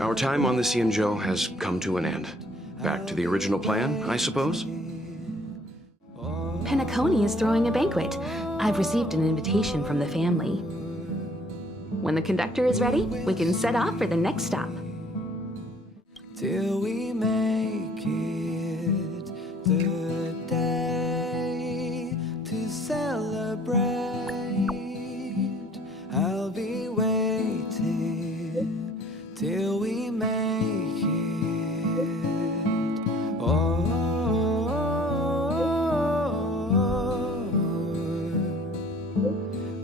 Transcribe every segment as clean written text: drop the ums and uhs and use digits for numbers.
Our time on the Cienjo has come to an end. Back to the original plan, I suppose? Penacony is throwing a banquet. I've received an invitation from the family. When the conductor is ready, we can set off for the next stop. Till we make it the day to celebrate. I'll be waiting till we make it. Oh,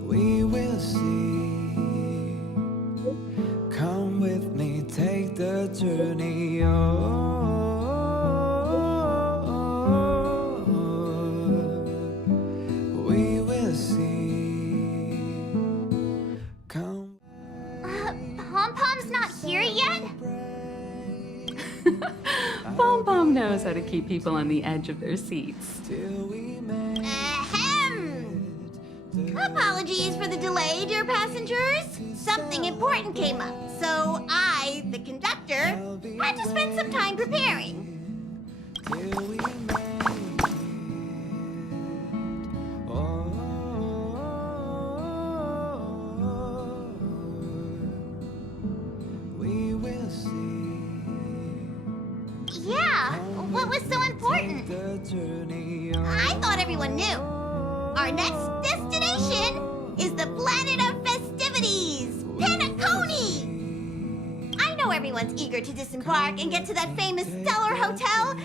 we will see. Come with me, take the journey. We will see. Come. Pom-Pom's not here yet? Pom-Pom knows how to keep people on the edge of their seats. Ahem! Apologies for the delay, dear passengers. Something important came up, so I, the conductor, had to spend some time preparing. Till we make it. Oh, we will see. Yeah, what was so important? The journey. I thought everyone knew. Our next destination is the planet of festivities, Penacony! I know everyone's eager to disembark and get to that famous Stellar Hotel,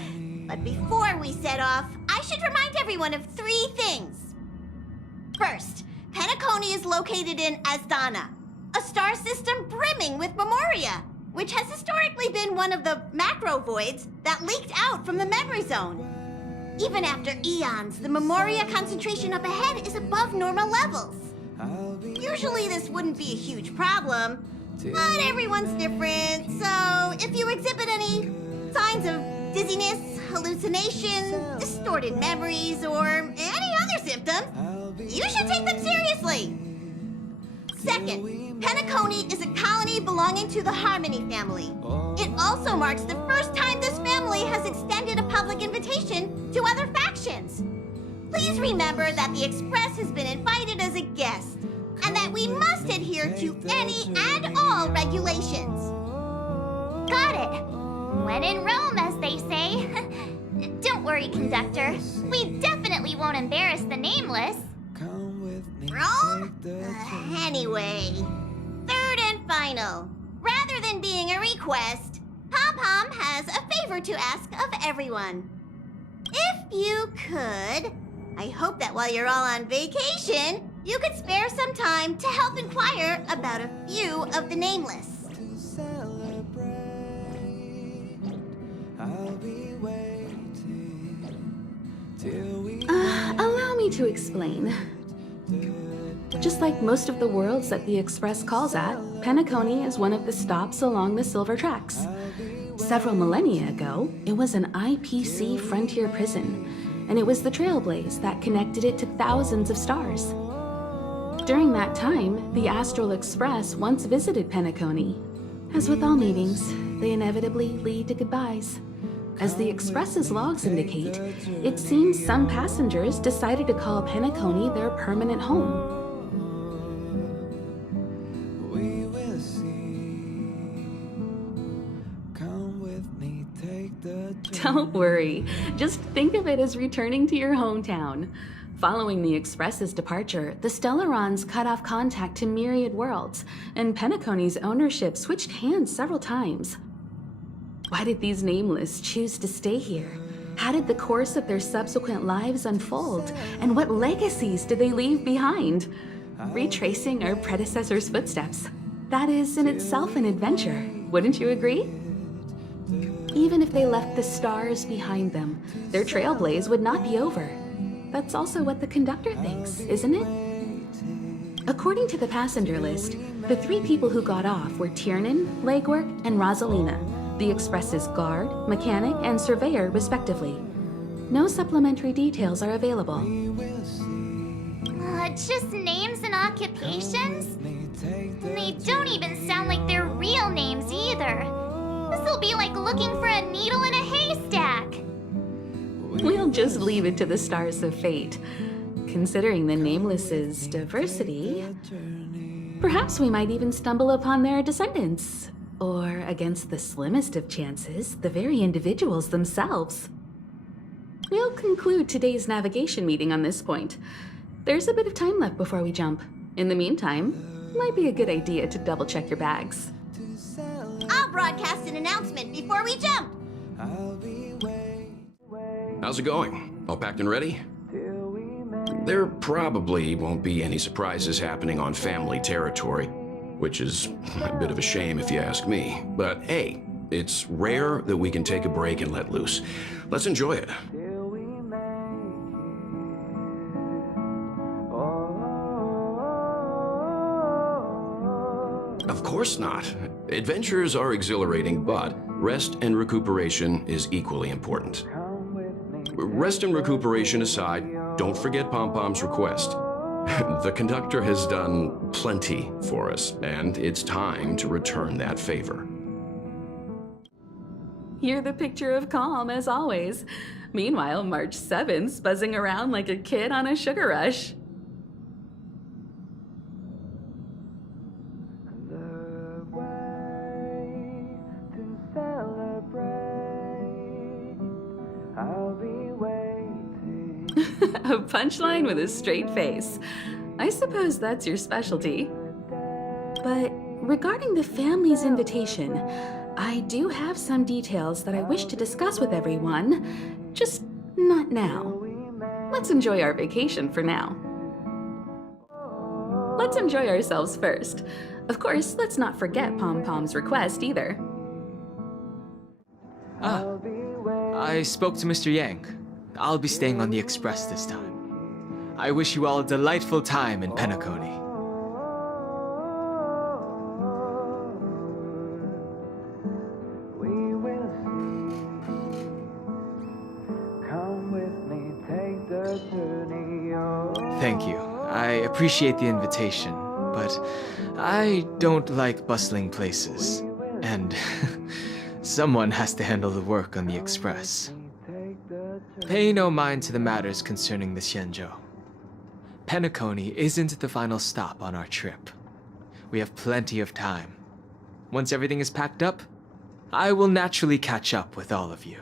but before we set off, I should remind everyone of 3 things. First, Penacony is located in Asdana, a star system brimming with memoria, which has historically been one of the macro voids that leaked out from the memory zone. Even after eons, the memoria concentration up ahead is above normal levels. Usually this wouldn't be a huge problem, but everyone's different, so if you exhibit any signs of dizziness, hallucinations, distorted memories, or any other symptoms, you should take them seriously. Second, Penacony is a colony belonging to the Harmony family. It also marks the first time this family has extended a public invitation to other factions. Please remember that the Express has been invited as a guest, and that we must adhere to any and all regulations. Got it. When in Rome, as they say. Don't worry, conductor. We definitely won't embarrass the nameless. Come with me. Rome? Take the journey. Anyway, third and final. Rather than being a request, Pom-Pom has a favor to ask of everyone. If you could, I hope that while you're all on vacation, you could spare some time to help inquire about a few of the nameless. To celebrate, I'll be waiting till we Allow me to explain. Just like most of the worlds that the Express calls at, Penacony is one of the stops along the Silver Tracks. Several millennia ago, it was an IPC frontier prison, and it was the Trailblaze that connected it to thousands of stars. During that time, the Astral Express once visited Penacony. As with all meetings, they inevitably lead to goodbyes. As the Express's logs indicate, it seems some passengers decided to call Penacony their permanent home. we will see. Come with me, take the journey. Don't worry, just think of it as returning to your hometown. Following the Express's departure, the Stellarons cut off contact to myriad worlds, and Penacony's ownership switched hands several times. Why did these nameless choose to stay here? How did the course of their subsequent lives unfold? And what legacies did they leave behind? Retracing our predecessors' footsteps. That is in itself an adventure, wouldn't you agree? Even if they left the stars behind them, their trailblaze would not be over. That's also what the conductor thinks, isn't it? According to the passenger list, the 3 people who got off were Tiernan, Legwork, and Rosalina, the Express's guard, mechanic, and surveyor, respectively. No supplementary details are available. Just names and occupations? And they don't even sound like their real names either. This'll be like looking for a needle in a haystack. We'll just leave it to the stars of fate. Considering the Nameless's diversity, perhaps we might even stumble upon their descendants. Or, against the slimmest of chances, the very individuals themselves. We'll conclude today's navigation meeting on this point. There's a bit of time left before we jump. In the meantime, it might be a good idea to double-check your bags. I'll broadcast an announcement before we jump. How's it going? All packed and ready? There probably won't be any surprises happening on family territory, which is a bit of a shame if you ask me. But hey, it's rare that we can take a break and let loose. Let's enjoy it. Of course not. Adventures are exhilarating, but rest and recuperation is equally important. Rest and recuperation aside, don't forget Pom-Pom's request. The conductor has done plenty for us, and it's time to return that favor. You're the picture of calm, as always. Meanwhile, March 7th's buzzing around like a kid on a sugar rush. A punchline with a straight face. I suppose that's your specialty. But regarding the family's invitation, I do have some details that I wish to discuss with everyone, just not now. Let's enjoy our vacation for now. Let's enjoy ourselves first. Of course, let's not forget Pom-Pom's request either. I spoke to Mr. Yang. I'll be staying on the Express this time. I wish you all a delightful time in Penacony. Thank you. I appreciate the invitation, but I don't like bustling places. And someone has to handle the work on the Express. Pay no mind to the matters concerning the Xianzhou. Penacony isn't the final stop on our trip. We have plenty of time. Once everything is packed up, I will naturally catch up with all of you.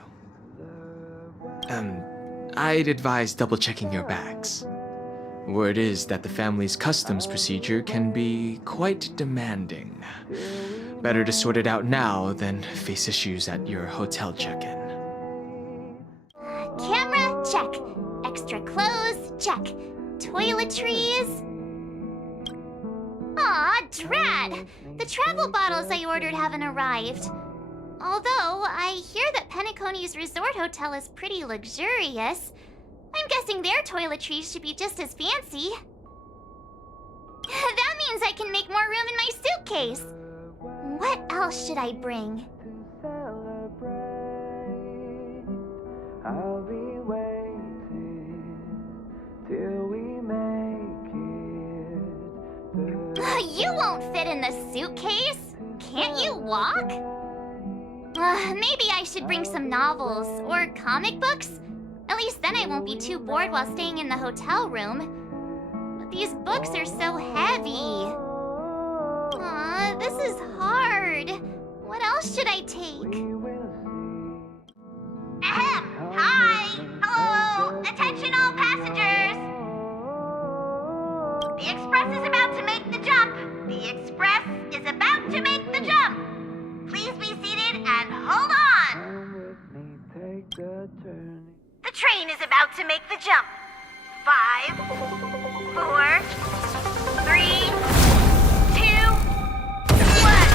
I'd advise double-checking your bags. Word is that the family's customs procedure can be quite demanding. Better to sort it out now than face issues at your hotel check-in. Camera, check. Extra clothes, check. Toiletries. Aw, drat! The travel bottles I ordered haven't arrived. Although, I hear that Penacony's resort hotel is pretty luxurious. I'm guessing their toiletries should be just as fancy. That means I can make more room in my suitcase. What else should I bring? I'll be waiting till we make it. You won't fit in the suitcase. Can't you walk? Maybe I should bring some novels or comic books. At least then I won't be too bored while staying in the hotel room. But these books are so heavy. Aw, this is hard. What else should I take? Ahem! Hi! Hello! Attention all passengers! The Express is about to make the jump! The Express is about to make the jump! Please be seated and hold on! The train is about to make the jump. 5, 4, 3, 2, 1.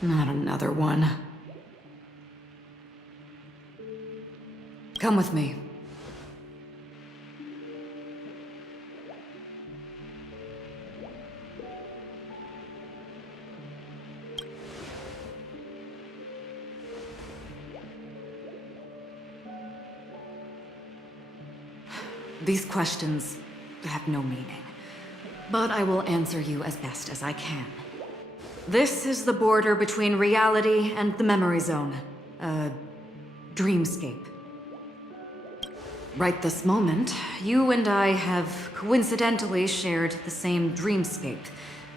Not another one. Come with me. These questions have no meaning. But I will answer you as best as I can. This is the border between reality and the memory zone. A dreamscape. Right this moment, you and I have coincidentally shared the same dreamscape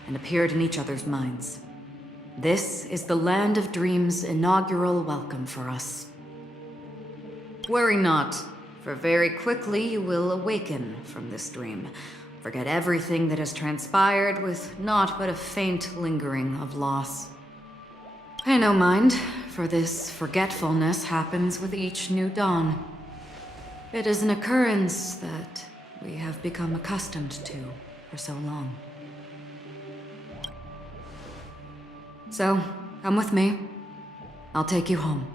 and appeared in each other's minds. This is the Land of Dreams' inaugural welcome for us. Worry not, for very quickly you will awaken from this dream. Forget everything that has transpired with naught but a faint lingering of loss. Pay no mind, for this forgetfulness happens with each new dawn. It is an occurrence that we have become accustomed to for so long. So, come with me. I'll take you home.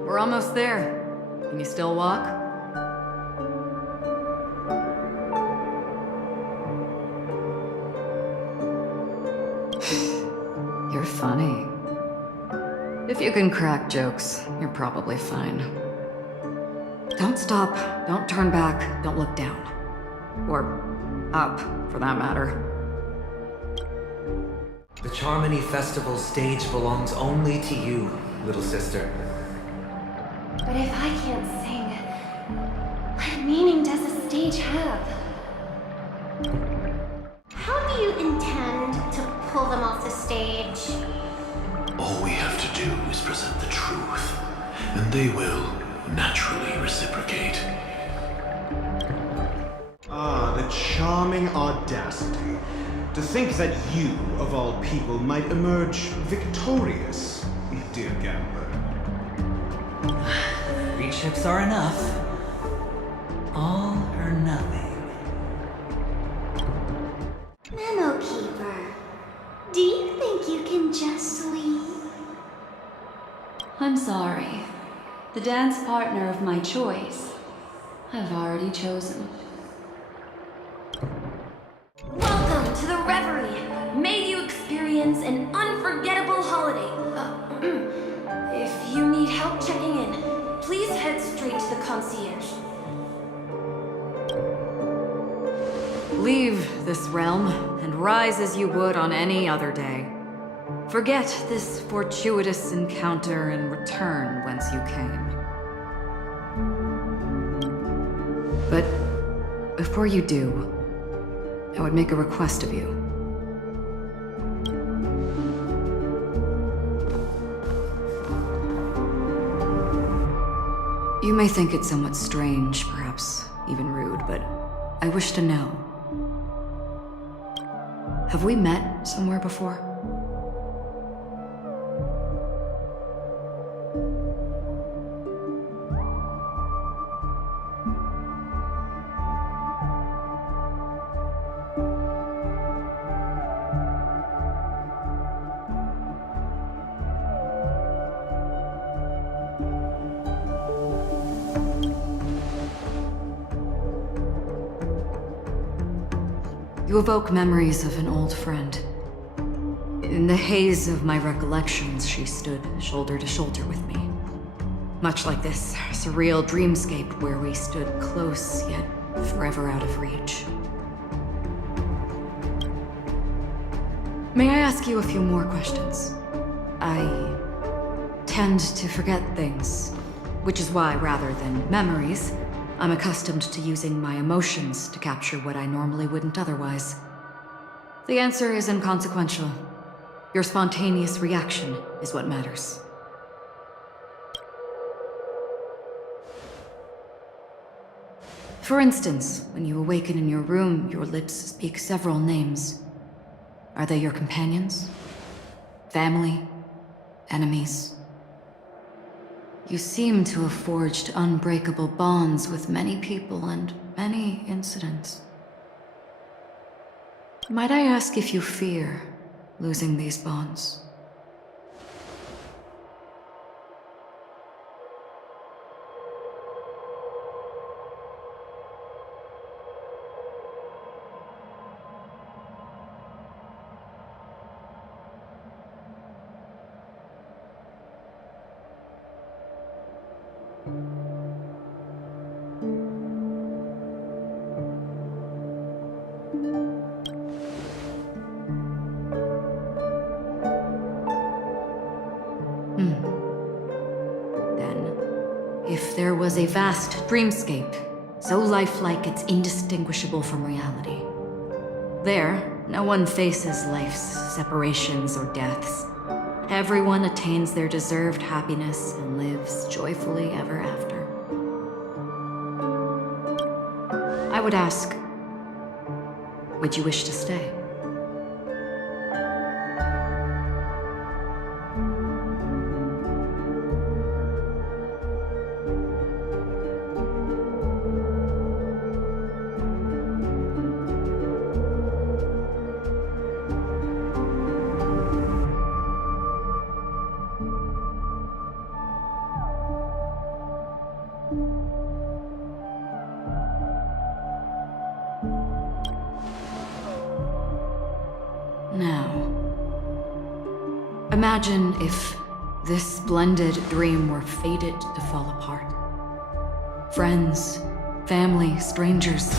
We're almost there. Can you still walk? You're funny. If you can crack jokes, you're probably fine. Don't stop, don't turn back, don't look down. Or up, for that matter. The Charmony Festival stage belongs only to you, little sister. But if I can't sing, what meaning does the stage have? How do you intend to pull them off the stage? All we have to do is present the truth, and they will naturally reciprocate. Ah, the charming audacity. To think that you, of all people, might emerge victorious, dear gambler. 3 chips are enough. All or nothing. Memo Keeper, do you think you can just leave? I'm sorry. The dance partner of my choice, I've already chosen. Welcome to the Reverie. May you experience an unforgettable holiday. If you need help checking in, please head straight to the concierge. Leave this realm and rise as you would on any other day. Forget this fortuitous encounter and return whence you came. But before you do, I would make a request of you. You may think it somewhat strange, perhaps even rude, but I wish to know. Have we met somewhere before? You evoke memories of an old friend. In the haze of my recollections, she stood shoulder to shoulder with me. Much like this surreal dreamscape where we stood close, yet forever out of reach. May I ask you a few more questions? I tend to forget things, which is why, rather than memories, I'm accustomed to using my emotions to capture what I normally wouldn't otherwise. The answer is inconsequential. Your spontaneous reaction is what matters. For instance, when you awaken in your room, your lips speak several names. Are they your companions? Family? Enemies? You seem to have forged unbreakable bonds with many people and many incidents. Might I ask if you fear losing these bonds? there was a vast dreamscape, so lifelike it's indistinguishable from reality. There, no one faces life's separations or deaths. Everyone attains their deserved happiness and lives joyfully ever after. I would ask, would you wish to stay? Now, imagine if this splendid dream were fated to fall apart. Friends, family, strangers,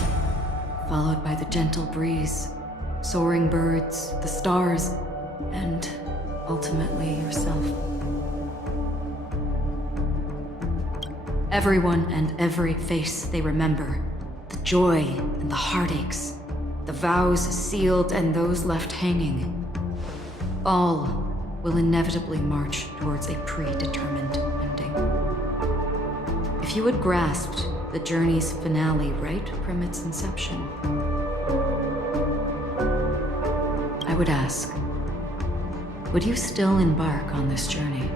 followed by the gentle breeze, soaring birds, the stars, and ultimately yourself. Everyone and every face they remember, the joy and the heartaches, the vows sealed and those left hanging, all will inevitably march towards a predetermined ending. If you had grasped the journey's finale right from its inception, I would ask, would you still embark on this journey?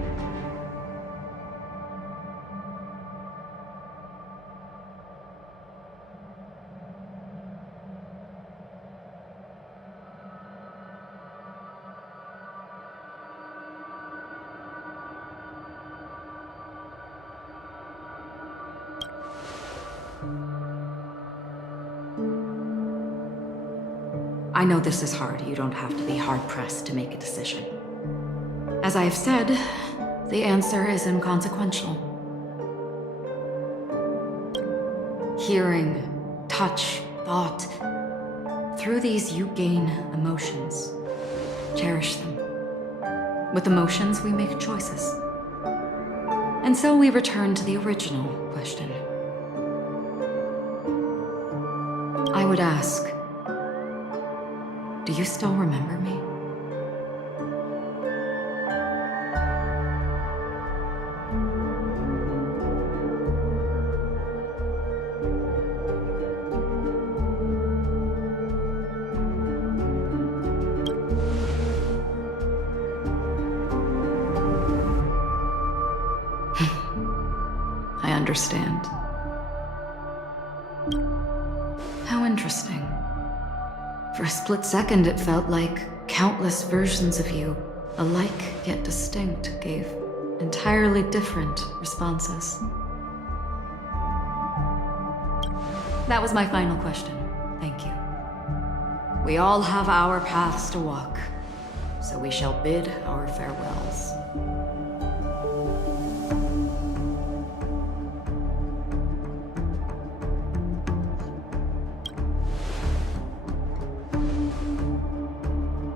I know this is hard. You don't have to be hard-pressed to make a decision. As I have said, the answer is inconsequential. Hearing, touch, thought. Through these you gain emotions. Cherish them. With emotions, we make choices. And so we return to the original question. I would ask, do you still remember me? I understand. How interesting. For a split second, it felt like countless versions of you, alike yet distinct, gave entirely different responses. That was my final question. Thank you. We all have our paths to walk, so we shall bid our farewells.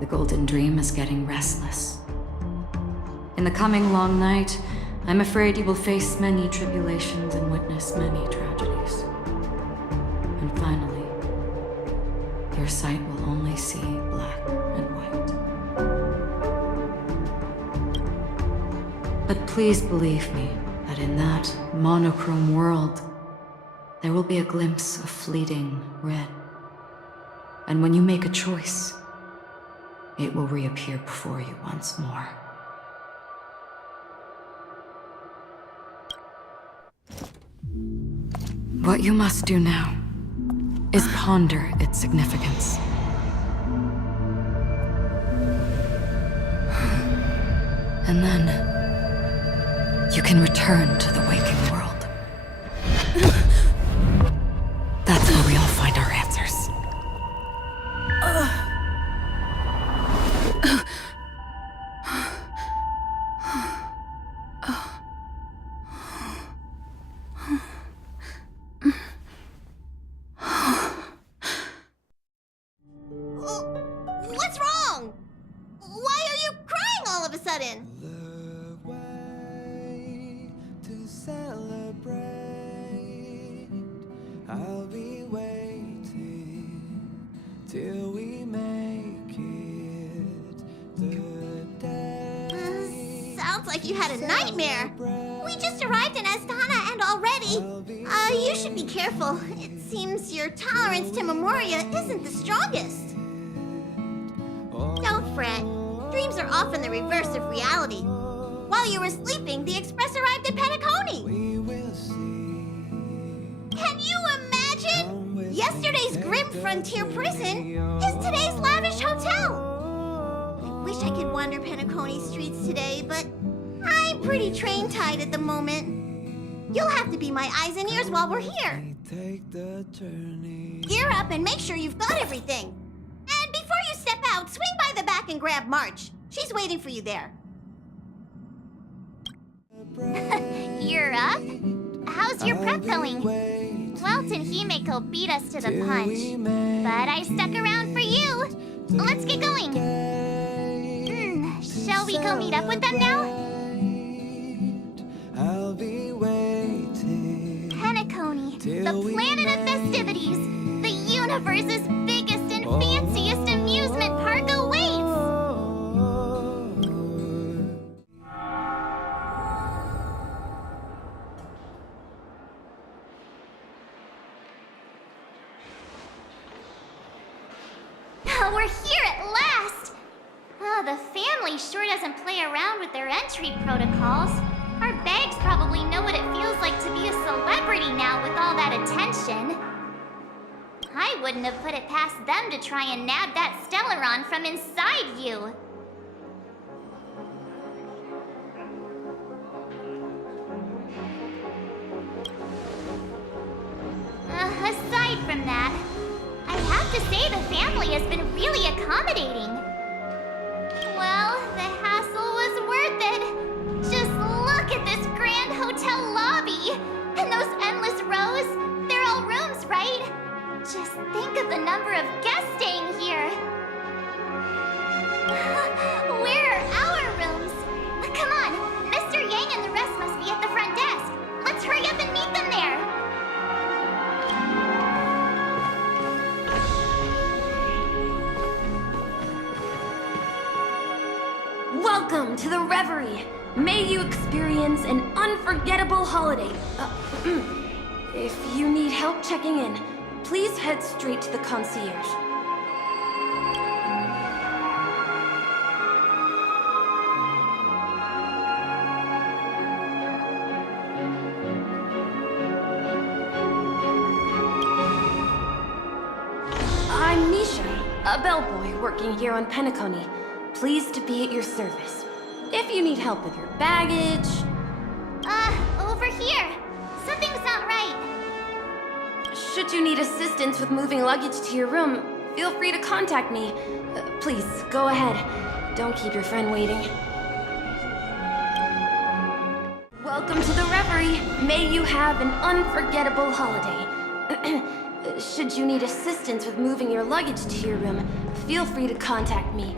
The Golden Dream is getting restless. In the coming long night, I'm afraid you will face many tribulations and witness many tragedies. And finally, your sight will only see black and white. But please believe me that in that monochrome world, there will be a glimpse of fleeting red. And when you make a choice, it will reappear before you once more. What you must do now is ponder its significance. And then you can return to the waking world. That's where we all find our answers. What's wrong? Why are you crying all of a sudden? The way to celebrate. sounds like you had a nightmare. We just arrived in Astana and already... you should be careful. It seems your tolerance to Memoria isn't the strongest. Don't fret. Dreams are often the reverse of reality. While you were sleeping, the express arrived at Penacony. Can you imagine? Yesterday's grim frontier prison is today's lavish hotel. I wish I could wander Penacony streets today, but I'm pretty train-tied at the moment. You'll have to be my eyes and ears while we're here. Gear up and make sure you've got everything. And before you step out, swing by the back and grab March. She's waiting for you there. You're up? How's your prep going? Welt and Himeko beat us to the punch, but I stuck around for you. Let's get going. Shall we go meet up with them now? Penacony, the planet of festivities, the universe's biggest and fanciest amusement park awaits! We're here at last! Oh, the family sure doesn't play around with their entry protocols. Our bags probably know what it feels like to be a celebrity now with all that attention. I wouldn't have put it past them to try and nab that Stellaron from inside you. Aside from that, I have to say the family has been really accommodating. Well, the hassle was worth it. Just look at this grand hotel lobby. And those endless rows. They're all rooms, right? Just think of the number of guests staying here. Where are our rooms? Come on, Mr. Yang and the rest must be at the front desk. Let's hurry up and meet them there. Welcome to the Reverie. May you experience an unforgettable holiday. If you need help checking in, please head straight to the concierge. I'm Misha, a bellboy working here on Penacony. Pleased to be at your service. If you need help with your baggage... Over here. Something's not right. Should you need assistance with moving luggage to your room, feel free to contact me. Please, go ahead. Don't keep your friend waiting. Welcome to the Reverie. May you have an unforgettable holiday. Should you need assistance with moving your luggage to your room, feel free to contact me.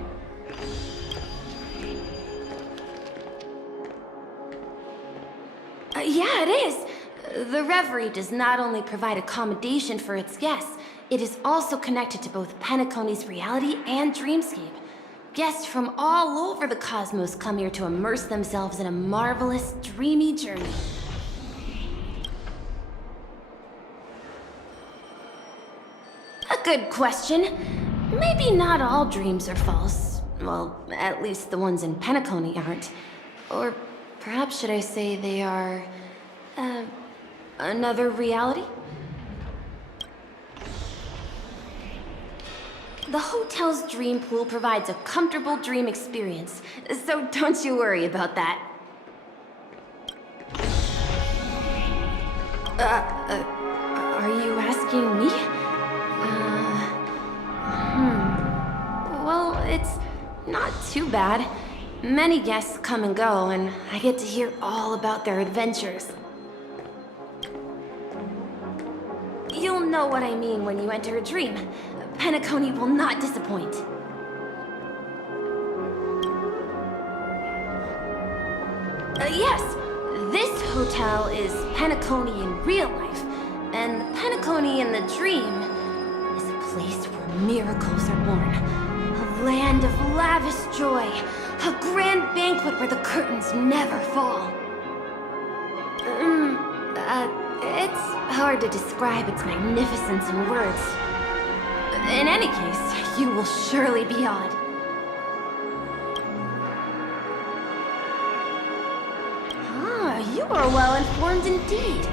Yeah, it is. The Reverie does not only provide accommodation for its guests, it is also connected to both Penacony's reality and dreamscape. Guests from all over the cosmos come here to immerse themselves in a marvelous, dreamy journey. A good question. Maybe not all dreams are false. Well, at least the ones in Penacony aren't. Or perhaps should I say they are... another reality? The hotel's dream pool provides a comfortable dream experience, so don't you worry about that. Are you asking me? Well, it's not too bad. Many guests come and go, and I get to hear all about their adventures. You'll know what I mean when you enter a dream. Penacony will not disappoint. Yes, this hotel is Penacony in real life, and Penacony in the dream is a place where miracles are born. A land of lavish joy, A grand banquet where the curtains never fall. It's hard to describe its magnificence in words. In any case, you will surely be awed. Ah, you are well informed indeed.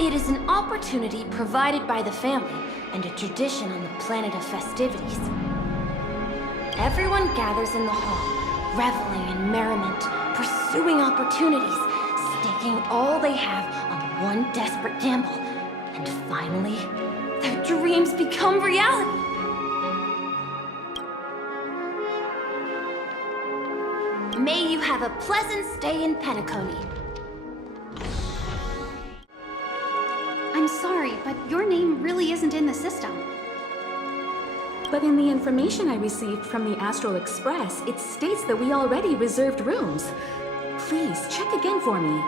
It is an opportunity provided by the family and a tradition on the planet of festivities. Everyone gathers in the hall, reveling in merriment, pursuing opportunities, staking all they have on one desperate gamble, and finally, their dreams become reality. May you have a pleasant stay in Penacony. I'm sorry, but your name really isn't in the system. But in the information I received from the Astral Express, it states that we already reserved rooms. Please, check again for me.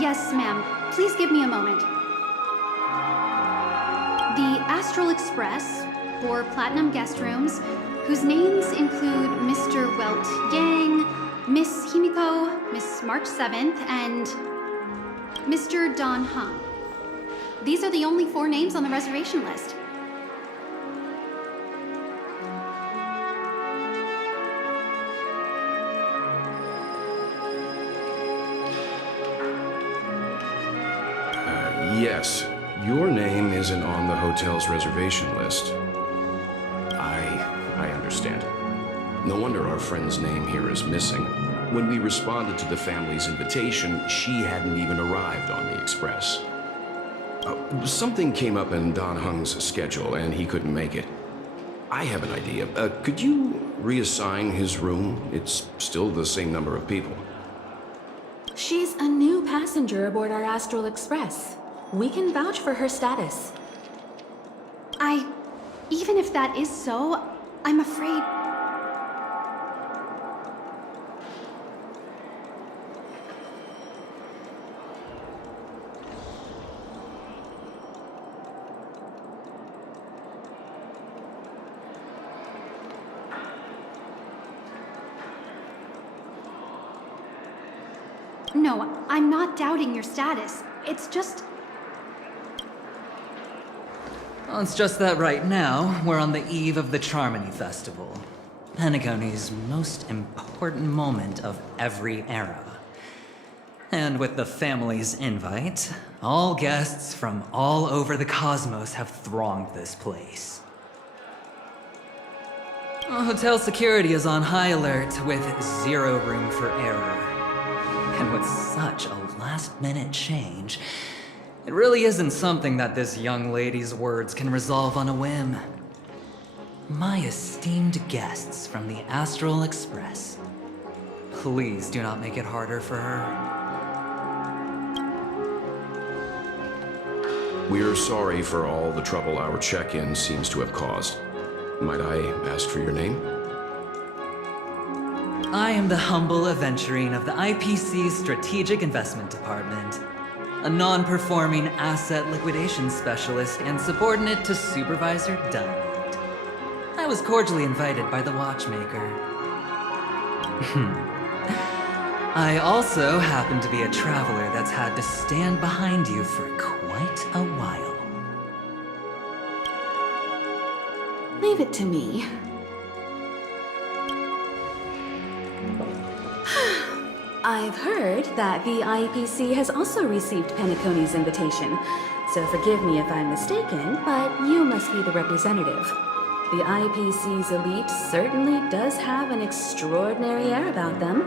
Yes, ma'am. Please give me a moment. The Astral Express, for Platinum guest rooms, whose names include Mr. Welt Yang, Miss Himiko, Miss March 7th, and Mr. Don Hung. These are the only 4 names on the reservation list. Yes, your name isn't on the hotel's reservation list. I understand. No wonder our friend's name here is missing. When we responded to the family's invitation, she hadn't even arrived on the express. Something came up in Don Hung's schedule, and he couldn't make it. I have an idea. Could you reassign his room? It's still the same number of people. She's a new passenger aboard our Astral Express. We can vouch for her status. Even if that is so, I'm afraid... No, I'm not doubting your status. It's just... Well, it's just that right now, we're on the eve of the Charmony Festival. Penacony's most important moment of every era. And with the family's invite, all guests from all over the cosmos have thronged this place. Hotel security is on high alert with 0 room for error. And with such a last-minute change, it really isn't something that this young lady's words can resolve on a whim. My esteemed guests from the Astral Express, please do not make it harder for her. We're sorry for all the trouble our check-in seems to have caused. Might I ask for your name? I am the humble aventurine of the IPC's Strategic Investment Department, a non-performing asset liquidation specialist and subordinate to Supervisor Diamond. I was cordially invited by the watchmaker. I also happen to be a traveler that's had to stand behind you for quite a while. Leave it to me. I've heard that the IPC has also received Penacony's invitation, so forgive me if I'm mistaken, but you must be the representative. The IPC's elite certainly does have an extraordinary air about them.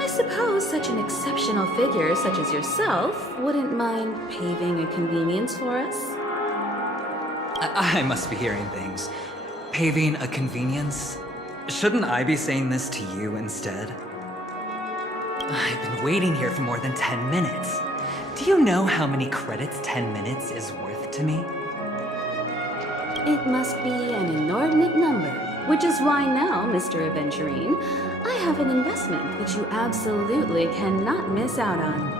I suppose such an exceptional figure such as yourself wouldn't mind paving a convenience for us? I must be hearing things. Paving a convenience? Shouldn't I be saying this to you instead? I've been waiting here for more than 10 minutes. Do you know how many credits 10 minutes is worth to me? It must be an inordinate number, which is why now, Mr. Aventurine, I have an investment that you absolutely cannot miss out on.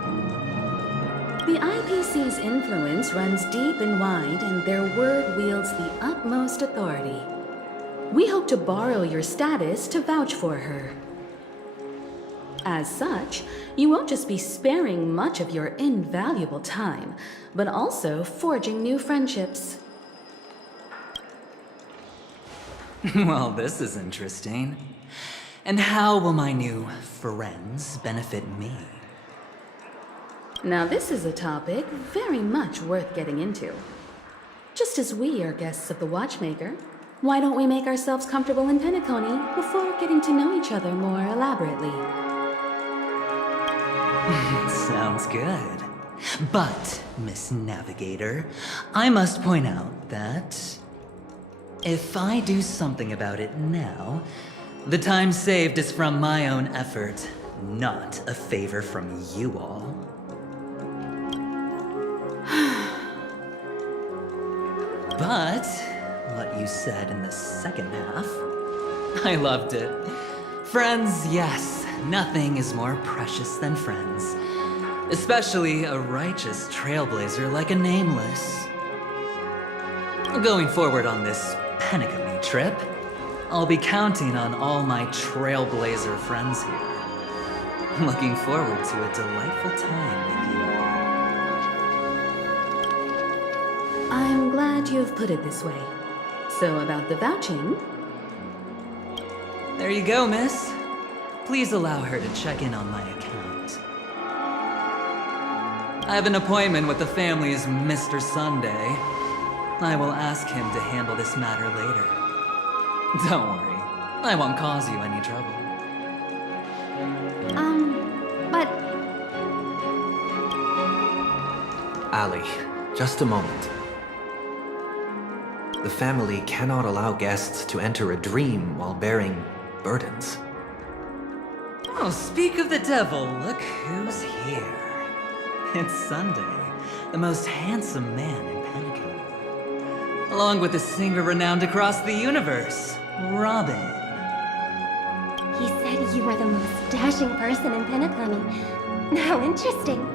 The IPC's influence runs deep and wide, and their word wields the utmost authority. We hope to borrow your status to vouch for her. As such, you won't just be sparing much of your invaluable time, but also forging new friendships. Well, this is interesting. And how will my new friends benefit me? Now this is a topic very much worth getting into. Just as we are guests of the Watchmaker, why don't we make ourselves comfortable in Penacony before getting to know each other more elaborately? Sounds good. But, Miss Navigator, I must point out that if I do something about it now, the time saved is from my own effort, not a favor from you all. But what you said in the second half, I loved it. Friends, yes, nothing is more precious than friends. Especially a righteous trailblazer like a Nameless. Going forward on this Penacony trip, I'll be counting on all my trailblazer friends here. Looking forward to a delightful time with you all. I'm glad you've put it this way. So about the vouching... There you go, miss. Please allow her to check in on my account. I have an appointment with the family's Mr. Sunday. I will ask him to handle this matter later. Don't worry, I won't cause you any trouble. But... Ali, just a moment. The family cannot allow guests to enter a dream while bearing burdens. Oh, speak of the devil, look who's here. It's Sunday, the most handsome man in Penacony. Along with a singer renowned across the universe, Robin. He said you were the most dashing person in Penacony. How interesting.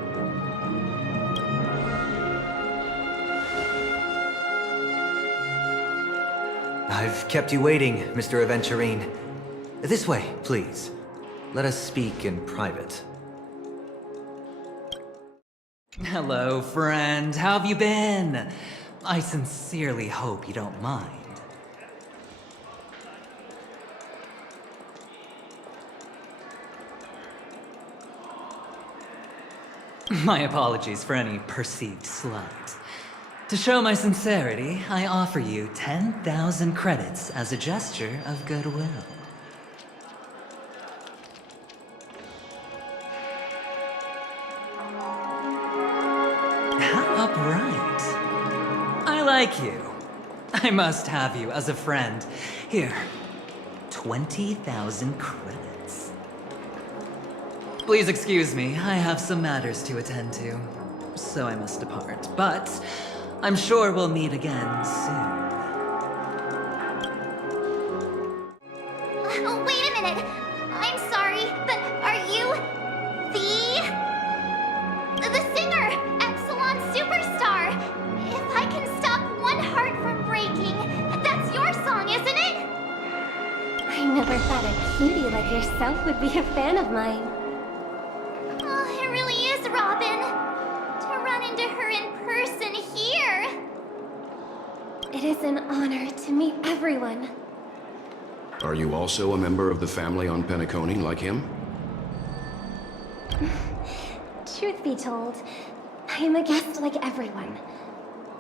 I've kept you waiting, Mr. Aventurine. This way, please. Let us speak in private. Hello, friend. How have you been? I sincerely hope you don't mind. My apologies for any perceived slight. To show my sincerity, I offer you 10,000 credits as a gesture of goodwill. How upright. I like you. I must have you as a friend. Here, 20,000 credits. Please excuse me, I have some matters to attend to, so I must depart, but I'm sure we'll meet again soon. Wait a minute. I'm sorry, but are you the singer, Epsilon Superstar? If I can stop one heart from breaking, that's your song, isn't it? I never thought a cutie like yourself would be a fan of mine. Oh, it really is, Robin. To run into her in person here. It is an honor to meet everyone. Are you also a member of the family on Penacony like him? Truth be told, I am a guest like everyone.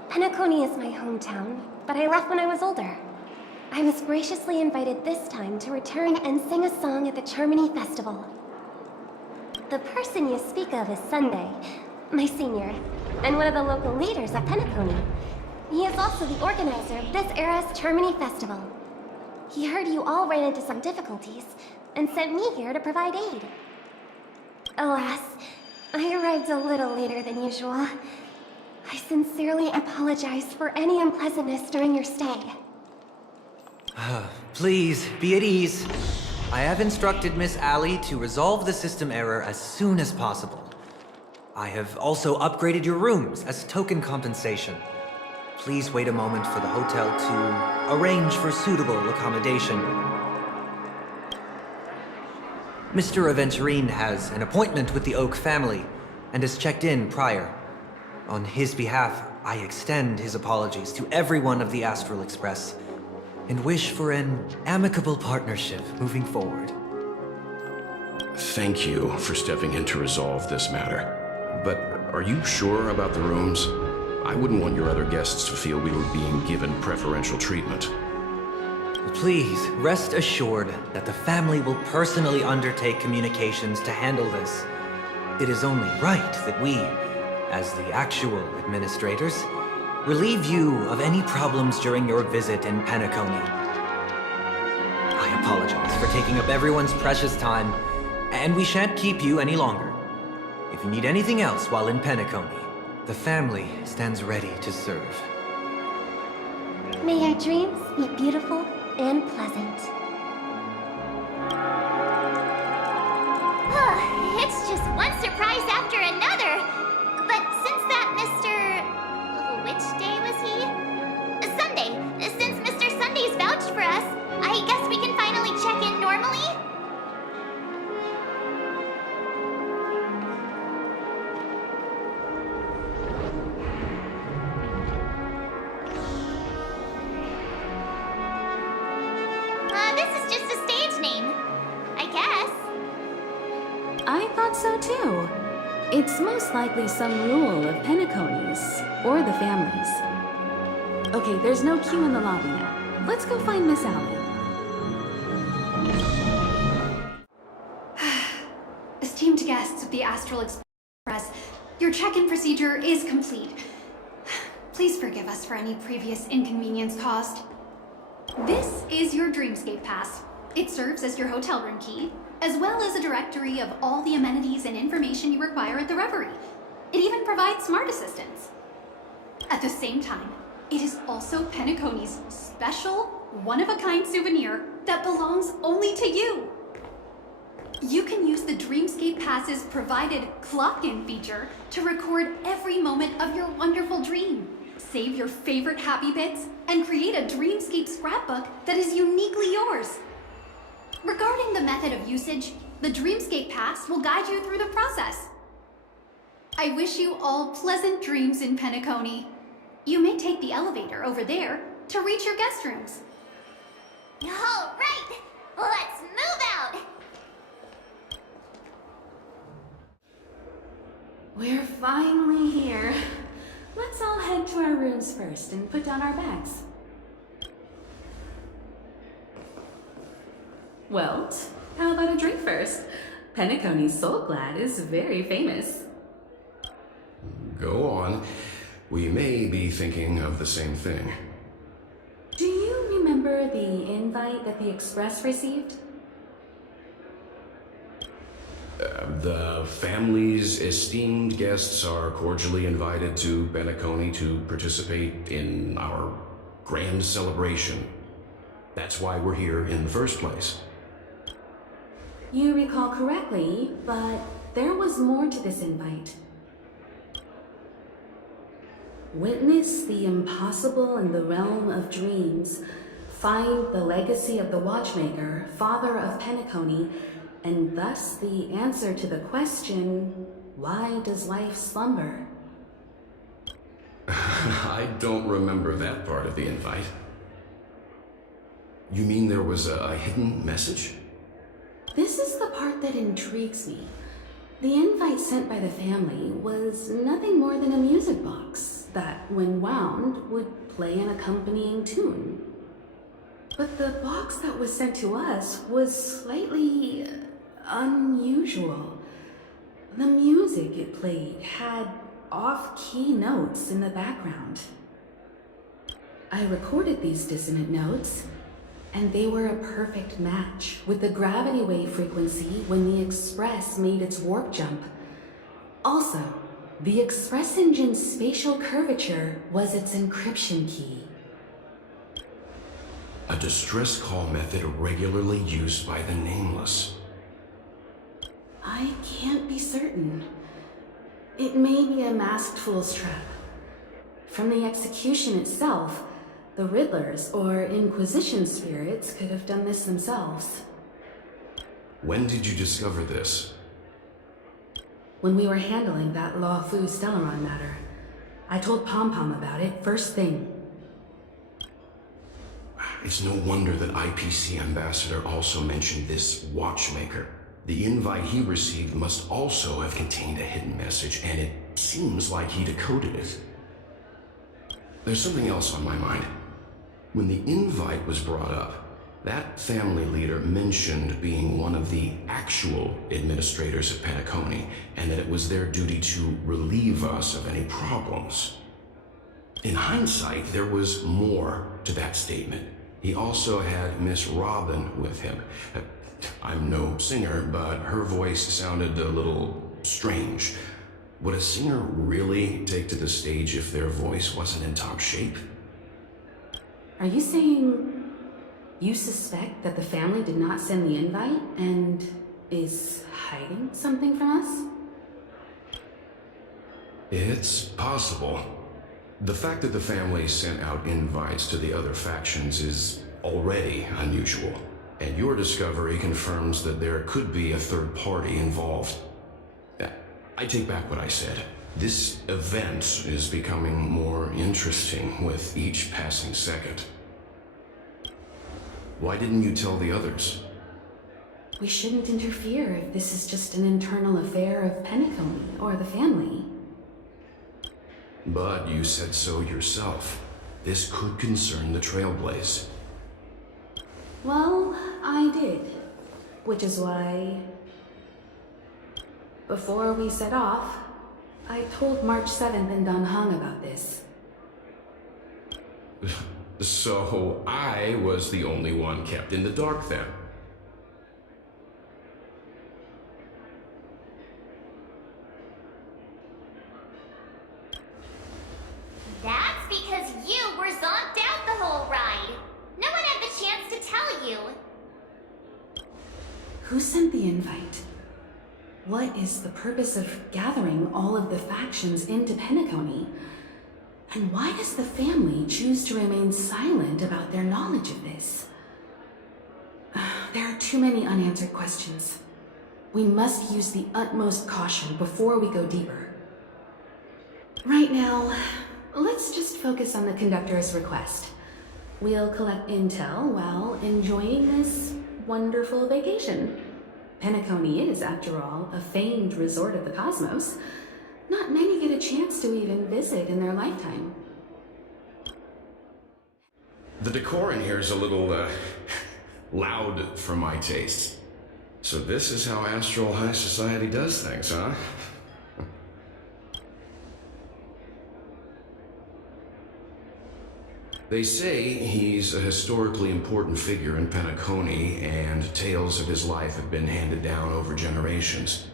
Penacony is my hometown, but I left when I was older. I was graciously invited this time to return and sing a song at the Charmony Festival. The person you speak of is Sunday, my senior, and one of the local leaders at Penacony. He is also the organizer of this era's Charmony Festival. He heard you all ran into some difficulties, and sent me here to provide aid. Alas, I arrived a little later than usual. I sincerely apologize for any unpleasantness during your stay. Please, be at ease. I have instructed Miss Ali to resolve the system error as soon as possible. I have also upgraded your rooms as token compensation. Please wait a moment for the hotel to arrange for suitable accommodation. Mr. Aventurine has an appointment with the Oak family and has checked in prior. On his behalf, I extend his apologies to everyone of the Astral Express and wish for an amicable partnership moving forward. Thank you for stepping in to resolve this matter. But are you sure about the rooms? I wouldn't want your other guests to feel we were being given preferential treatment. Please rest assured that the family will personally undertake communications to handle this. It is only right that we, as the actual administrators, relieve you of any problems during your visit in Penacony. I apologize for taking up everyone's precious time, and we shan't keep you any longer. If you need anything else while in Penacony, the family stands ready to serve. May our dreams be beautiful and pleasant. It's just one surprise after another. But since that Mr. Which day was he? Sunday. Since Mr. Sunday's vouched for us, I guess we can finally check in normally? This is just a stage name, I guess. I thought so too. It's most likely some rule of Penacony's, or the family's. Okay, there's no queue in the lobby now. Let's go find Miss Allie. Esteemed guests of the Astral Express, your check-in procedure is complete. Please forgive us for any previous inconvenience caused. This is your Dreamscape Pass. It serves as your hotel room key, as well as a directory of all the amenities and information you require at the Reverie. It even provides smart assistants. At the same time, it is also Penacony's special, one-of-a-kind souvenir that belongs only to you. You can use the Dreamscape Pass's provided clock-in feature to record every moment of your wonderful dream. Save your favorite happy bits and create a Dreamscape scrapbook that is uniquely yours. Regarding the method of usage, the Dreamscape Pass will guide you through the process. I wish you all pleasant dreams in Penacony. You may take the elevator over there to reach your guest rooms. All right, let's move out. We're finally here. Let's all head to our rooms first and put down our bags. Well, how about a drink first? Penacony's Soul Glad is very famous. Go on. We may be thinking of the same thing. Do you remember the invite that the Express received? The family's esteemed guests are cordially invited to Penacony to participate in our grand celebration. That's why we're here in the first place. You recall correctly, but there was more to this invite. Witness the impossible in the realm of dreams. Find the legacy of the Watchmaker, father of Penacony, and thus the answer to the question, why does life slumber? I don't remember that part of the invite. You mean there was a hidden message? This is the part that intrigues me. The invite sent by the family was nothing more than a music box that, when wound, would play an accompanying tune. But the box that was sent to us was slightly unusual. The music it played had off-key notes in the background. I recorded these dissonant notes, and they were a perfect match with the gravity wave frequency when the Express made its warp jump. Also, the Express engine's spatial curvature was its encryption key. A distress call method regularly used by the Nameless. I can't be certain. It may be a masked fool's trap. From the execution itself, the Riddlers or Inquisition spirits could have done this themselves. When did you discover this? When we were handling that Law Fu Stellaron matter, I told Pom Pom about it first thing. It's no wonder that IPC Ambassador also mentioned this watchmaker. The invite he received must also have contained a hidden message, and it seems like he decoded it. There's something else on my mind. When the invite was brought up, that family leader mentioned being one of the actual administrators at Penacony, and that it was their duty to relieve us of any problems. In hindsight, there was more to that statement. He also had Miss Robin with him. I'm no singer, but her voice sounded a little strange. Would a singer really take to the stage if their voice wasn't in top shape? Are you saying you suspect that the family did not send the invite and is hiding something from us? It's possible. The fact that the family sent out invites to the other factions is already unusual, and your discovery confirms that there could be a third party involved. I take back what I said. This event is becoming more interesting with each passing second. Why didn't you tell the others? We shouldn't interfere if this is just an internal affair of Penacony or the family. But you said so yourself. This could concern the Trailblaze. Well, I did. Which is why, before we set off, I told March 7th and Don Hung about this. So I was the only one kept in the dark then. That's because you were zonked out the whole ride. No one had the chance to tell you. Who sent the invite? What is the purpose of gathering all of the factions into Penacony? And why does the family choose to remain silent about their knowledge of this? There are too many unanswered questions. We must use the utmost caution before we go deeper. Right now, let's just focus on the conductor's request. We'll collect intel while enjoying this wonderful vacation. Penacony is, after all, a famed resort of the cosmos. Not many get a chance to even visit in their lifetime. The decor in here is a little, loud for my taste. So this is how Astral High Society does things, huh? They say he's a historically important figure in Penacony, and tales of his life have been handed down over generations.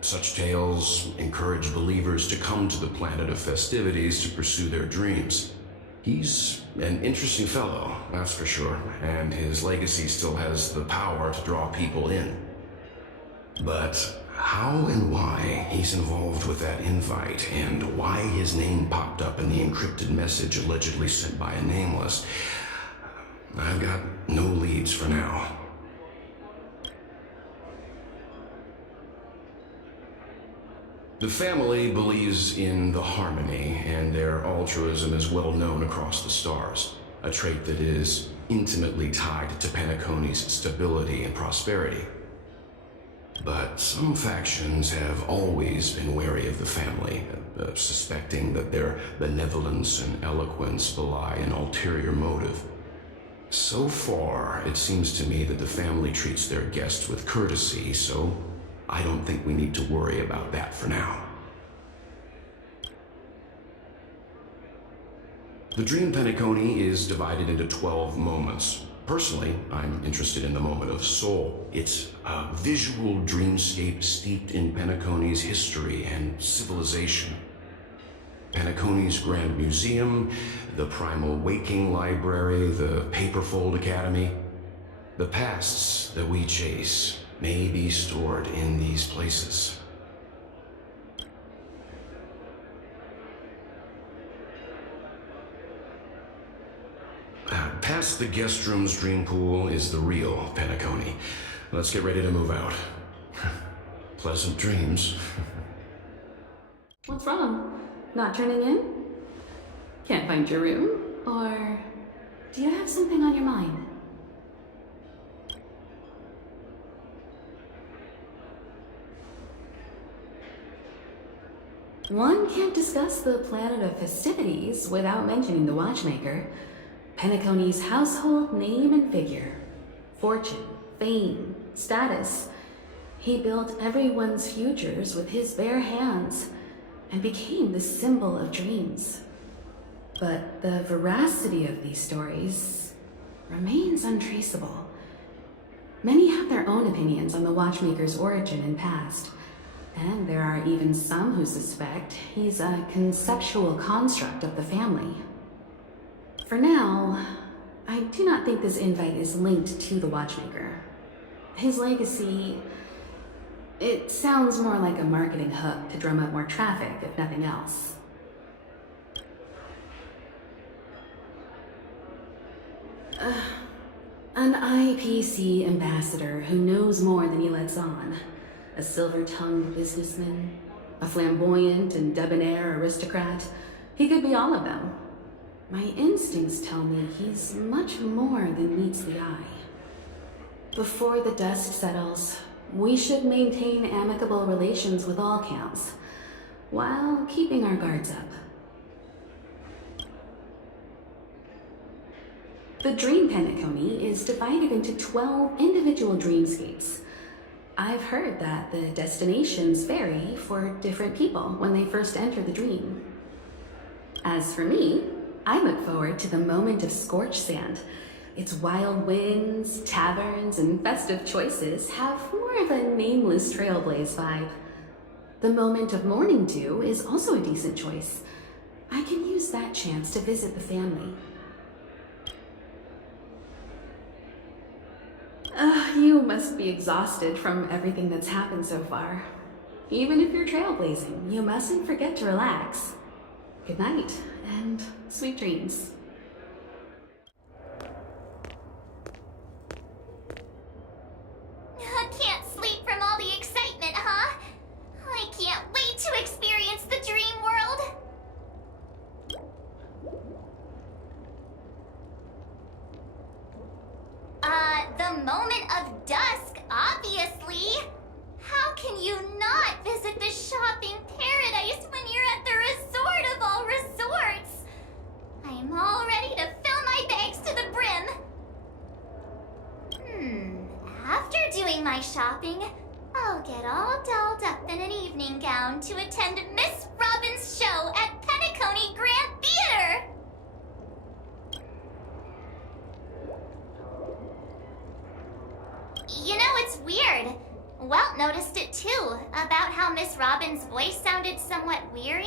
Such tales encourage believers to come to the planet of festivities to pursue their dreams. He's an interesting fellow, that's for sure, and his legacy still has the power to draw people in. But how and why he's involved with that invite, and why his name popped up in the encrypted message allegedly sent by a nameless, I've got no leads for now. The family believes in the harmony, and their altruism is well known across the stars, a trait that is intimately tied to Penacony's stability and prosperity. But some factions have always been wary of the family, suspecting that their benevolence and eloquence belie an ulterior motive. So far, it seems to me that the family treats their guests with courtesy, so I don't think we need to worry about that for now. The Dream Penacony is divided into 12 moments. Personally, I'm interested in the moment of Soul. It's a visual dreamscape steeped in Penacony's history and civilization. Penacony's Grand Museum, the Primal Waking Library, the Paperfold Academy. The pasts that we chase may be stored in these places. Past the guest room's dream pool is the real Penacony. let's get ready to move out. Pleasant dreams. What's wrong? Not turning in? Can't find your room? Or do you have something on your mind? One can't discuss the planet of festivities without mentioning the Watchmaker, Penacony's household name and figure. Fortune, fame, status. He built everyone's futures with his bare hands and became the symbol of dreams. But the veracity of these stories remains untraceable. Many have their own opinions on the Watchmaker's origin and past, and there are even some who suspect he's a conceptual construct of the family. For now, I do not think this invite is linked to the Watchmaker. His legacy, it sounds more like a marketing hook to drum up more traffic, if nothing else. An IPC ambassador who knows more than he lets on. A silver-tongued businessman, a flamboyant and debonair aristocrat. He could be all of them. My instincts tell me he's much more than meets the eye. Before the dust settles, we should maintain amicable relations with all camps, while keeping our guards up. The Dream Penacony is divided into 12 individual dreamscapes. I've heard that the destinations vary for different people when they first enter the dream. As for me, I look forward to the moment of scorched sand. Its wild winds, taverns, and festive choices have more of a nameless Trailblaze vibe. The moment of morning dew is also a decent choice. I can use that chance to visit the family. You must be exhausted from everything that's happened so far. Even if you're trailblazing, you mustn't forget to relax. Good night, and sweet dreams. Can't sleep from all the excitement, huh? I can't wait to experience the dream world. The moment of dusk, obviously. How can you not visit the shopping paradise when you're at the resort of all resorts? I am all ready to fill my bags to the brim. After doing my shopping, I'll get all dolled up in an evening gown to attend Miss Robin's show at Penacony Grand Theater. You know, it's weird. Welt noticed it too, about how Miss Robin's voice sounded somewhat weary.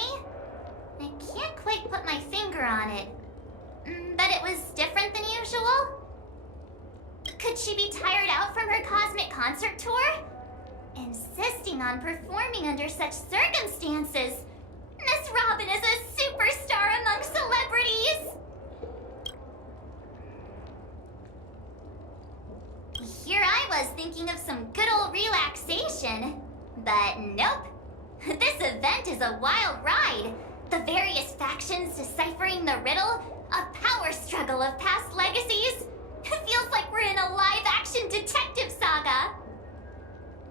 I can't quite put my finger on it, but it was different than usual. Could she be tired out from her cosmic concert tour? Insisting on performing under such circumstances. Miss Robin is a superstar among celebrities. Here I was thinking of some good old relaxation, but nope. This event is a wild ride. The various factions deciphering the riddle, a power struggle of past legacies. It feels like we're in a live-action detective saga.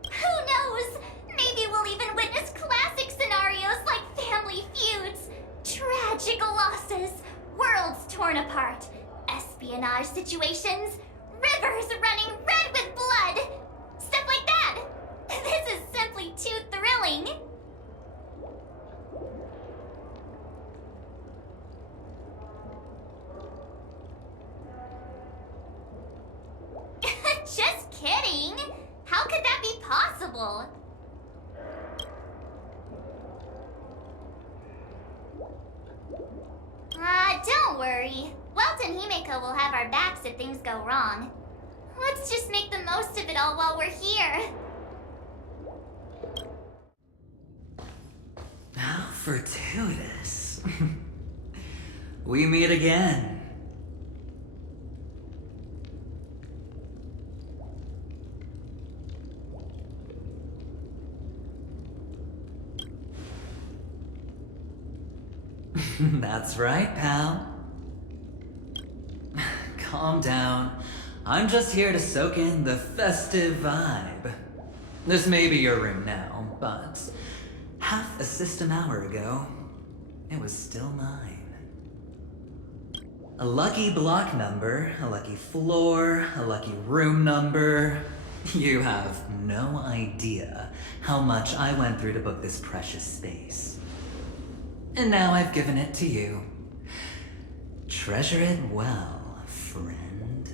Who knows? Maybe we'll even witness classic scenarios like family feuds, tragic losses, worlds torn apart, espionage situations, rivers running red with blood. Stuff like that. This is simply too thrilling. Just kidding. How could that be possible? Don't worry. Welt and Himeko will have our backs if things go wrong. Let's just make the most of it all while we're here. How fortuitous. We meet again. That's right, pal. Calm down. I'm just here to soak in the festive vibe. This may be your room now, but half a system hour ago, it was still mine. A lucky block number, a lucky floor, a lucky room number. You have no idea how much I went through to book this precious space. And now I've given it to you. Treasure it well, friend.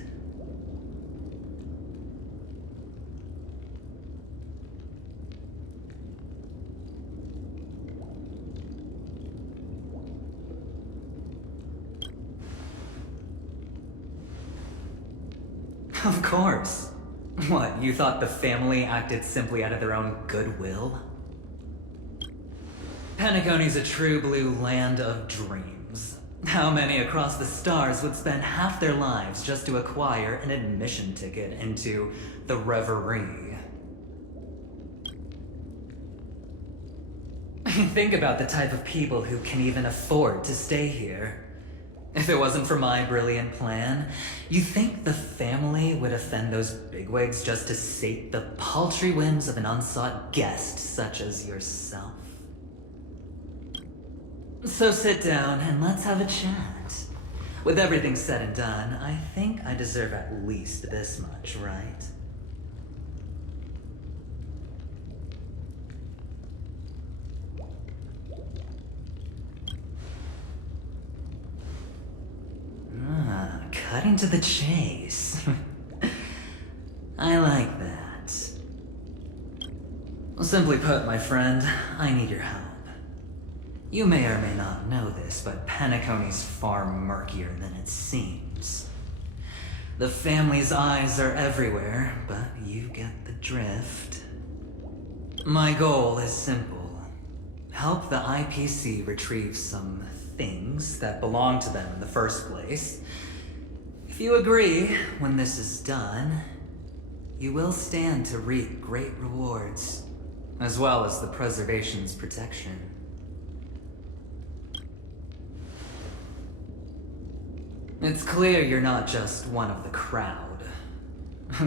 Of course. What, you thought the family acted simply out of their own goodwill? Penacony's a true blue land of dreams. How many across the stars would spend half their lives just to acquire an admission ticket into the Reverie? Think about the type of people who can even afford to stay here. If it wasn't for my brilliant plan, you think the family would offend those bigwigs just to sate the paltry whims of an unsought guest such as yourself? So sit down and let's have a chat. With everything said and done, I think I deserve at least this much, right? Cutting to the chase. I like that. Simply put, my friend, I need your help. You may or may not know this, but Penacony's far murkier than it seems. The family's eyes are everywhere, but you get the drift. My goal is simple. Help the IPC retrieve some things that belong to them in the first place. If you agree, when this is done, you will stand to reap great rewards, as well as the preservation's protection. It's clear you're not just one of the crowd.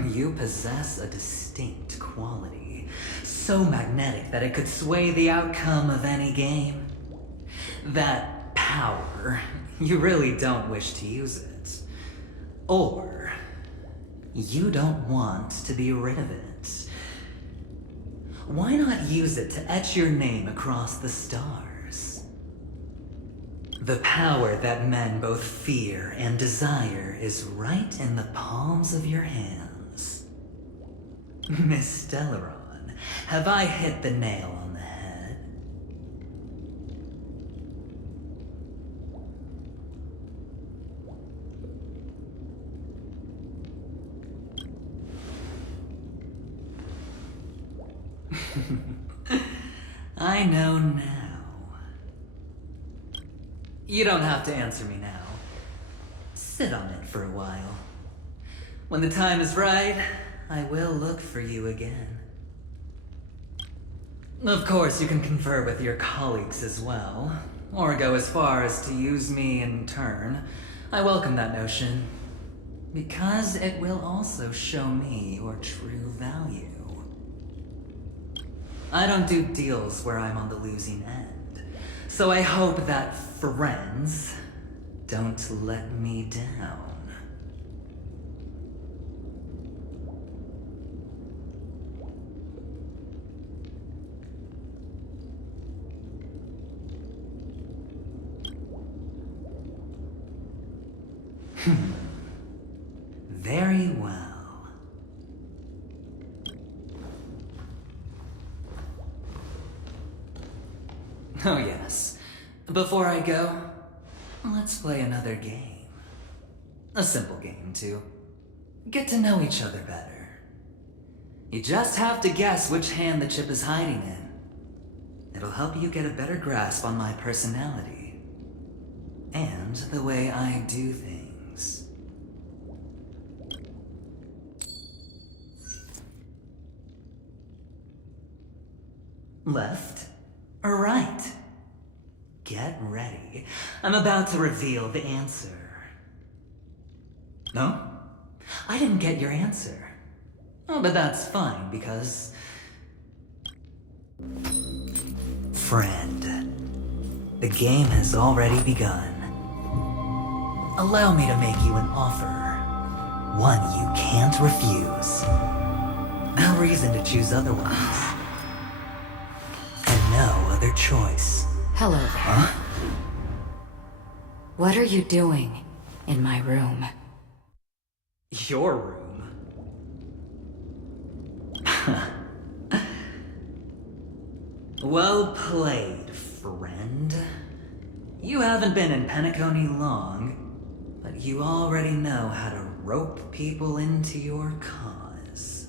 You possess a distinct quality, so magnetic that it could sway the outcome of any game. That power, you really don't wish to use it. Or, you don't want to be rid of it. Why not use it to etch your name across the stars? The power that men both fear and desire is right in the palms of your hands. Miss Stelleron, have I hit the nail on the head? I know now. You don't have to answer me now. Sit on it for a while. When the time is right, I will look for you again. Of course, you can confer with your colleagues as well, or go as far as to use me in turn. I welcome that notion, because it will also show me your true value. I don't do deals where I'm on the losing end, so I hope that friends don't let me down. Very well. Oh yes. Before I go, let's play another game. A simple game, too. Get to know each other better. You just have to guess which hand the chip is hiding in. It'll help you get a better grasp on my personality. And the way I do things. Left or right? get ready. I'm about to reveal the answer. No? I didn't get your answer. Oh, but that's fine, because... Friend, the game has already begun. Allow me to make you an offer. One you can't refuse. No reason to choose otherwise. And no other choice. Hello there. Huh? What are you doing in my room? Your room? Well played, friend. You haven't been in Penacony long, but you already know how to rope people into your cause.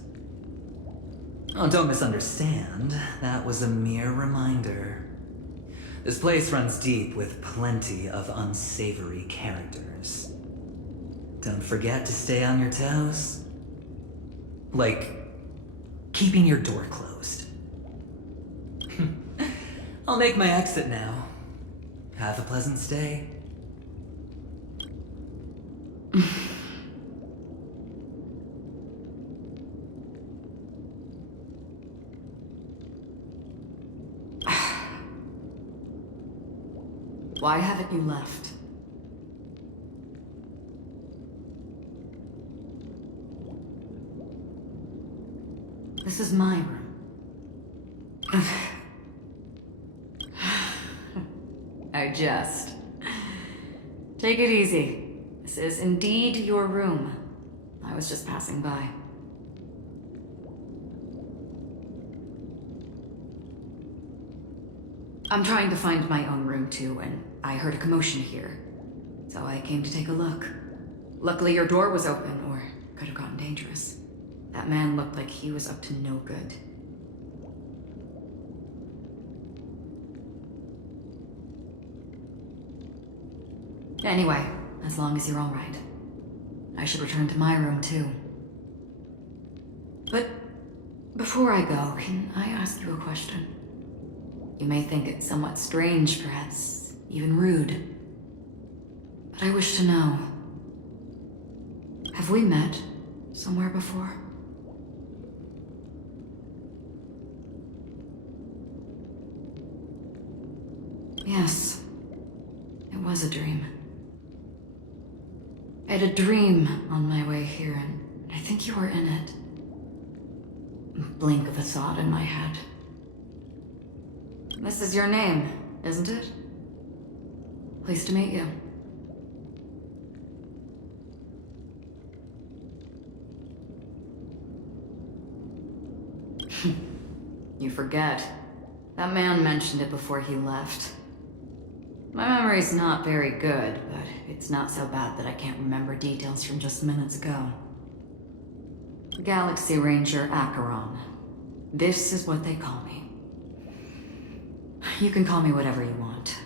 Oh, don't misunderstand. That was a mere reminder. This place runs deep with plenty of unsavory characters. Don't forget to stay on your toes. Like, keeping your door closed. I'll make my exit now. Have a pleasant stay. Why haven't you left? This is my room. I jest. Take it easy. This is indeed your room. I was just passing by. I'm trying to find my own room too, and I heard a commotion here. So I came to take a look. Luckily your door was open, or it could have gotten dangerous. That man looked like he was up to no good. Anyway, as long as you're all right. I should return to my room too. But before I go, can I ask you a question? You may think it somewhat strange, perhaps even rude. But I wish to know, have we met somewhere before? Yes, it was a dream. I had a dream on my way here, and I think you were in it. Blink of a thought in my head. This is your name, isn't it? Pleased to meet you. You forget. That man mentioned it before he left. My memory's not very good, but it's not so bad that I can't remember details from just minutes ago. Galaxy Ranger Acheron. This is what they call me. You can call me whatever you want.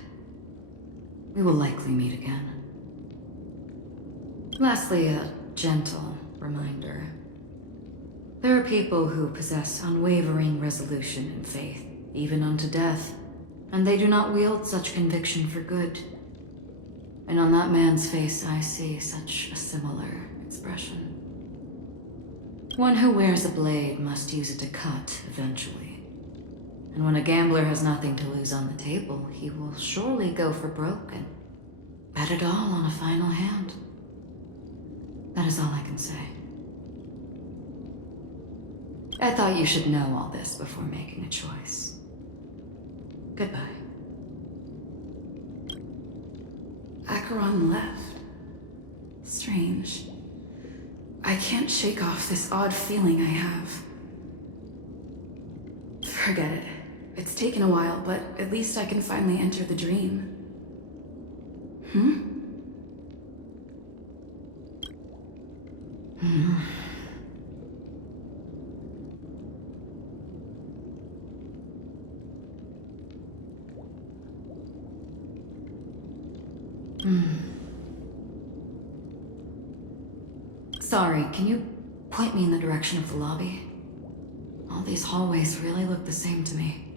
We will likely meet again. Lastly, a gentle reminder. There are people who possess unwavering resolution and faith, even unto death, and they do not wield such conviction for good. And on that man's face I see such a similar expression. One who wears a blade must use it to cut eventually. And when a gambler has nothing to lose on the table, he will surely go for broke and bet it all on a final hand. That is all I can say. I thought you should know all this before making a choice. Goodbye. Acheron left. Strange. I can't shake off this odd feeling I have. Forget it. It's taken a while, but at least I can finally enter the dream. Sorry, can you point me in the direction of the lobby? All these hallways really look the same to me.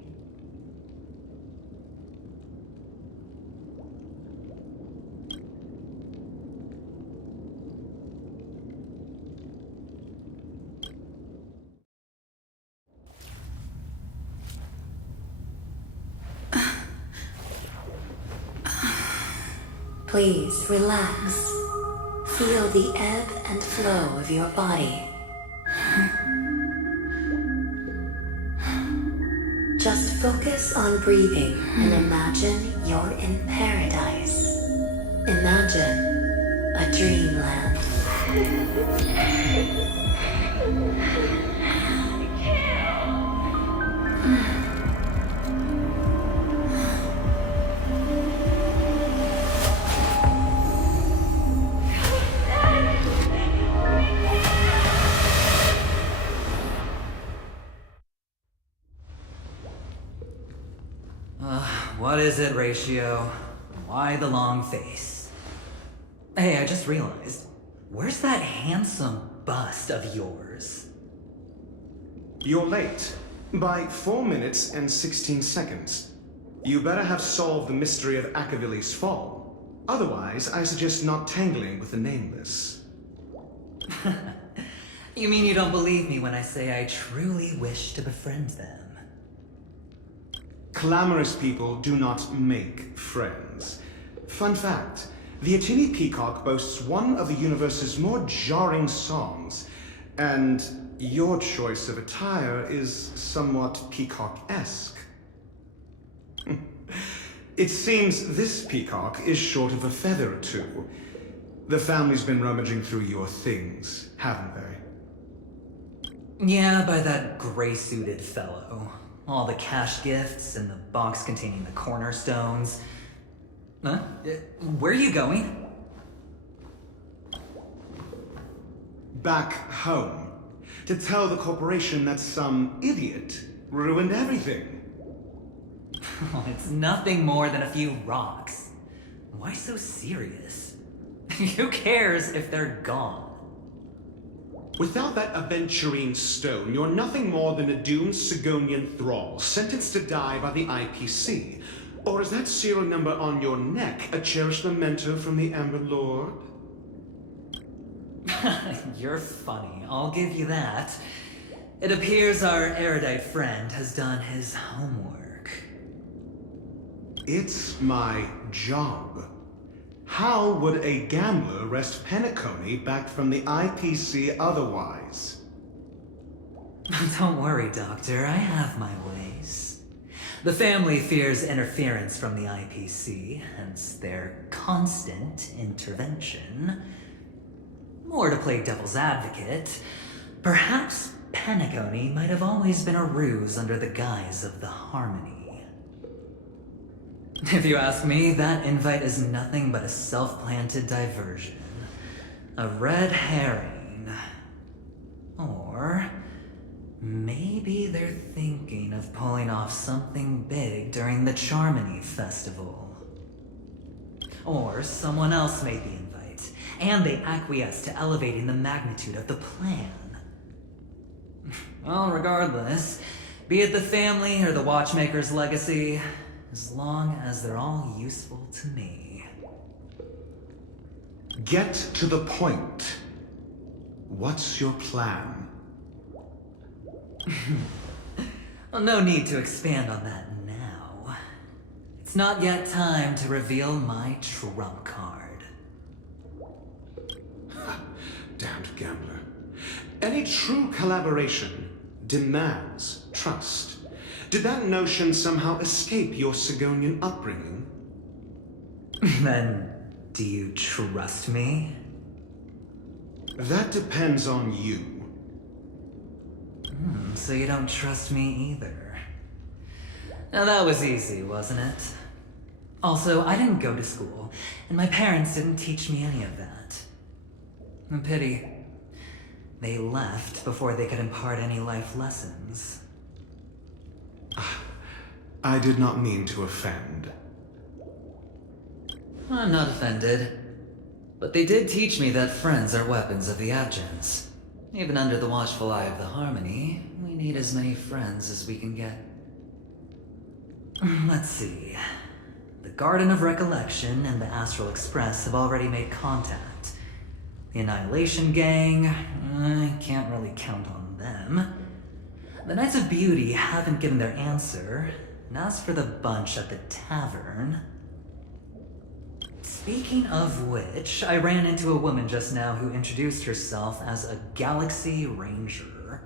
Please relax. Feel the ebb and flow of your body. Just focus on breathing and imagine you're in paradise. Imagine a dreamland. What is it, Ratio? Why the long face? Hey, I just realized, where's that handsome bust of yours? You're late. By 4 minutes and 16 seconds. You better have solved the mystery of Akavili's fall. Otherwise, I suggest not tangling with the Nameless. You mean you don't believe me when I say I truly wish to befriend them? Clamorous people do not make friends. Fun fact, the Atini Peacock boasts one of the universe's more jarring songs, and your choice of attire is somewhat peacock-esque. It seems this peacock is short of a feather or two. The family's been rummaging through your things, haven't they? Yeah, by that gray-suited fellow. All the cash gifts and the box containing the cornerstones. Huh? Where are you going? Back home. To tell the corporation that some idiot ruined everything. It's nothing more than a few rocks. Why so serious? Who cares if they're gone? Without that aventurine stone, you're nothing more than a doomed Sigonian thrall, sentenced to die by the IPC. Or is that serial number on your neck a cherished memento from the Amber Lord? You're funny, I'll give you that. It appears our erudite friend has done his homework. It's my job. How would a gambler wrest Penacony back from the IPC otherwise? Don't worry, Doctor, I have my ways. The family fears interference from the IPC, hence their constant intervention. Or to play devil's advocate, perhaps Penacony might have always been a ruse under the guise of the Harmony. If you ask me, that invite is nothing but a self-planted diversion. A red herring. Or maybe they're thinking of pulling off something big during the Charmony Festival. Or someone else made the invite, and they acquiesced to elevating the magnitude of the plan. Well, regardless, be it the family or the Watchmaker's legacy, as long as they're all useful to me. Get to the point. What's your plan? Well, no need to expand on that now. It's not yet time to reveal my trump card. Damned gambler. Any true collaboration demands trust. Did that notion somehow escape your Sigonian upbringing? Then, do you trust me? That depends on you. So you don't trust me either. Now that was easy, wasn't it? Also, I didn't go to school, and my parents didn't teach me any of that. A pity. They left before they could impart any life lessons. I did not mean to offend. I'm not offended. But they did teach me that friends are weapons of the Abgens. Even under the watchful eye of the Harmony, we need as many friends as we can get. Let's see. The Garden of Recollection and the Astral Express have already made contact. The Annihilation Gang, I can't really count on them. The Knights of Beauty haven't given their answer, and as for the bunch at the tavern... Speaking of which, I ran into a woman just now who introduced herself as a Galaxy Ranger.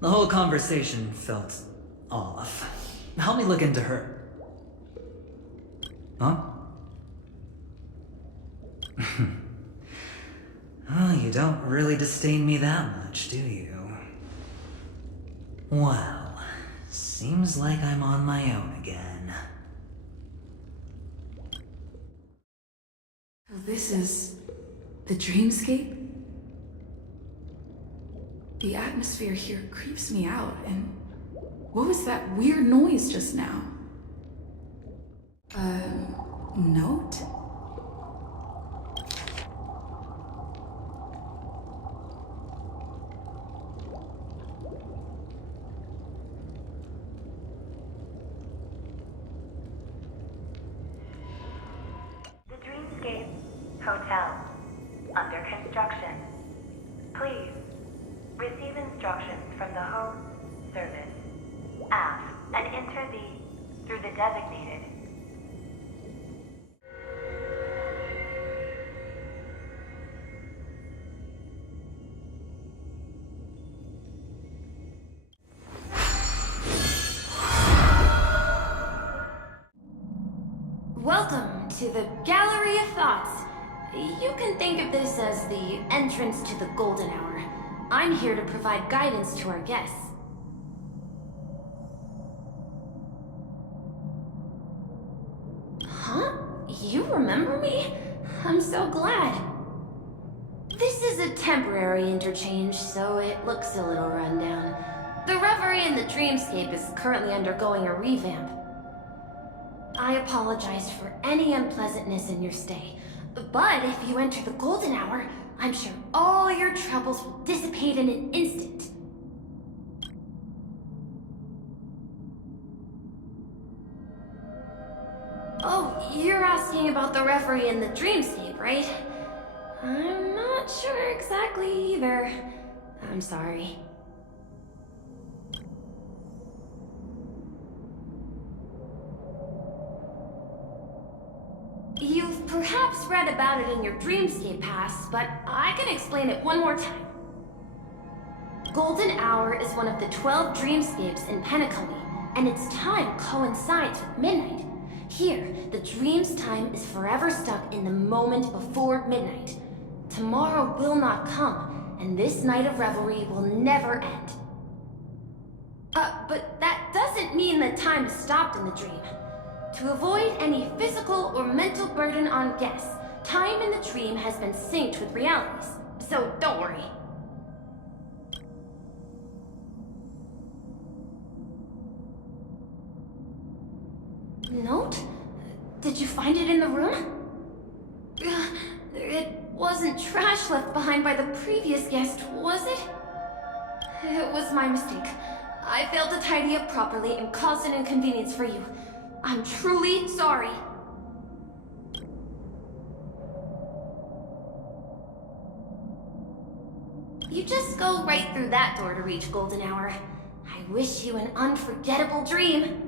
The whole conversation felt off. Help me look into her. Huh? Oh, you don't really disdain me that much, do you? Well, seems like I'm on my own again. This is the dreamscape? The atmosphere here creeps me out, and what was that weird noise just now? Note? The Dreamscape Hotel. Under construction. Please receive instructions from the home service app and enter through the designated. Welcome to the Gallery of Thoughts. You can think of this as the entrance to the Golden Hour. I'm here to provide guidance to our guests. Huh? You remember me? I'm so glad. This is a temporary interchange, so it looks a little rundown. The Reverie in the Dreamscape is currently undergoing a revamp. I apologize for any unpleasantness in your stay, but if you enter the Golden Hour, I'm sure all your troubles will dissipate in an instant. Oh, you're asking about the Reverie in the Dreamscape, right? I'm not sure exactly either. I'm sorry. You've perhaps read about it in your Dreamscape past, but I can explain it one more time. Golden Hour is one of the 12 dreamscapes in Penacony, and its time coincides with midnight. Here, the dream's time is forever stuck in the moment before midnight. Tomorrow will not come, and this night of revelry will never end. But that doesn't mean that time is stopped in the dream. To avoid any physical or mental burden on guests, time in the dream has been synced with realities, so don't worry. Note? Did you find it in the room? It wasn't trash left behind by the previous guest, was it? It was my mistake. I failed to tidy up properly and caused an inconvenience for you. I'm truly sorry. You just go right through that door to reach Golden Hour. I wish you an unforgettable dream.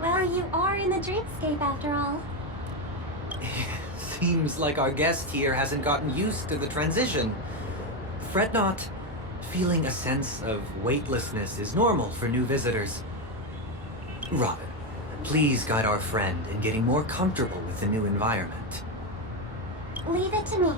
Well, you are in the dreamscape after all. Seems like our guest here hasn't gotten used to the transition. Fret not. Feeling a sense of weightlessness is normal for new visitors. Robin, please guide our friend in getting more comfortable with the new environment. Leave it to me.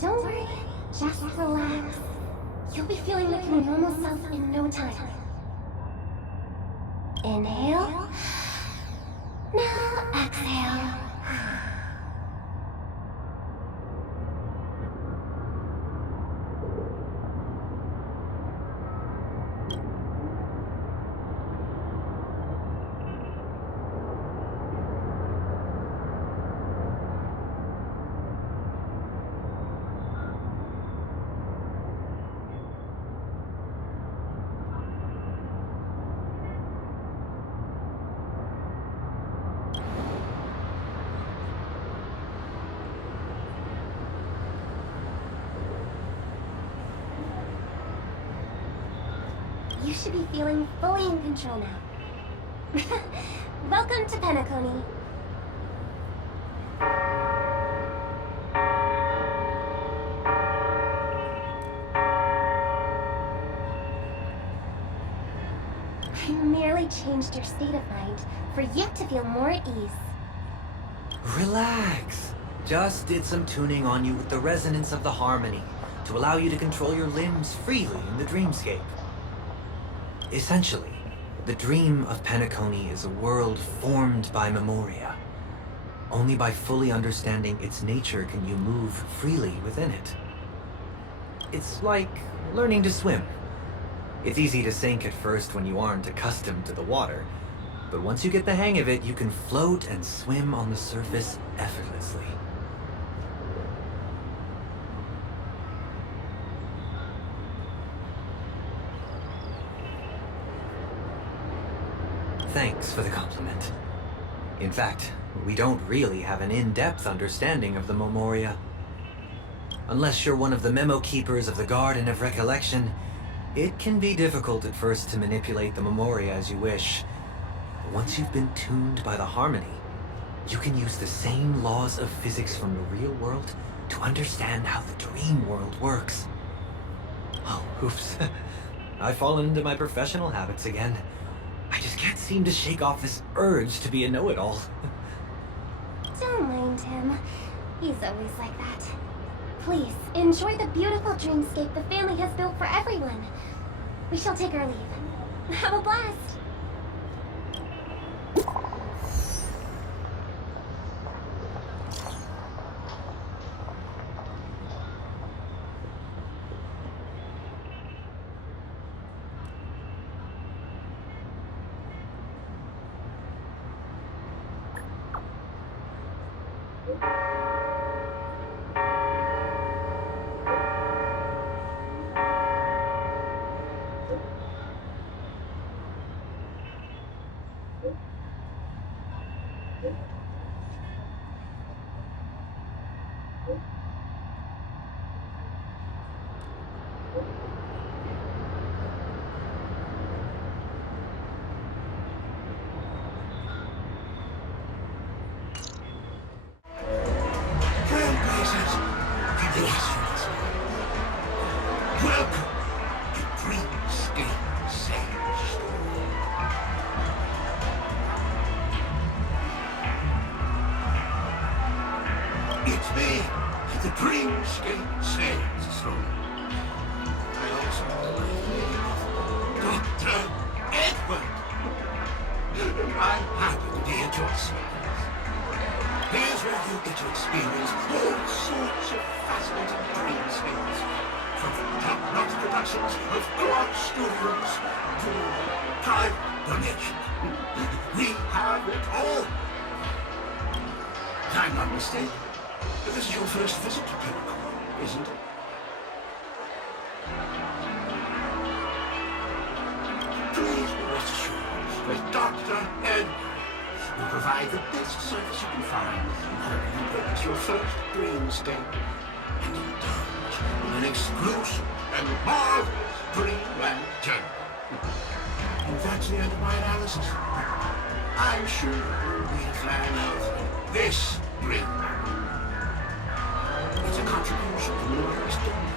Don't worry, just relax. You'll be feeling like your normal self in no time. Inhale. Now exhale. You should be feeling fully in control now. Welcome to Penacony. I merely changed your state of mind for you to feel more at ease. Relax. Just did some tuning on you with the resonance of the harmony to allow you to control your limbs freely in the dreamscape. Essentially, the dream of Penacony is a world formed by memoria. Only by fully understanding its nature can you move freely within it. It's like learning to swim. It's easy to sink at first when you aren't accustomed to the water, but once you get the hang of it, you can float and swim on the surface effortlessly. Thanks for the compliment. In fact, we don't really have an in-depth understanding of the memoria. Unless you're one of the memo keepers of the Garden of Recollection, it can be difficult at first to manipulate the memoria as you wish. But once you've been tuned by the harmony, you can use the same laws of physics from the real world to understand how the dream world works. Oh, oops. I've fallen into my professional habits again. I just can't seem to shake off this urge to be a know-it-all. Don't mind him. He's always like that. Please, enjoy the beautiful dreamscape the family has built for everyone. We shall take our leave. Have a blast! Trailblazers and the astronauts. Welcome to Dreamscape Sage. It's me, the Dreamscape Sage story. I also like Dr. Edward. I'm happy to be at your service. Here's where you get to experience all sorts of fascinating dreamscapes. From the top-notch productions of Garage Studios to Time Donation. We have it all. If I'm not mistaken, this is your first visit to Penacony, isn't it? Please be rest assured that Dr. Edward will provide the best service you can find in helping you purchase your first dreamscape. and indulge in an exclusive and marvelous dreamland journey. And that's the end of my analysis. I'm sure you'll be a fan of this dream. It's a contribution to Miller's story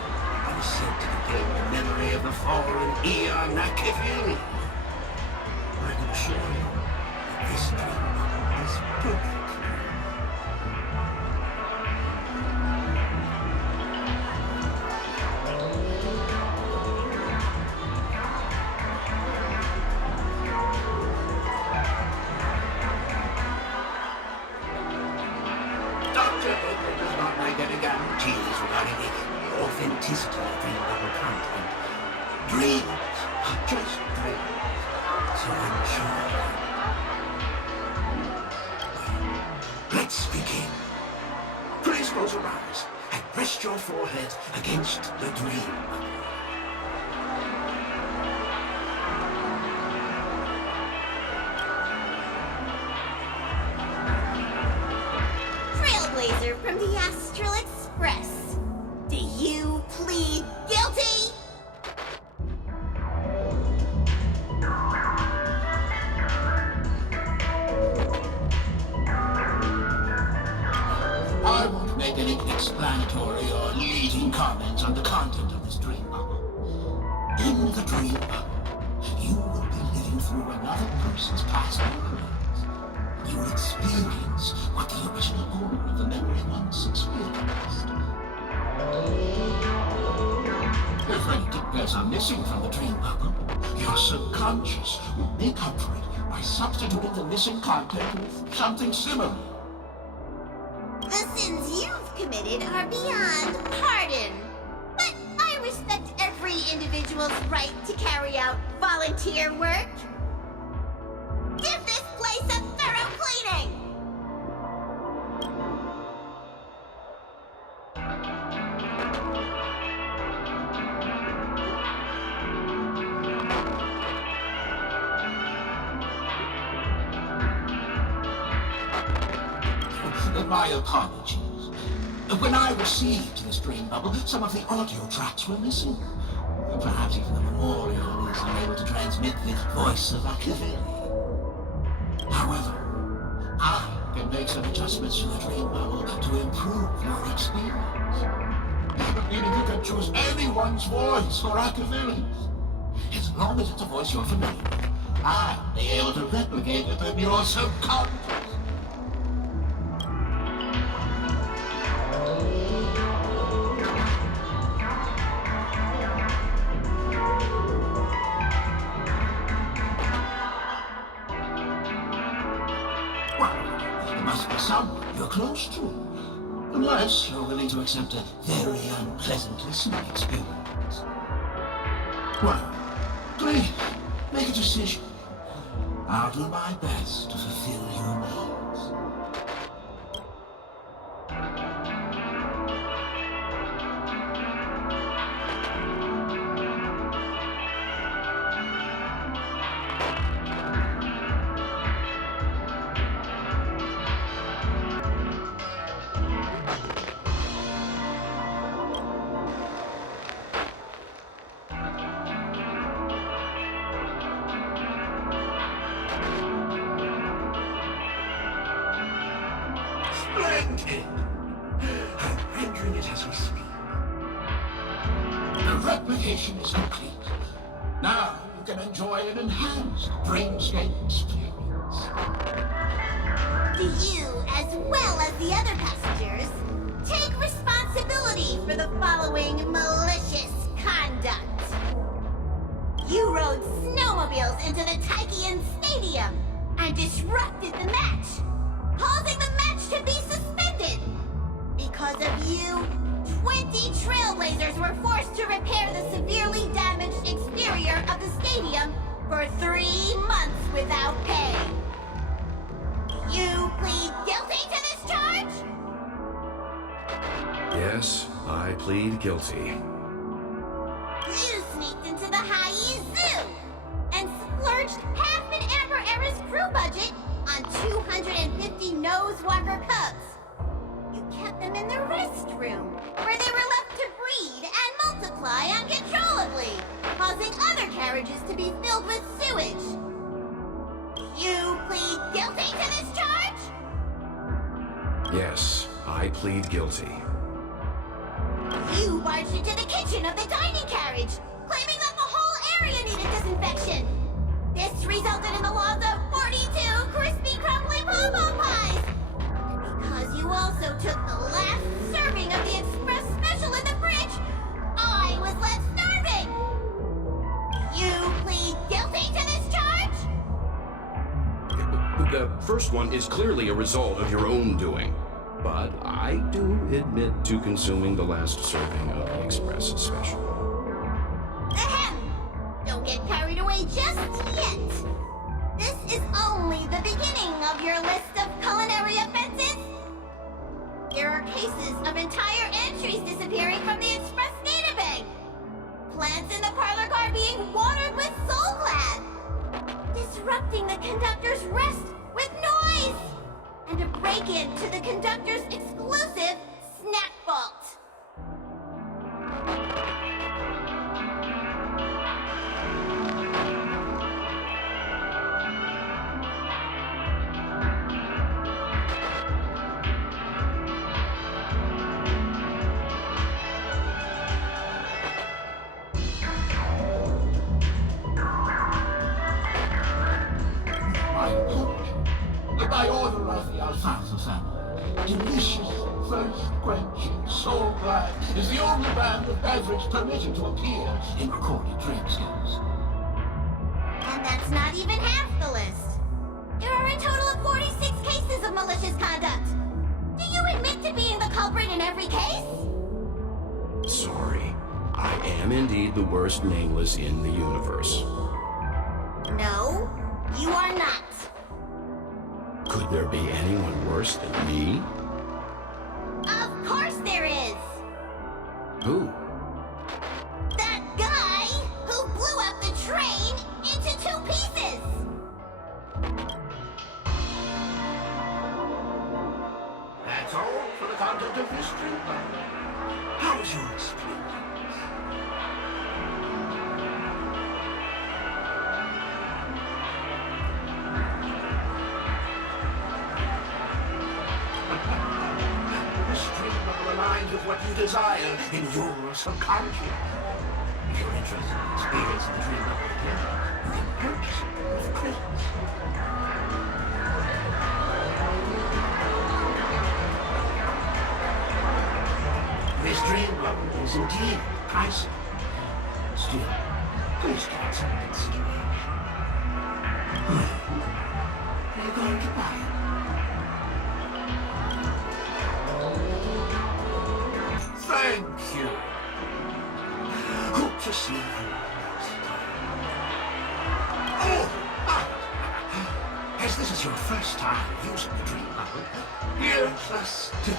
and is said to contain the memory of the fallen Eon Nakivili. I can assure you that this dream is perfect. Authenticity of dream bubble content. Dreams are just dreams. So enjoy. Let's begin. Please close your eyes and rest your forehead against the dream bubble. Trailblazer from the Astral Express. Do you plead guilty? I won't make any explanatory or leading comments on the content of this dream bubble. In the dream bubble, you will be living through another person's past memories. You will experience what the original owner of the memory once experienced. If anything bits are missing from the dream bubble, your subconscious will make up for it by substituting the missing content with something similar. The sins you've committed are beyond pardon. But I respect every individual's right to carry out volunteer work. Give this place a thorough cleaning! My apologies. When I received this dream bubble, some of the audio tracks were missing. Perhaps even the memorial is unable to transmit the voice of Akivili. However, I can make some adjustments to the dream bubble to improve your experience. Meaning you can choose anyone's voice for Akivili's. As long as it's a voice you're familiar with, I'll be able to replicate it in your subconscious. Someone you're close to, unless you're willing to accept a very unpleasant listening experience. Well, please, make a decision. I'll do my best to fulfill your needs. Splendid! I'm rendering it as we speak. The replication is complete. Now you can enjoy an enhanced dreamscape experience. Do you, as well as the other passengers, take responsibility for the following malicious conduct? You rode snowmobiles into the Taikian Stadium and disrupted the match, causing the match to be suspended. Because of you, 20 Trailblazers were forced to repair the severely damaged exterior of the stadium for 3 months without pay. You plead guilty to this charge? Yes, I plead guilty. You sneaked into the Hayi Zoo and splurged half an Amber Era's crew budget on 250 Nosewalker cubs. You kept them in the restroom, where they were carriages to be filled with sewage. You plead guilty to this charge? Yes, I plead guilty. You barged into the kitchen of the dining carriage, claiming that the whole area needed disinfection. This resulted in the loss of 42 crispy, crumbly pom-pom pies. And because you also took the last serving of the express special in the fridge, I was left starving. You plead guilty to this charge? The first one is clearly a result of your own doing. But I do admit to consuming the last serving of the Express special. Ahem! Don't get carried away just yet. This is only the beginning of your list of culinary offenses. There are cases of entire entries disappearing from the Express databank. Plants in the parlor car being watered with Soul Glad. Disrupting the conductor's rest with noise. And a break-in to the conductor's exclusive snack vault. By order of the Alfonso family, delicious, thirst-quenching, soul-glad is the only band of beverage permitted to appear in recorded dreamscapes. And that's not even half the list. There are a total of 46 cases of malicious conduct. Do you admit to being the culprit in every case? Sorry. I am indeed the worst nameless in the universe. No, you are not. Could there be anyone worse than me? Of course there is! Who? That guy who blew up the train into 2 pieces! That's all for the content of this dream. How was your experience? With what you desire in your subconscious. If you're interested in experiencing the dream level again, you can purchase it with credits. This dream level is indeed pricey. Still, please give it some consideration. Well, are you going to buy it? Thank you. Hope to see you next time. Oh! As this is your first time using the dream level, here's a stick.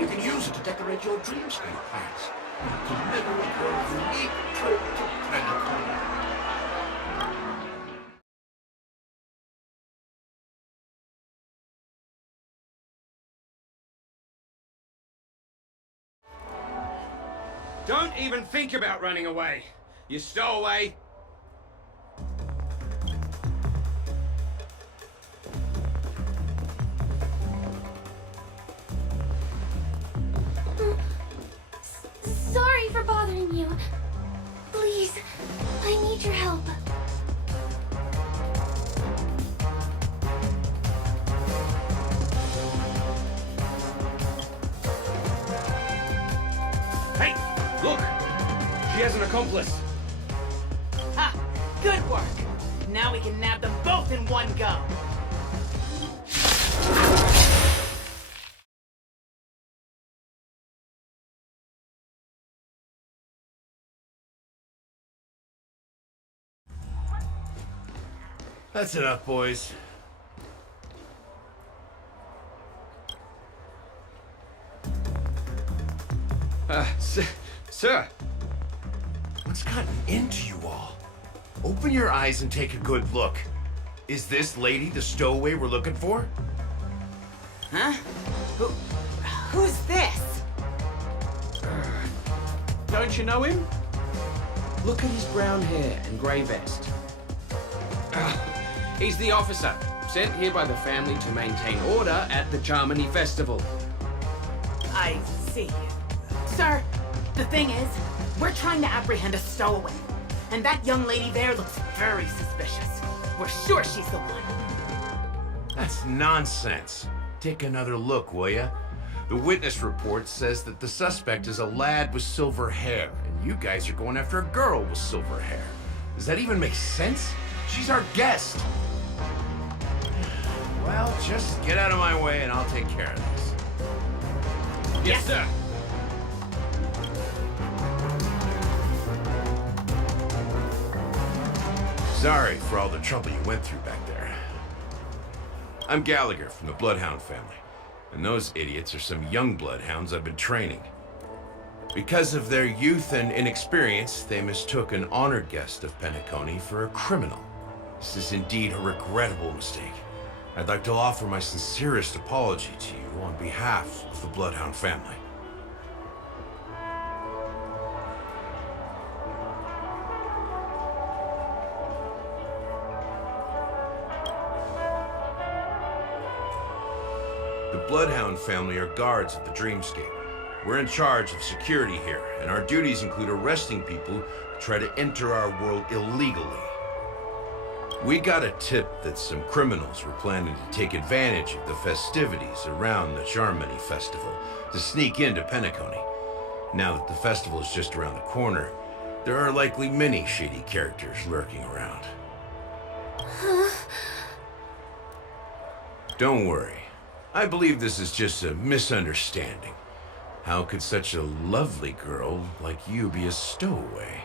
You can use it to decorate your dreamscape plans and commemorate your unique trip to Penacony. Don't even think about running away. You stowaway. Sorry for bothering you. Please, I need your help. Hey, look! She has an accomplice. Ha! Good work! Now we can nab them both in one go! That's enough, boys. Sir. What's gotten into you all? Open your eyes and take a good look. Is this lady the stowaway we're looking for? Huh? Who's this? Don't you know him? Look at his brown hair and grey vest. He's the officer, sent here by the family to maintain order at the Charmony Festival. I see. Sir, the thing is, we're trying to apprehend a stowaway. And that young lady there looks very suspicious. We're sure she's the one. That's nonsense. Take another look, will ya? The witness report says that the suspect is a lad with silver hair, and you guys are going after a girl with silver hair. Does that even make sense? She's our guest. Well, just get out of my way and I'll take care of this. Yes, sir. Sorry for all the trouble you went through back there. I'm Gallagher from the Bloodhound family, and those idiots are some young bloodhounds I've been training. Because of their youth and inexperience, they mistook an honored guest of Penacony for a criminal. This is indeed a regrettable mistake. I'd like to offer my sincerest apology to you on behalf of the Bloodhound family. The Bloodhound family are guards at the Dreamscape. We're in charge of security here, and our duties include arresting people who try to enter our world illegally. We got a tip that some criminals were planning to take advantage of the festivities around the Charmony Festival to sneak into Penacony. Now that the festival is just around the corner, there are likely many shady characters lurking around. Don't worry. I believe this is just a misunderstanding. How could such a lovely girl like you be a stowaway?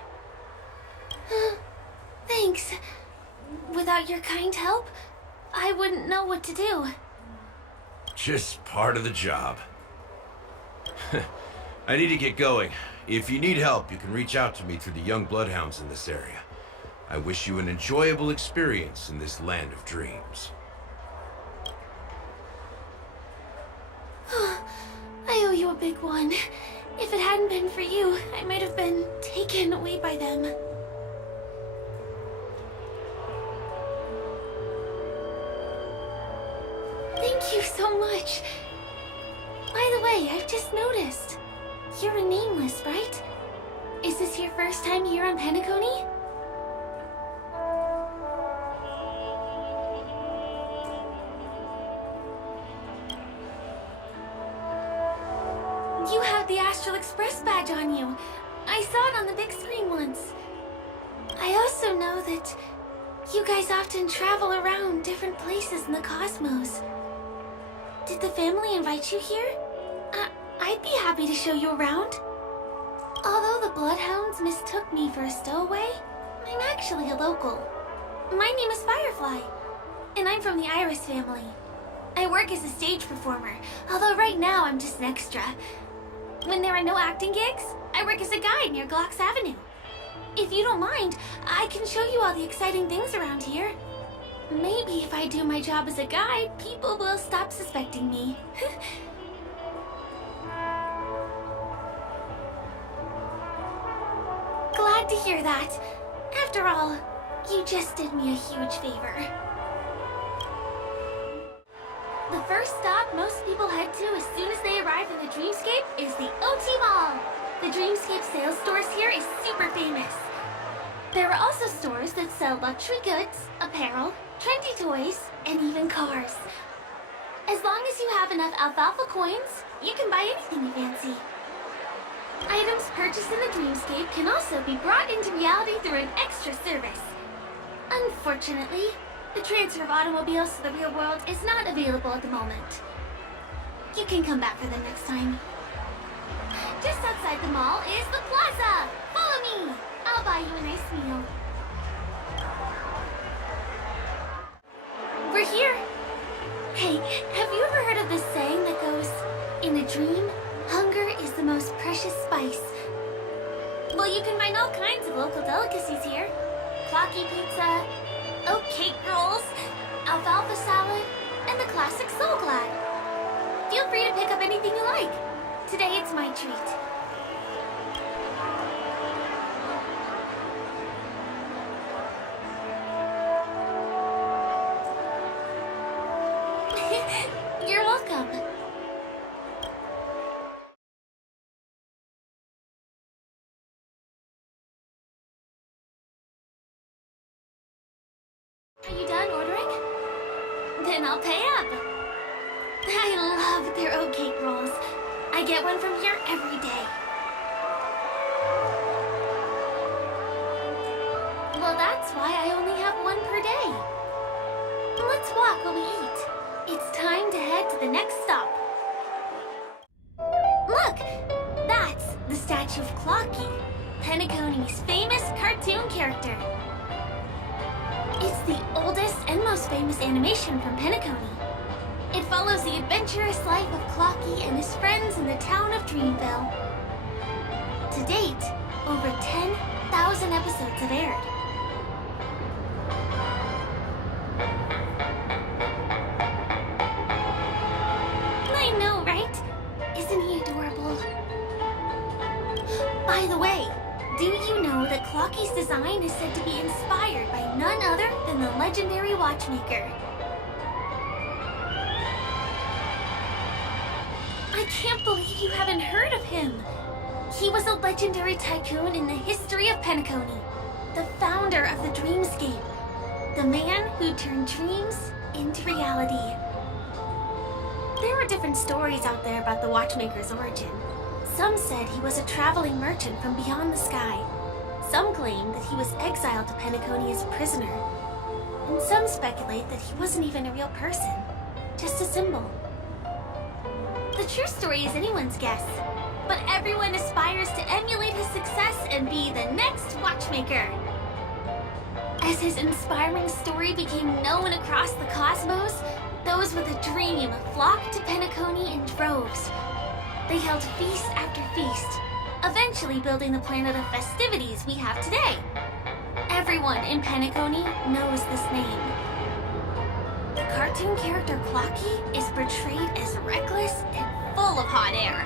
Thanks. Without your kind help, I wouldn't know what to do. Just part of the job. I need to get going. If you need help, you can reach out to me through the young bloodhounds in this area. I wish you an enjoyable experience in this land of dreams. I owe you a big one. If it hadn't been for you, I might have been taken away by them. Thank you so much. By the way, I've just noticed. You're a nameless, right? Is this your first time here on Penacony? You have the Astral Express badge on you. I saw it on the big screen once. I also know that you guys often travel around different places in the cosmos. Did the family invite you here? I'd be happy to show you around. Although the Bloodhounds mistook me for a stowaway, I'm actually a local. My name is Firefly, and I'm from the Iris family. I work as a stage performer, although right now I'm just an extra. When there are no acting gigs, I work as a guide near Glocks Avenue. If you don't mind, I can show you all the exciting things around here. Maybe if I do my job as a guide, people will stop suspecting me. Glad to hear that. After all, you just did me a huge favor. The first stop most people head to as soon as they arrive in the Dreamscape is the OT Mall. The Dreamscape sales stores here is super famous. There are also stores that sell luxury goods, apparel, trendy toys, and even cars. As long as you have enough alfalfa coins, you can buy anything you fancy. Items purchased in the Dreamscape can also be brought into reality through an extra service. Unfortunately, the transfer of automobiles to the real world is not available at the moment. You can come back for them next time. Just outside the mall is the plaza! Follow me! I'll buy you a nice meal. We're here! Hey, have you ever heard of this saying that goes, in a dream, hunger is the most precious spice? Well, you can find all kinds of local delicacies here. Clocky pizza, oat cake rolls, alfalfa salad, and the classic Soul Glad. Feel free to pick up anything you like. Today it's my treat. and I'll pay up. I love their oat cake rolls. I get one from here every day. Well, that's why I only have one per day. Let's walk while we eat. It's time to head to the next stop. Look! That's the statue of Clocky, Penacony's famous cartoon character. It's the oldest and most famous animation from Penacony. It follows the adventurous life of Clocky and his friends in the town of Dreamville. To date, over 10,000 episodes have aired. I know, right? Isn't he adorable? By the way, do you know that Clocky's design is said to be inspired by none other than the legendary watchmaker? I can't believe you haven't heard of him. He was a legendary tycoon in the history of Penacony, the founder of the Dreamscape, the man who turned dreams into reality. There are different stories out there about the watchmaker's origin. Some said he was a traveling merchant from beyond the sky. Some claim that he was exiled to Penacony as a prisoner. And some speculate that he wasn't even a real person, just a symbol. The true story is anyone's guess, but everyone aspires to emulate his success and be the next watchmaker. As his inspiring story became known across the cosmos, those with a dream flocked to Penacony in droves. They held feast after feast, eventually building the planet of festivities we have today. Everyone in Penacony knows this name. The cartoon character Clocky is portrayed as reckless and full of hot air.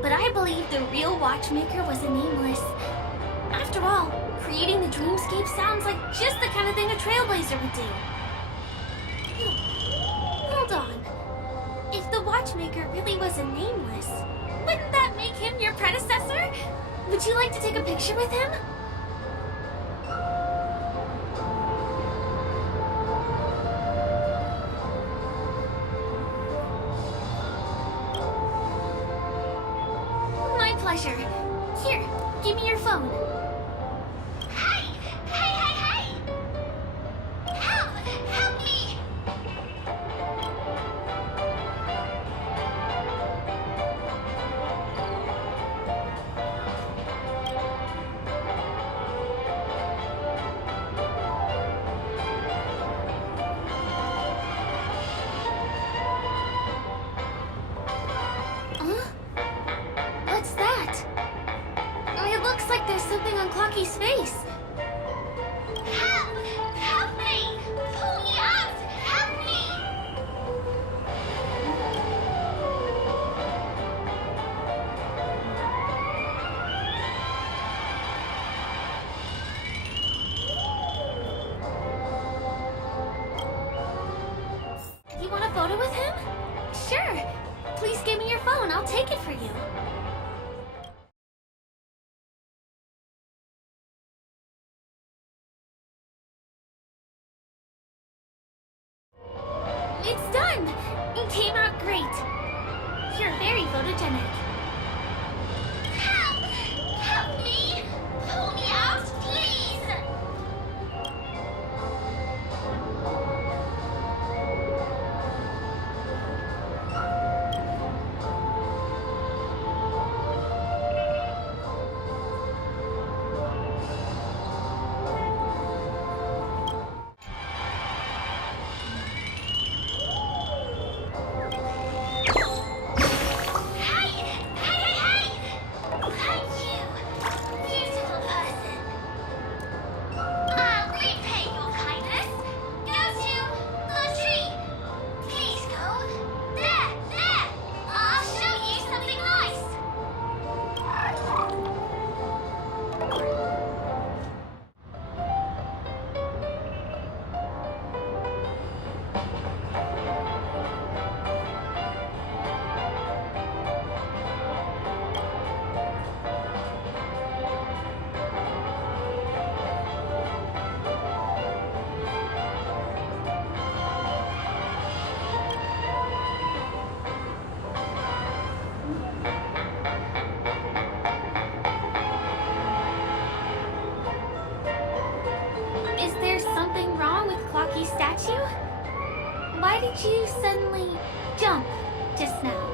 But I believe the real watchmaker was a nameless. After all, creating the dreamscape sounds like just the kind of thing a Trailblazer would do. Hold on. If the watchmaker really was a nameless, wouldn't that make him your predecessor? Would you like to take a picture with him? My pleasure. Here, give me your phone. Hey! Hey, hey, hey! Help! Help me! What's that? It looks like there's something on Clocky's face. Help! Help me! Pull me out! Help me! You want a photo with him? Sure. Please give me your phone. I'll take it for you. It's done! It came out great. You're very photogenic. Help! Help me! Pull me out, please! Hey! why did you suddenly jump just now?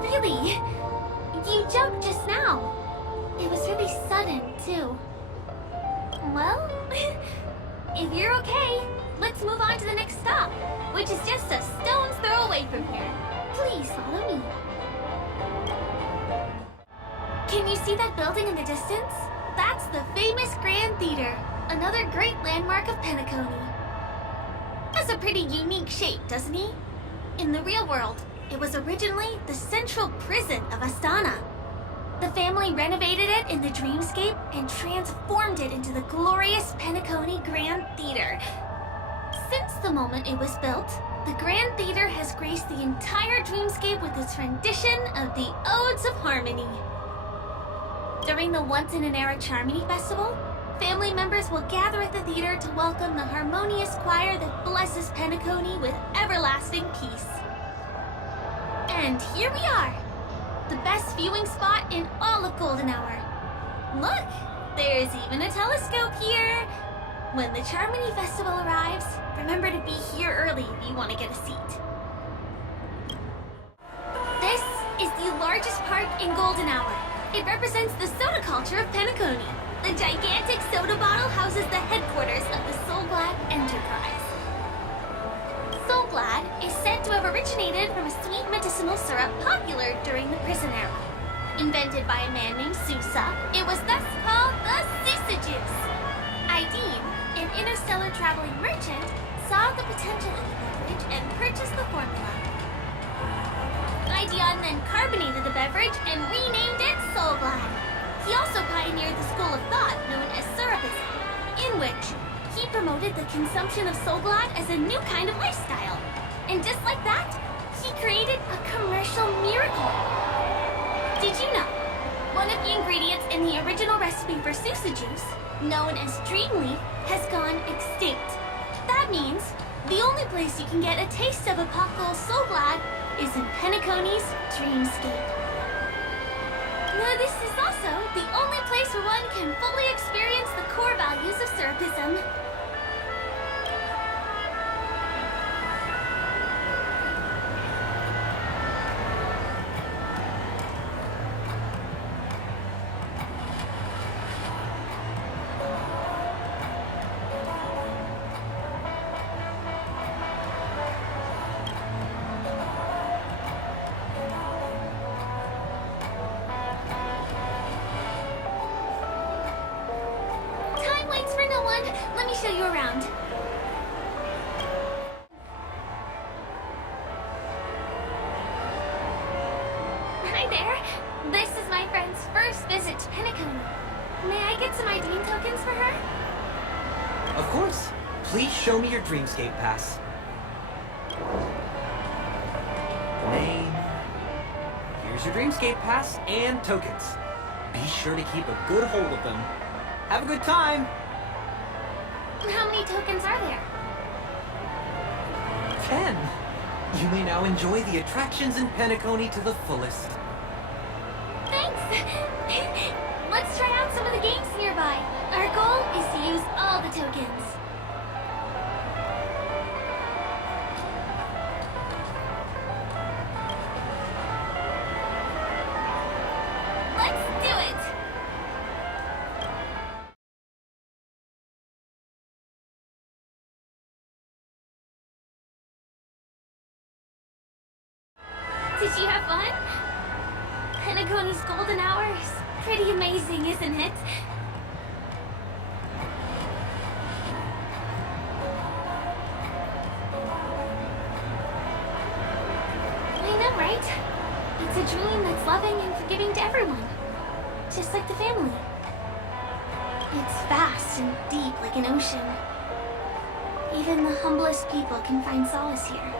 Really? You jumped just now. It was really sudden, too. Well, if you're okay, let's move on to the next stop, which is just a stone's throw away from here. Please follow me. Can you see that building in the distance? That's the famous Grand Theater, another great landmark of Penacony. Has a pretty unique shape, doesn't he? In the real world, it was originally the central prison of Astana. The family renovated it in the dreamscape and transformed it into the glorious Penacony Grand Theater. Since the moment it was built, the Grand Theater has graced the entire dreamscape with its rendition of the Odes of Harmony. During the once-in-an-era Charmony Festival, family members will gather at the theater to welcome the harmonious choir that blesses Penacony with everlasting peace. And here we are, the best viewing spot in all of Golden Hour. Look, there's even a telescope here. When the Charmony Festival arrives, remember to be here early if you want to get a seat. This is the largest park in Golden Hour. It represents the soda culture of Penacony. The gigantic soda bottle houses the headquarters of the Soulglad Enterprise. Soulglad is said to have originated from a sweet medicinal syrup popular during the prison era. Invented by a man named Sousa, it was thus called the Sousa Juice. Ideen, an interstellar traveling merchant, saw the potential in the beverage and purchased the formula. Ideon then carbonated the beverage and renamed it Soulglad. He also pioneered the school of thought known as Syrupism, in which he promoted the consumption of Soulglad as a new kind of lifestyle. And just like that, he created a commercial miracle. Did you know? One of the ingredients in the original recipe for Sousa Juice, known as Dreamleaf, has gone extinct. That means the only place you can get a taste of Apocalypse Soulglad is in Penacony's Dreamscape. Now, this is also the only place where one can fully experience the core values of Syrupism. Let me show you around. Hi there. This is my friend's first visit to Penacony. May I get some ID tokens for her? Of course. Please show me your Dreamscape pass. Name. Here's your Dreamscape pass and tokens. Be sure to keep a good hold of them. Have a good time! How many tokens are there? 10. You may now enjoy the attractions in Penacony to the fullest. Thanks! Let's try out some of the games nearby. Our goal is to use all the tokens. Let's do it! Did you have fun? Penacony's Golden Hour is pretty amazing, isn't it? I know, right? It's a dream that's loving and forgiving to everyone. Just like the family. It's vast and deep like an ocean. Even the humblest people can find solace here.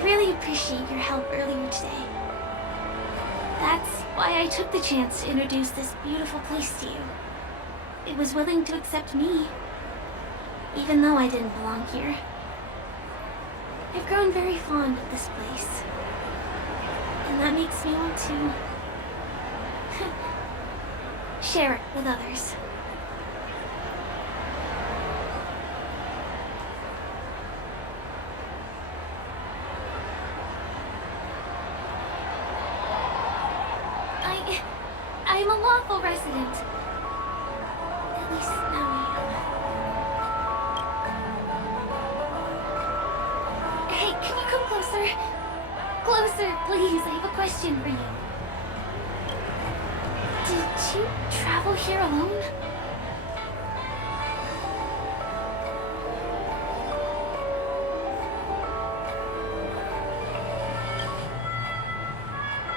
I really appreciate your help earlier today. That's why I took the chance to introduce this beautiful place to you. It was willing to accept me, even though I didn't belong here. I've grown very fond of this place, and that makes me want to share it with others. I'm a lawful resident. At least now I am. Hey, can you come closer? Closer, please. I have a question for you. Did you travel here alone?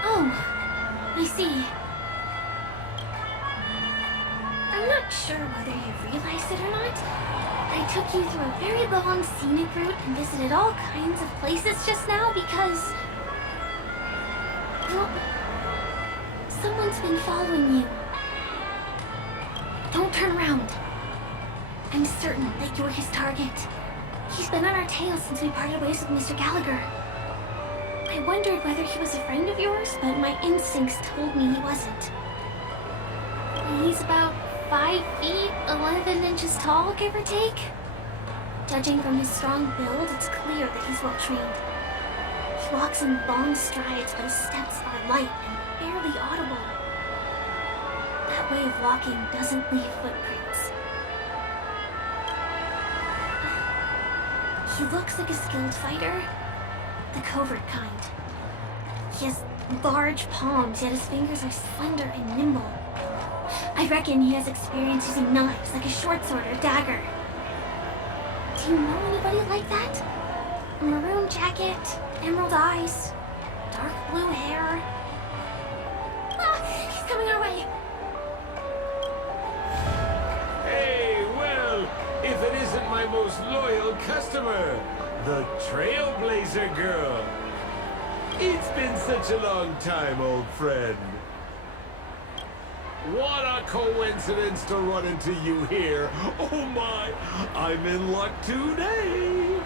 Oh, I see. I'm not sure whether you realize it or not. I took you through a very long scenic route and visited all kinds of places just now because... well, someone's been following you. Don't turn around. I'm certain that you're his target. He's been on our tail since we parted ways with Mr. Gallagher. I wondered whether he was a friend of yours, but my instincts told me he wasn't. He's about 5 feet, 11 inches tall, give or take. Judging from his strong build, it's clear that he's well trained. He walks in long strides, but his steps are light and barely audible. That way of walking doesn't leave footprints. He looks like a skilled fighter, the covert kind. He has large palms, yet his fingers are slender and nimble. I reckon he has experience using knives, like a short sword or dagger. Do you know anybody like that? A maroon jacket, emerald eyes, dark blue hair. Ah, he's coming our way. Hey, well, if it isn't my most loyal customer, the Trailblazer girl. It's been such a long time, old friend. What a coincidence to run into you here. Oh my, I'm in luck today.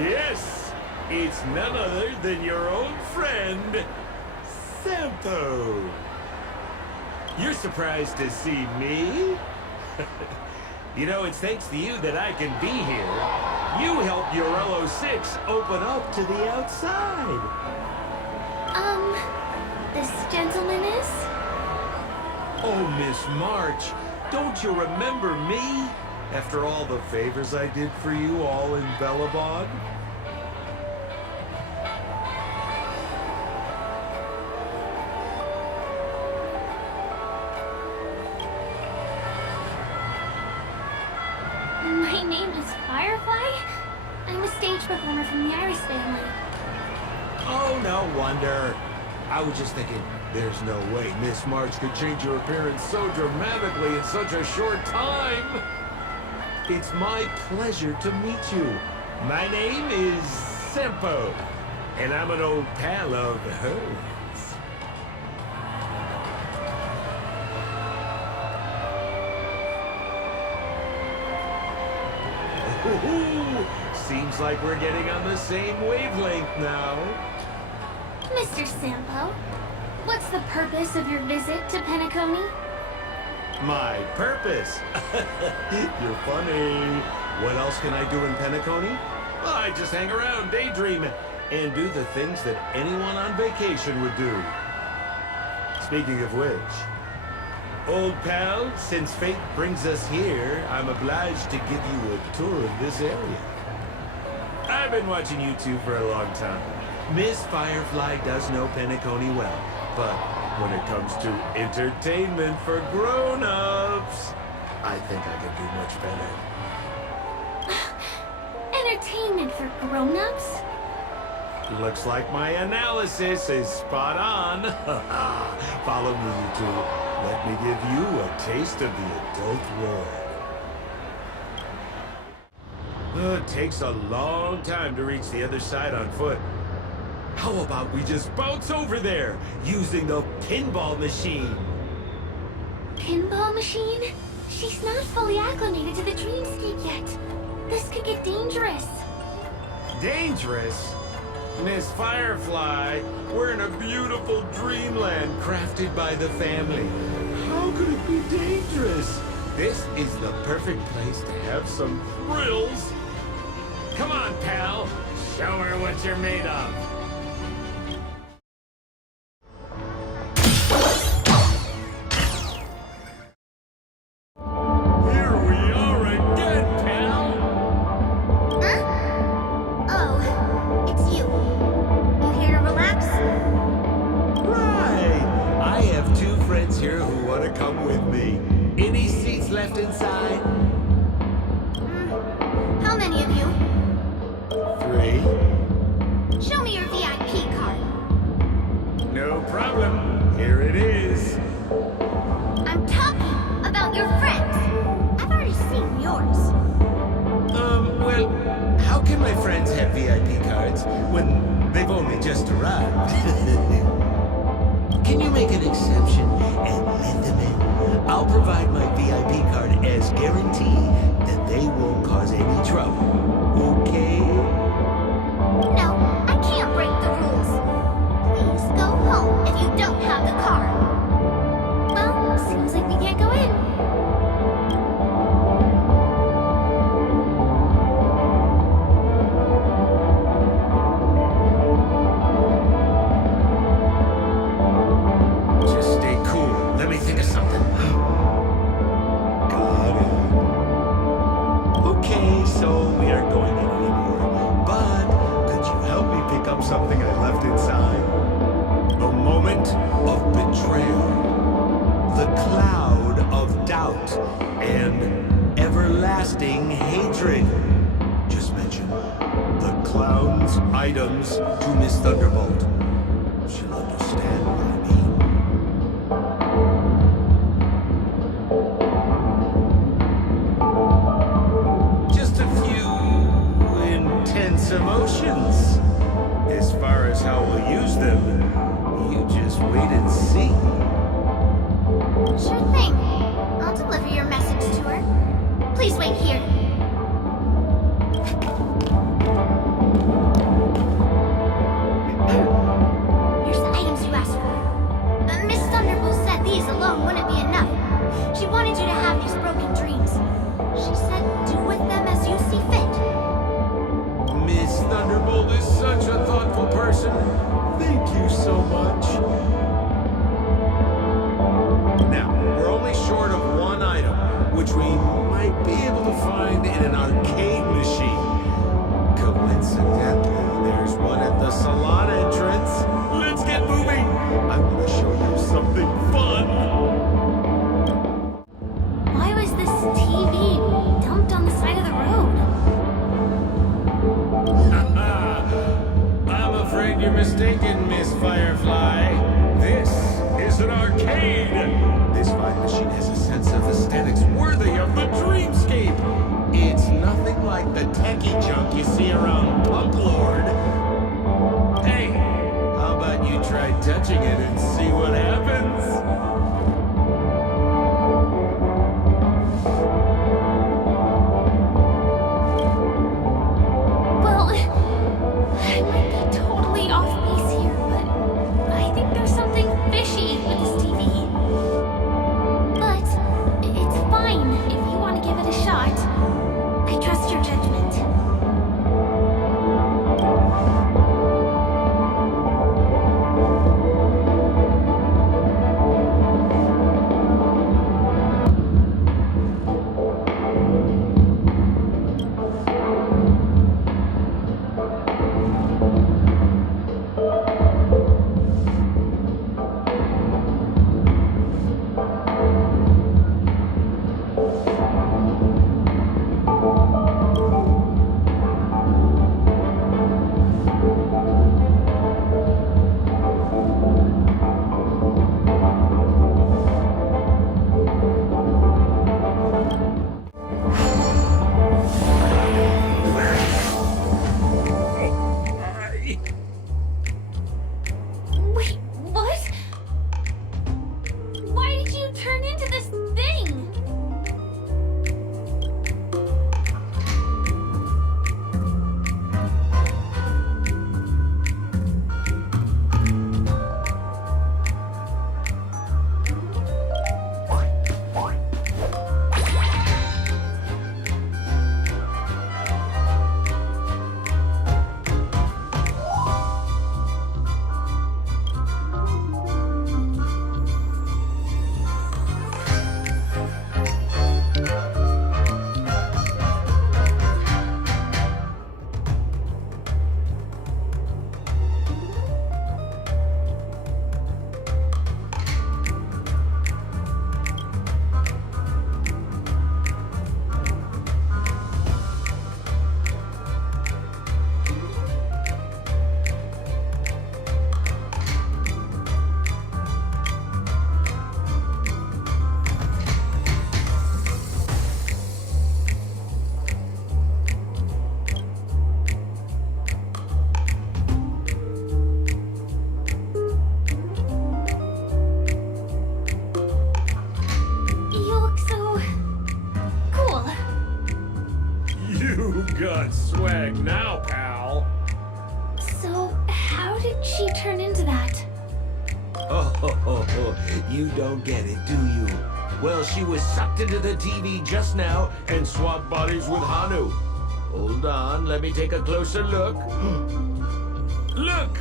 Yes, it's none other than your old friend, Sampo. You're surprised to see me? You know, it's thanks to you that I can be here. You helped Urello 6 open up to the outside. This gentleman is? Oh, Miss March, don't you remember me? After all the favors I did for you all in Bellabog? My name is Firefly. I'm a stage performer from the Iris family. Oh, no wonder. I was just thinking, there's no way Miss March could change her appearance so dramatically in such a short time. It's my pleasure to meet you. My name is Sampo, and I'm an old pal of hers. Ooh, seems like we're getting on the same wavelength now. Mr. Sampo, what's the purpose of your visit to Penacony? My purpose? You're funny. What else can I do in Penacony? Well, I just hang around, daydream, and do the things that anyone on vacation would do. Speaking of which, old pal, since fate brings us here, I'm obliged to give you a tour of this area. I've been watching you two for a long time. Miss Firefly does know Penacony well, but when it comes to entertainment for grown-ups, I think I can do much better. Entertainment for grown-ups? Looks like my analysis is spot on. Follow me, you two. Let me give you a taste of the adult world. It takes a long time to reach the other side on foot. How about we just bounce over there using the pinball machine? Pinball machine? She's not fully acclimated to the dreamscape yet. This could get dangerous. Dangerous? Miss Firefly, we're in a beautiful dreamland crafted by the family. How could it be dangerous? This is the perfect place to have some thrills. Come on, pal. Show her what you're made of. Here we are again, pal. Oh, it's you. You here to relax? Right. I have two friends here who want to come with me. Any seats left inside? How many of you? 3. Show me your VIP card. No problem. Here it is. I'm talking about your friends. I've already seen yours. Well, how can my friends have VIP cards when they've only just arrived? Can you make an exception and let them in? I'll provide my VIP card as guarantee that they won't cause any trouble. Okay? No, I can't break the rules. Please go home if you don't have the card. Well, seems like we can't go in. Just stay cool. Let me think of something. Got it. Okay, so we aren't going in anymore. But could you help me pick up something I left inside? The moment of betrayal. The cloud of doubt. And everlasting hatred. Just mention the clown's items to Miss Thunderbolt. She'll understand what I mean. Just a few intense emotions. As far as how we'll use them, you just wait and see. Sure thing. I'll deliver your message to her. Please wait here. Here's the items you asked for. Miss Thunderbolt said these alone wouldn't be enough. She wanted you to have these broken dreams. She said do with them as you see fit. Miss Thunderbolt is such a thoughtful person. Thank you so much. Now, we're only short of one item, which we might be able to find in an arcade machine. Coincidentally, there's one at the salon entrance. Let's get moving. I want to show you something fun. Why was this TV dumped on the side of the road? I'm afraid you're mistaken, Miss Firefly. This is an arcade. This fine machine has a sense of aesthetics worthy of the dreamscape. It's nothing like the techie junk you see around Punk Lord. Hey, how about you try touching it and see what happens? Well, I might be totally off base here, but I think there's something fishy with this TV. But it's fine if you want to give it a shot. I trust your judgment. Good swag now, pal. So, how did she turn into that? Oh, you don't get it, do you? Well, she was sucked into the TV just now and swapped bodies with Hanu. Hold on, let me take a closer look. Look!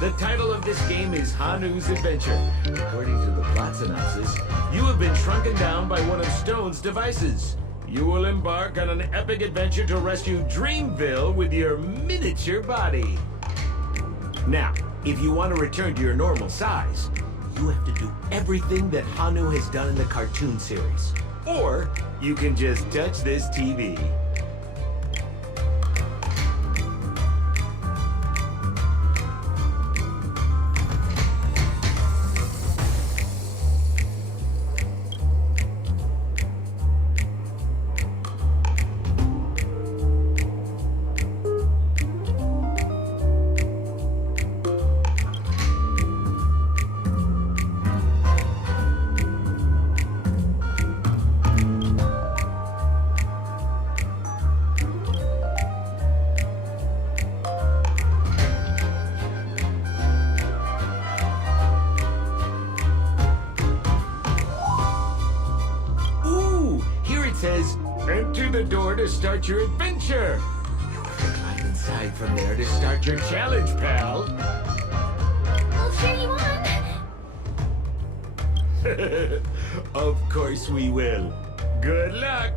The title of this game is Hanu's Adventure. According to the plot synopsis, you have been shrunken down by one of Stone's devices. You will embark on an epic adventure to rescue Dreamville with your miniature body. Now, if you want to return to your normal size, you have to do everything that Hanu has done in the cartoon series. Or you can just touch this TV. Says, enter the door to start your adventure. You have to climb inside from there to start your challenge, pal. I'll cheer you on. Of course we will. Good luck.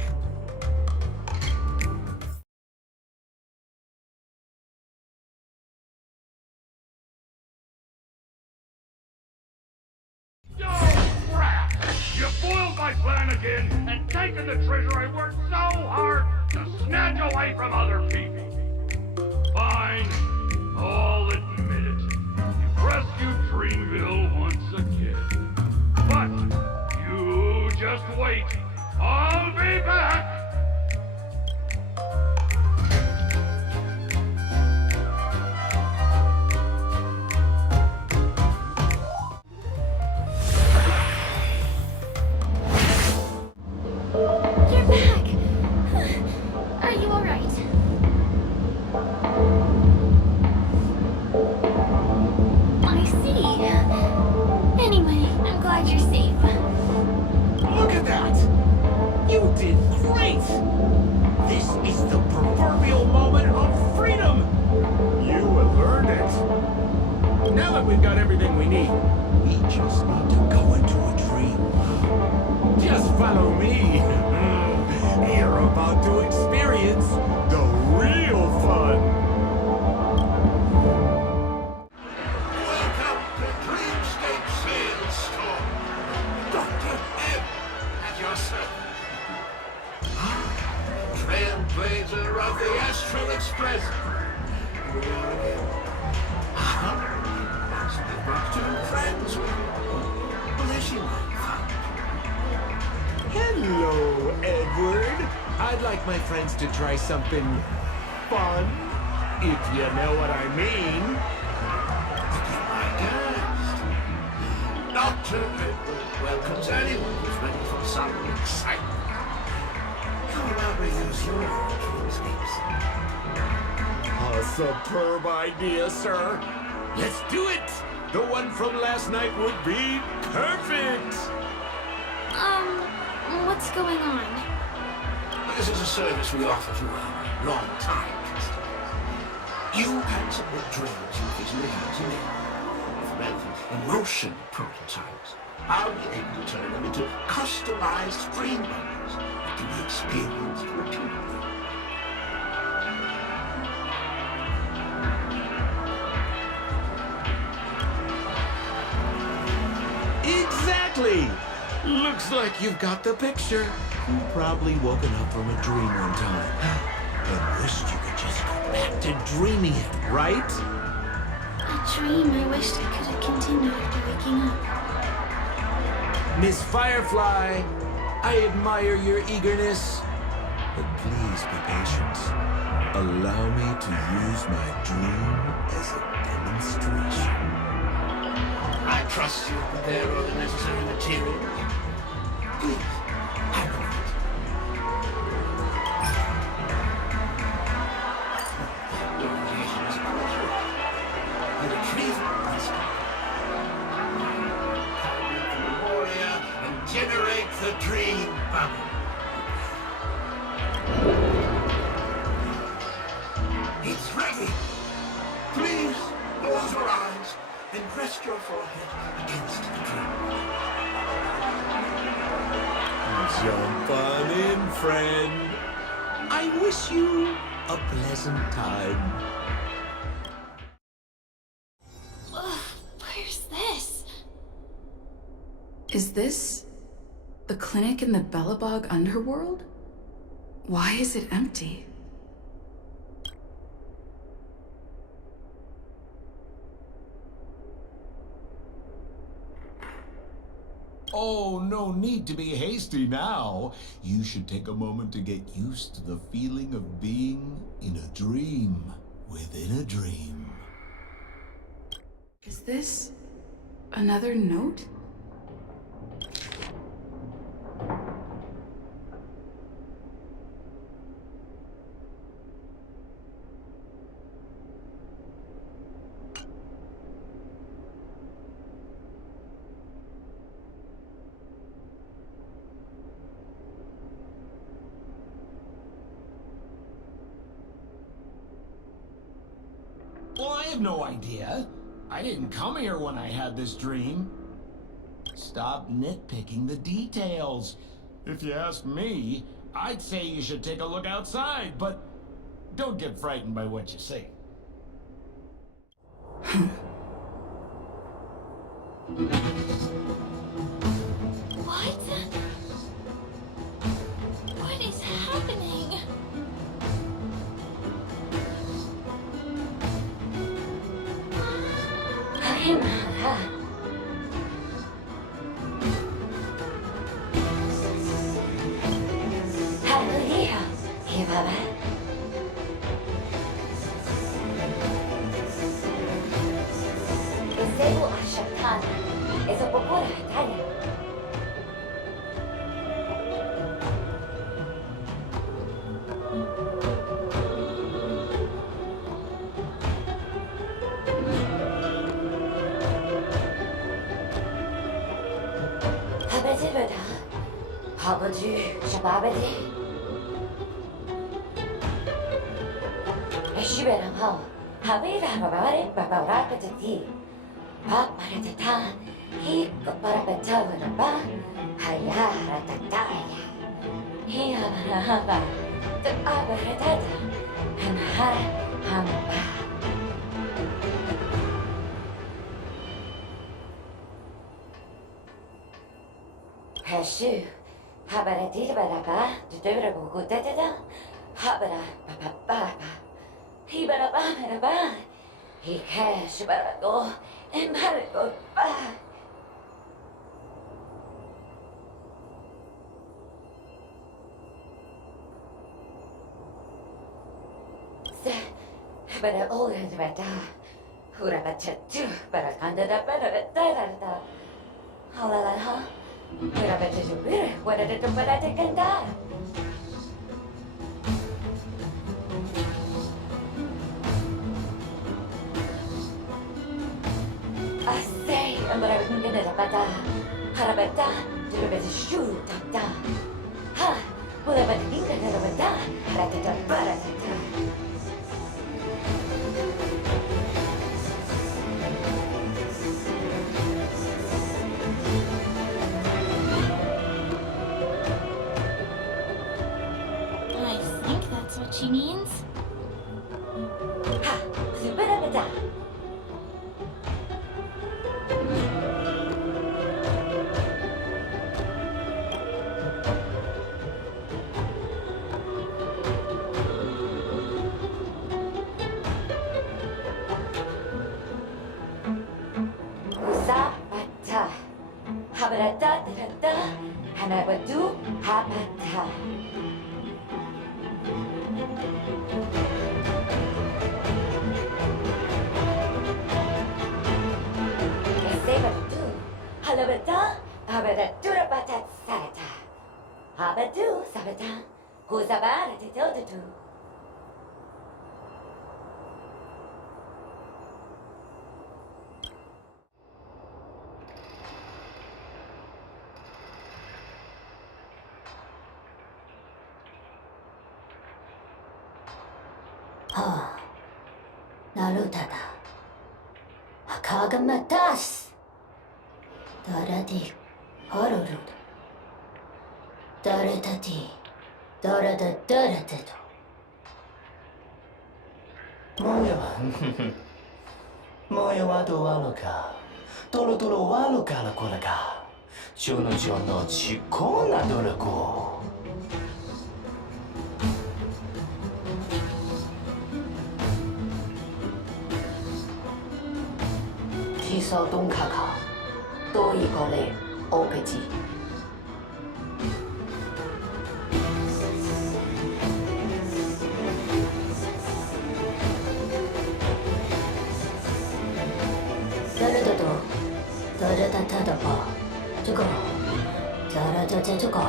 You foiled my plan again and taken the treasure I worked so hard to snatch away from other people. Fine, I'll admit it. You've rescued Dreamville once again. But you just wait. I'll be back. You're back. Are you alright? I see. Anyway, I'm glad you're safe. Look at that! You did great! This is the proverbial moment of freedom! You have earned it. Now that we've got everything we need, we just need to go into a dream. Just follow me. You're about to experience the real fun. Welcome to Dreamscape Sandstorm. Dr. M at your service. Trailblazer of the Astral Express. I've got two friends with you. Will she like fun? Hello, Edward. I'd like my friends to try something fun, if you know what I mean. Dr. Edward welcomes anyone who's ready for some excitement. How about we use your dreamscapes? A superb idea, sir. Let's do it. The one from last night would be perfect. What's going on? This is a service we offer to our long-time customers. You can submit dreams you visually have to me. If relevant emotion prototypes, I'll be able to turn them into customized dream bundles that can be experienced repeatedly. Exactly! Looks like you've got the picture. You've probably woken up from a dream one time and wished you could just go back to dreaming it, right? A dream I wished I could have continued after waking up. Miss Firefly, I admire your eagerness, but please be patient. Allow me to use my dream as a demonstration. I trust you prepare all the necessary materials. Please, have a rest your forehead against the dream. Jump on in, friend. I wish you a pleasant time. Where's this? Is this the clinic in the Bellabog underworld? Why is it empty? Oh, no need to be hasty now. You should take a moment to get used to the feeling of being in a dream within a dream. Is this another note? Well, I have no idea. I didn't come here when I had this dream. Stop nitpicking the details. If you ask me, I'd say you should take a look outside, but don't get frightened by what you see. What? What is happening? I think that's what she means. Kagamatas. Daradi Harurud. Daratati. Darada Daratato. Moyo. Moyo wado waloka. Toro toro waloka la kolaka. Jono jono chikona dorako. Tiso dong kaka. Doi gole opeti. Darada 저거 저거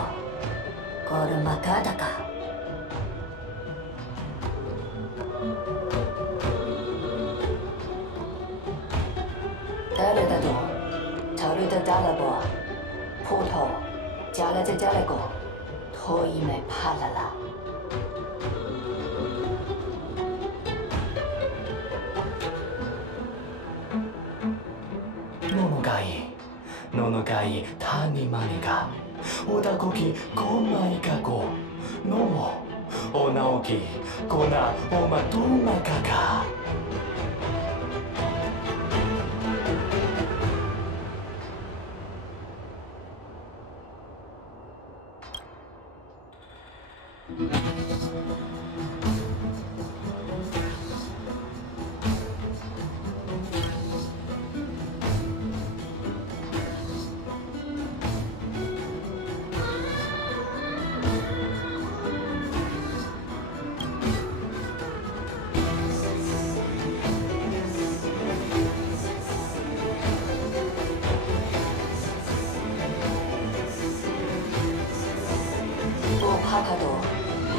걸음마 가다가 다르다도 저르다 달라보 포토 잘라고 토임에 팔라라 노노가이 타니 마니가 오다 고기 고마이 가고 노모 오나오기 고나 오마 도마가가 파파도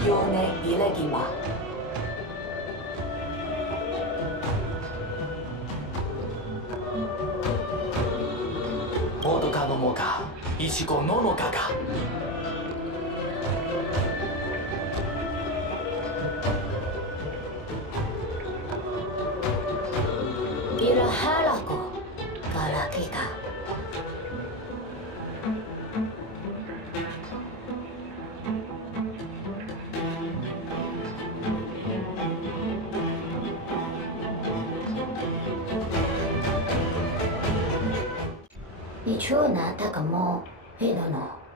요네 일레기마 오도가 노모가 이시고 노노가가 이라하라고 가라기가 이추 나타가 뭐 해도노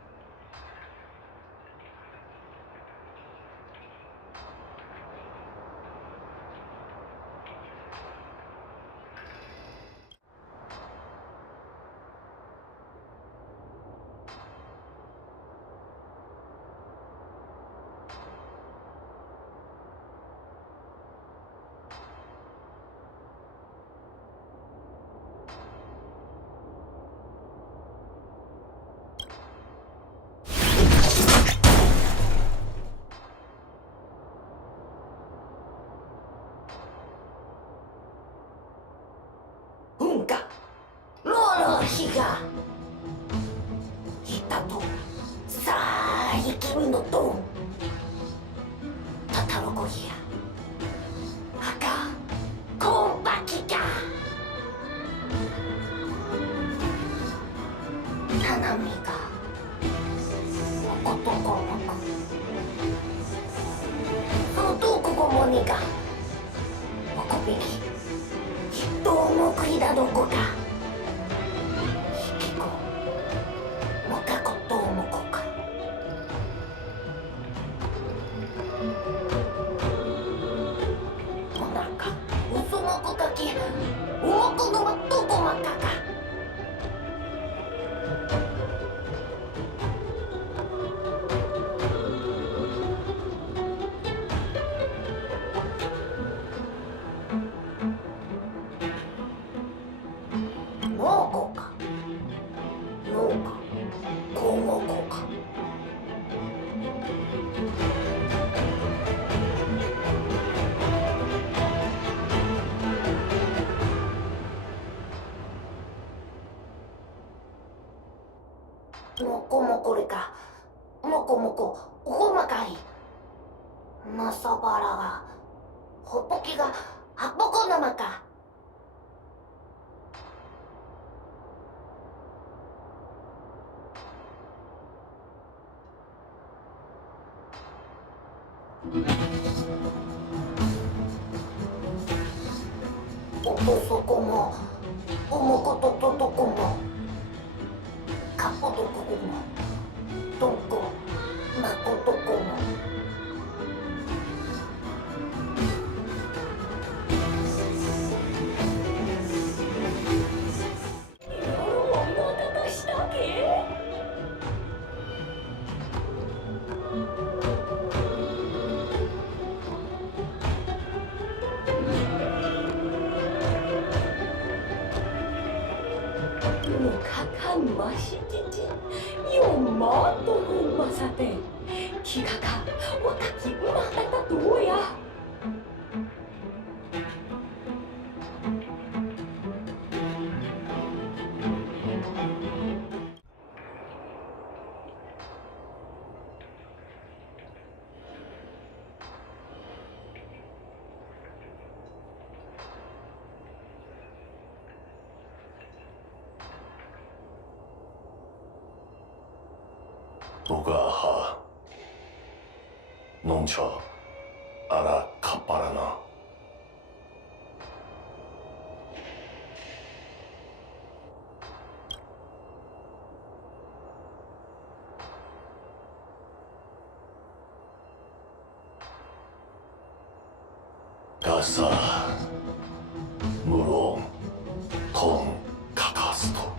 がいたとさあ生きるのとたたろこぎや赤コンバキがななみがおことこのこそのどこごもにがおこびき人をもくりだどこかもこもこれかもこもこほまかいまさばらがほっぽきがはっぽこなまかとそこも産むことととこもかことここもどこまことこも무카칸 마시티티 요마도 마사테 기가가 와카키 우마다다 도야 僕は飲んちゃあらかっぱらながさ無論トンかかすと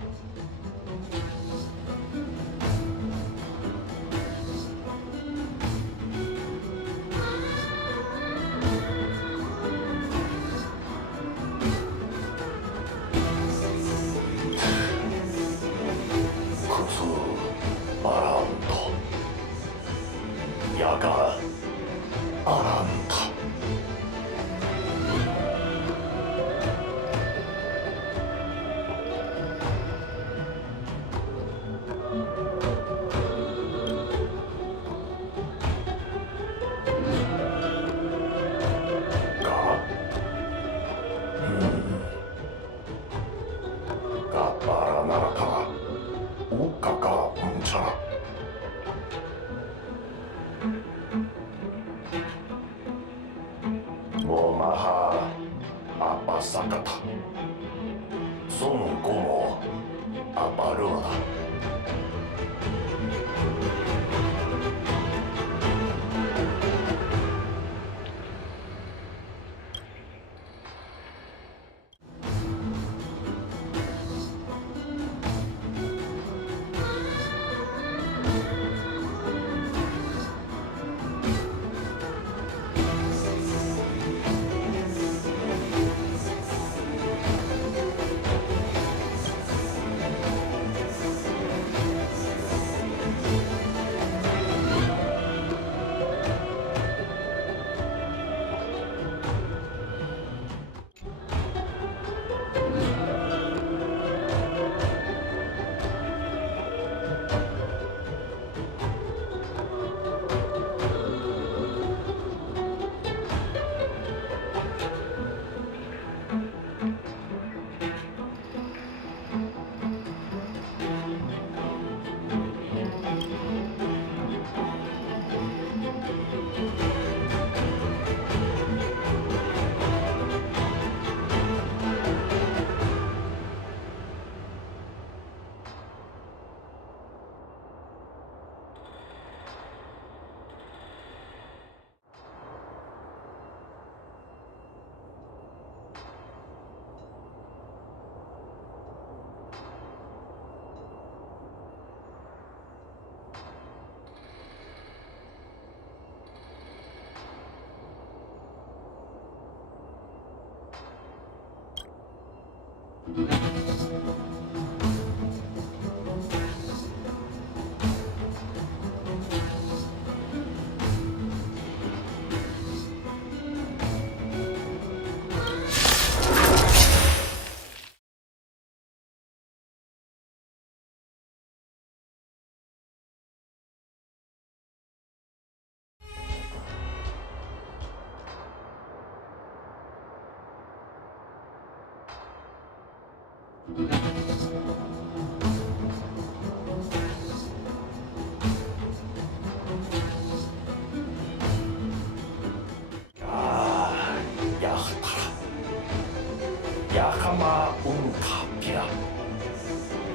や Yahama Unkapira.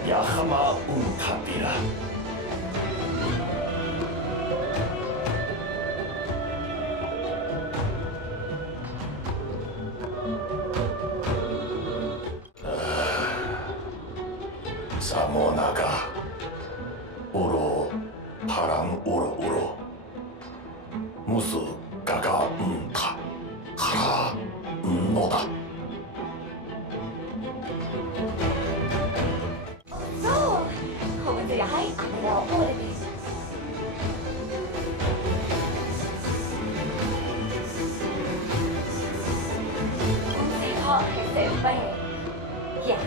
Yahama Unkapira. さもながおろパランおろおろむすががんかからんのだ So, kommen Sie heim an der Ohrlich. Und Sie haben den Weg. Ja,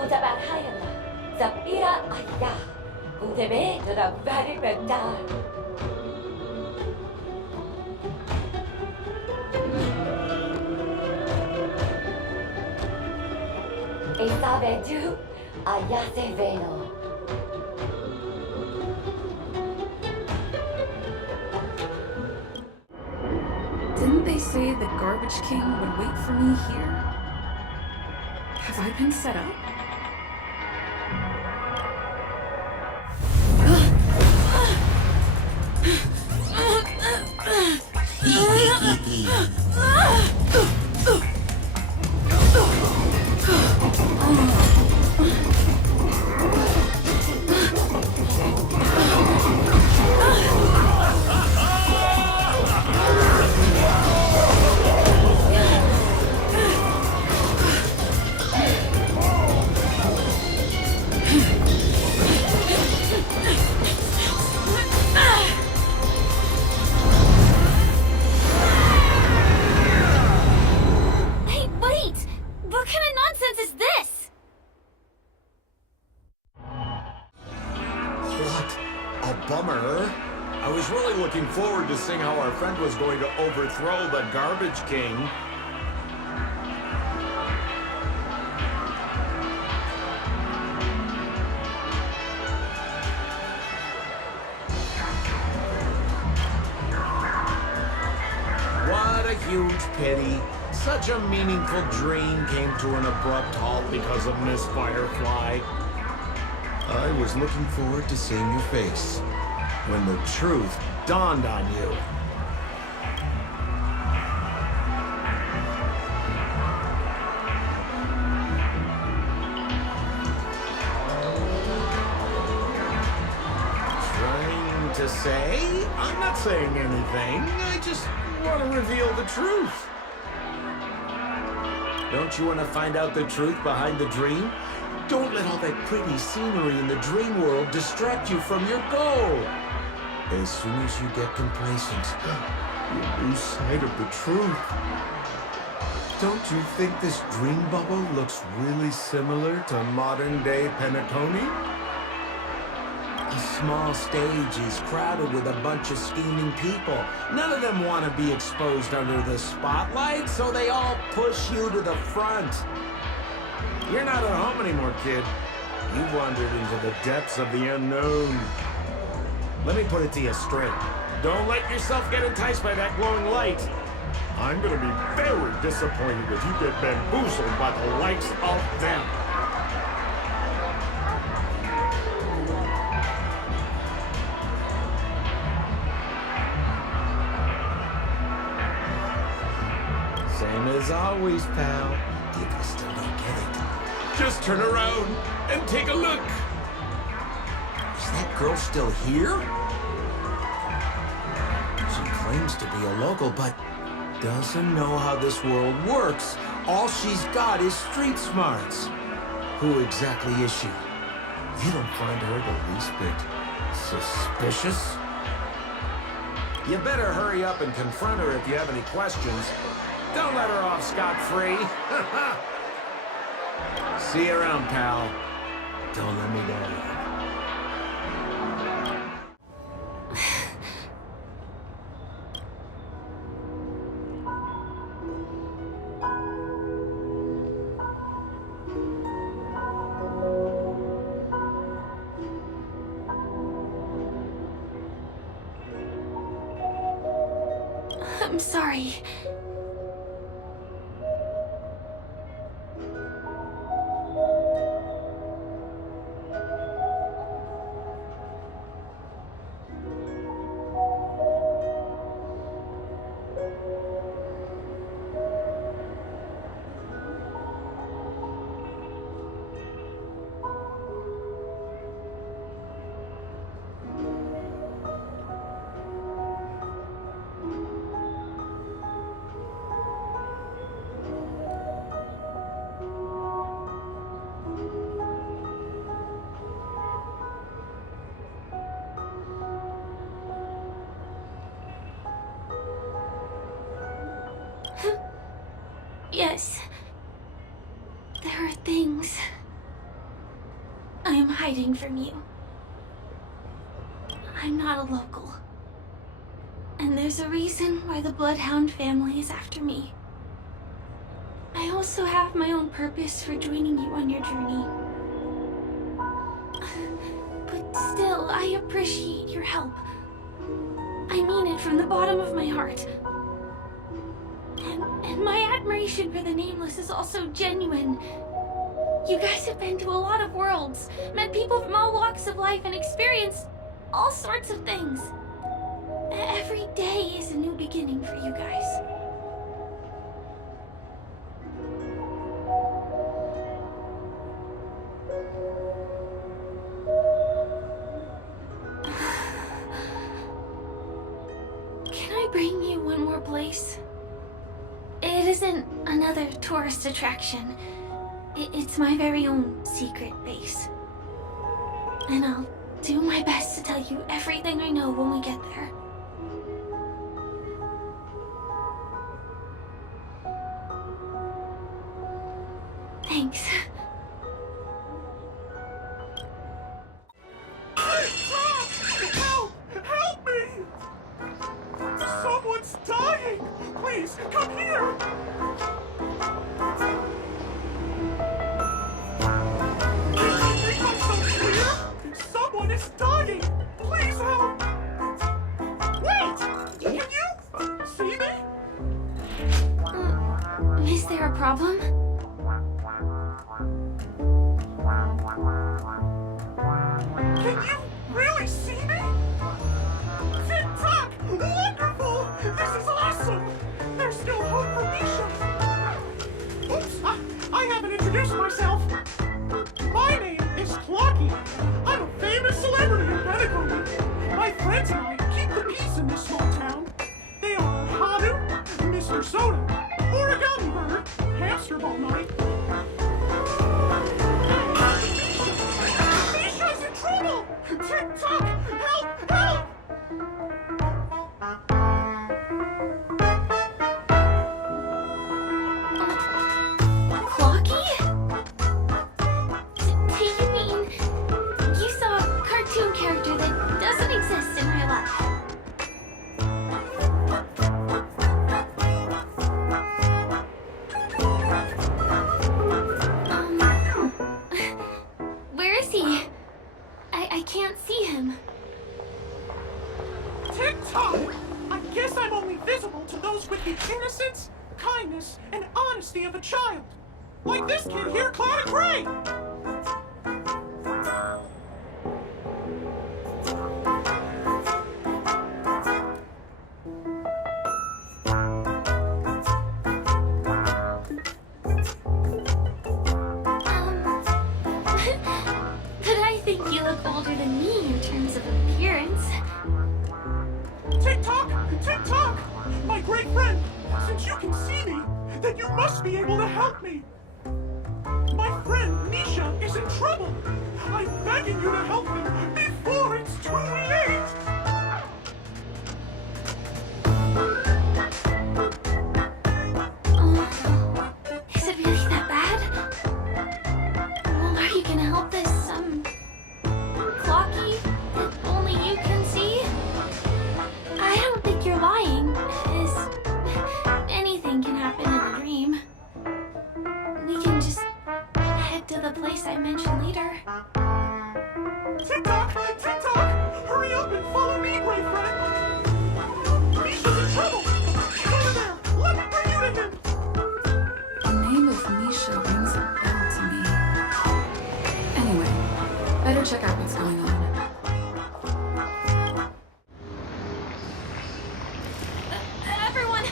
gute Barhayana. Zapira Aya. Gute Weg to the very good time. E sabe tu, allá se veno. Didn't they say the Garbage King would wait for me here? Have I been set up? Hey, wait! What kind of nonsense is this? What a bummer. I was really looking forward to seeing how our friend was going to overthrow the Garbage King. What a huge pity. Such a meaningful dream came to an abrupt halt because of Miss Firefly. I was looking forward to seeing your face when the truth dawned on you. Trying to say? I'm not saying anything. I just want to reveal the truth. Don't you want to find out the truth behind the dream? Don't let all that pretty scenery in the dream world distract you from your goal. As soon as you get complacent, you lose sight of the truth. Don't you think this dream bubble looks really similar to modern-day Penacony? A small stage is crowded with a bunch of scheming people. None of them want to be exposed under the spotlight, so they all push you to the front. You're not at home anymore, kid. You wandered into the depths of the unknown. Let me put it to you straight. Don't let yourself get enticed by that glowing light. I'm gonna be very disappointed if you get bamboozled by the likes of them. Same as always, pal. People still don't get it. Just turn around and take a look. Is that girl still here? She claims to be a local, but doesn't know how this world works. All she's got is street smarts. Who exactly is she? You don't find her the least bit suspicious? You better hurry up and confront her if you have any questions. Don't let her off scot-free. See you around, pal. Don't let me down. I'm sorry. Yes. There are things I am hiding from you. I'm not a local. And there's a reason why the Bloodhound family is after me. I also have my own purpose for joining you on your journey. But still, I appreciate your help. I mean it from the bottom of my heart. And my admiration for the Nameless is also genuine. You guys have been to a lot of worlds, met people from all walks of life, and experienced all sorts of things. Every day is a new beginning for you guys. Can I bring you one more place? It isn't another tourist attraction. It's my very own secret base. And I'll do my best to tell you everything I know when we get there. Thanks. Help! Help me! Someone's dying! Please, come here! Can you make myself clear? Someone is dying! Please help! Wait! Can you see me? Is there a problem? Can you really see me? Tick-tock! Wonderful! This is awesome! There's still hope for Misha! Oops! I haven't introduced myself! My name is Clocky. I'm a famous celebrity in Penacony. My friends and I keep the peace in this small town. They are Hanu, Mr. Soda, Origami Bird, Hamster Ball Night. Misha's in trouble! Tick-tock! Help! Help! Clocky? Do you mean you saw a cartoon character that doesn't exist in real life? Where is he? I can't see him. Tick-tock! I guess I'm only visible to those with the innocence, kindness, and honesty of a child. Like this kid here, Cloud and Gray! But I think you look older than me in terms of appearance. Tick-tock! Tick-tock! My great friend, since you can see me, then you must be able to help me. My friend Misha is in trouble. I'm begging you to help him before it's too late. Is it really that bad? Well, are you gonna help this, Clocky that only you can see? I don't think you're lying, as anything can happen in a dream. We can just head to the place I mentioned later. Tick-tock! Tick-tock! Hurry up and follow me, great friend! Misha's in trouble! Over there! Let me bring you to him! The name of Misha rings a bell to me. Anyway, better check out what's going on. Everyone,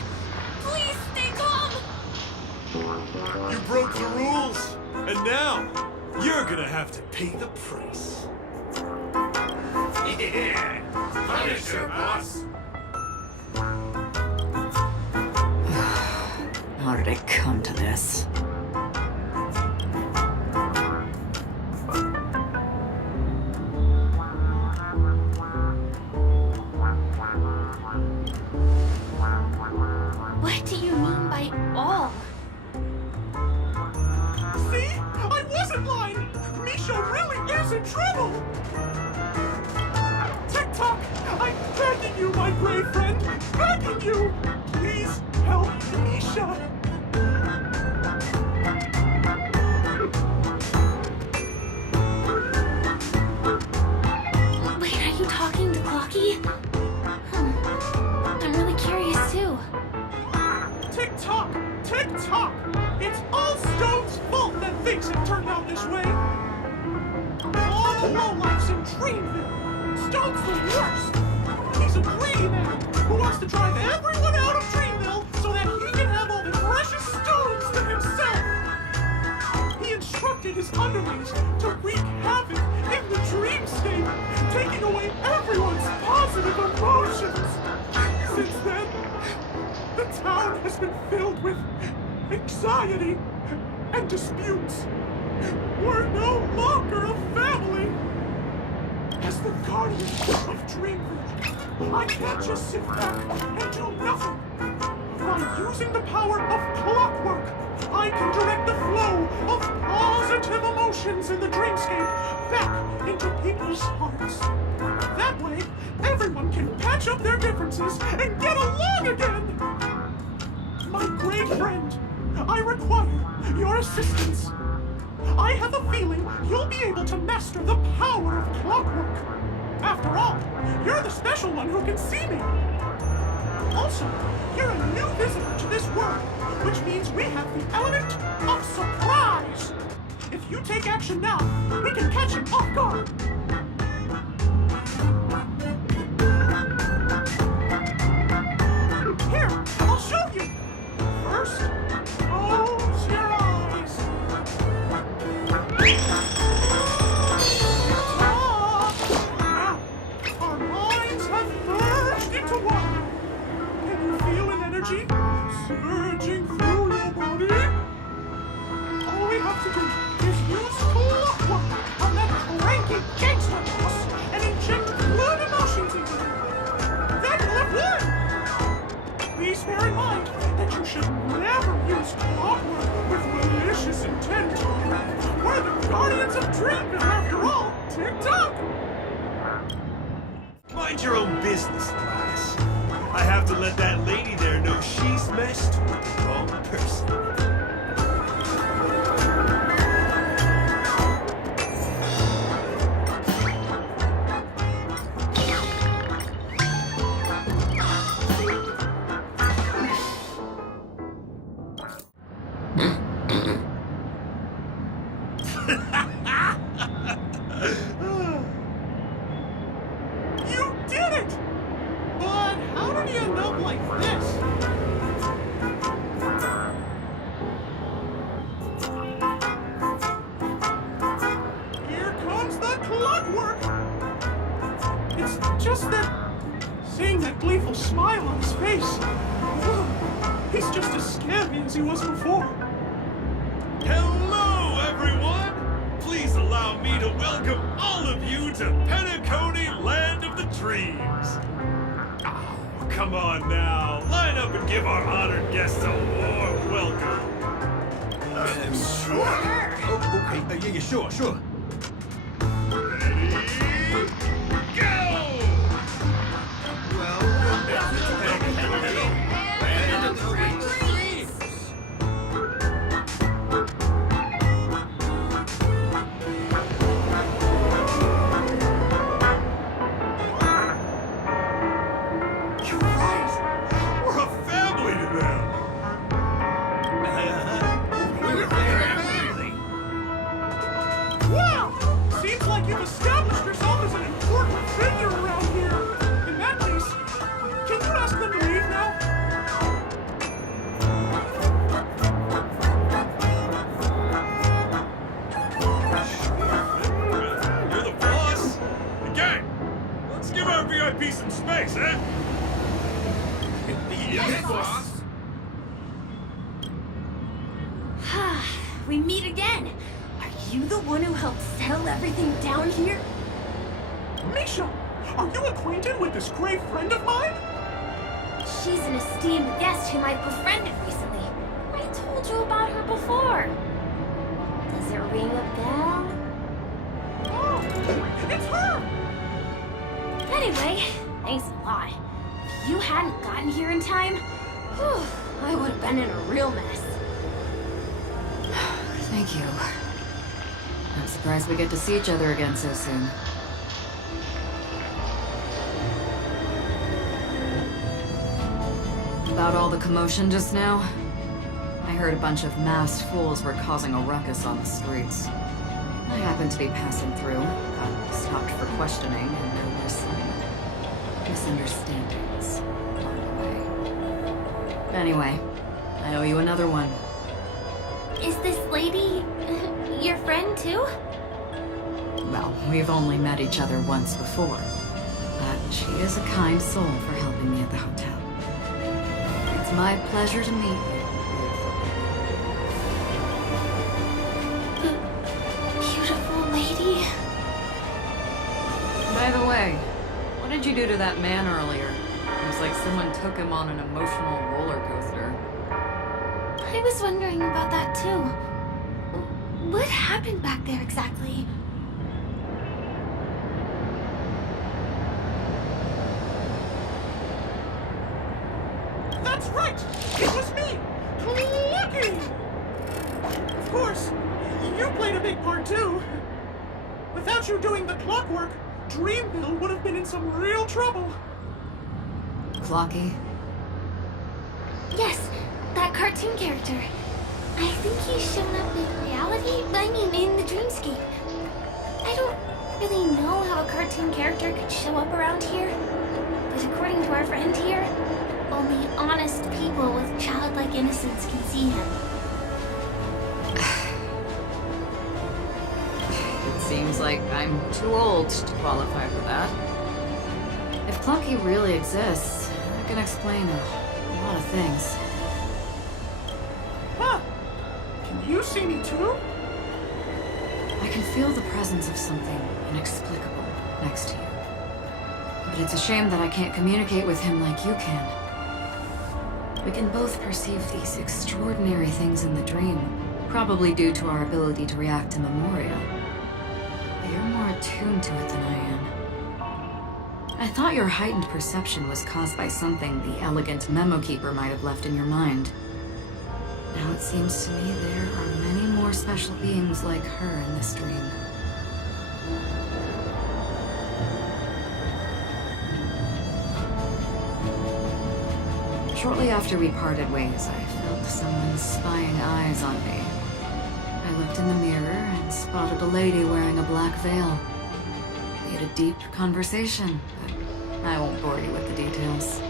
please stay calm! You broke the rules, and now you're gonna have to pay the price. Yeah! Punisher, boss! How did it come to this? What do you mean by all? trouble! Tick-tock, I'm begging you, my brave friend! Begging you! Please help Misha! Wait, are you talking to Clocky? I'm really curious too. Tick-tock! Tick-tock! It's all Stone's fault that things have turned out this way! All the lowlifes in Dreamville! Stone's the worst! He's a greedy man who wants to drive everyone out of Dreamville so that he can have all the precious stones to himself! He instructed his underlings to wreak havoc in the dreamscape, taking away everyone's positive emotions! Since then, the town has been filled with anxiety and disputes. We're no longer a family. As the guardian of Dreamville, I can't just sit back and do nothing. By using the power of clockwork, I can direct the flow of positive emotions in the dreamscape back into people's hearts. That way, everyone can patch up their differences and get along again. My great friend, I require your assistance. I have a feeling you'll be able to master the power of clockwork. After all, you're the special one who can see me. Also, you're a new visitor to this world, which means we have the element of surprise. If you take action now, we can catch him off guard. Here, I'll show you. First, close your eyes. Now, our minds have merged into one. Can you feel an energy surging through your body? All we have to do is use clockwork on that cranky gangster boss and inject good emotions into him. Then we'll have won! Please bear in mind that you should never use clockwork with malicious intent. We're the guardians of Dreamville, after all. Tick-tock! Mind your own business, class. I have to let that lady there know she's messed with the wrong person. You did it! But how did you end up like this? Here comes the clockwork! It's just that... seeing that gleeful smile on his face... he's just as scary as he was before. Hello, everyone! Please allow me to welcome all of you to Penacony, Land of the Dreams. Oh, come on now. Line up and give our honored guests a warm welcome. Sure. Oh, okay. Yeah, sure. Ready? Go! Land of the Dreams. You're right. We're a family to them. Wow! Seems like you've established yourself as an important figure around here. In that case, can you ask them to leave now? You're the boss. Gang, let's give our VIP some space, eh? Yes, boss. We meet again. Are you the one who helped settle everything down here? Misha, are you acquainted with this great friend of mine? She's an esteemed guest whom I've befriended recently. I told you about her before. Does it ring a bell? Oh, Anyway, thanks a lot. If you hadn't gotten here in time, whew, I would have been in a real mess. Thank you. I'm surprised we get to see each other again so soon. About all the commotion just now? I heard a bunch of masked fools were causing a ruckus on the streets. I happened to be passing through, got stopped for questioning, and there were some misunderstandings along the way. Anyway, I owe you another one. Is this lady your friend too? Well, we've only met each other once before, but she is a kind soul for helping me at the hotel. It's my pleasure to meet you. Beautiful lady. By the way, what did you do to that man earlier? It was like someone took him on an emotional roller coaster. I was wondering about that too. What happened back there exactly? That's right! It was me! Lucky! Of course, you played a big part too. Without you doing the clockwork, Dreamville would have been in some real trouble. Clocky? Yes, that cartoon character. I think he's shown up in reality, in the dreamscape. I don't really know how a cartoon character could show up around here, but according to our friend here, only honest people with childlike innocence can see him. It seems like I'm too old to qualify for that. If Clocky really exists, that can explain a lot of things. Huh. Can you see me too? I can feel the presence of something inexplicable next to you. But it's a shame that I can't communicate with him like you can. We can both perceive these extraordinary things in the dream, probably due to our ability to react to memoria. But you're more attuned to it than I am. I thought your heightened perception was caused by something the elegant memo keeper might have left in your mind. Now it seems to me there are many more special beings like her in this dream. Shortly after we parted ways, I felt someone's spying eyes on me. I looked in the mirror and spotted a lady wearing a black veil. We had a deep conversation, but I won't bore you with the details.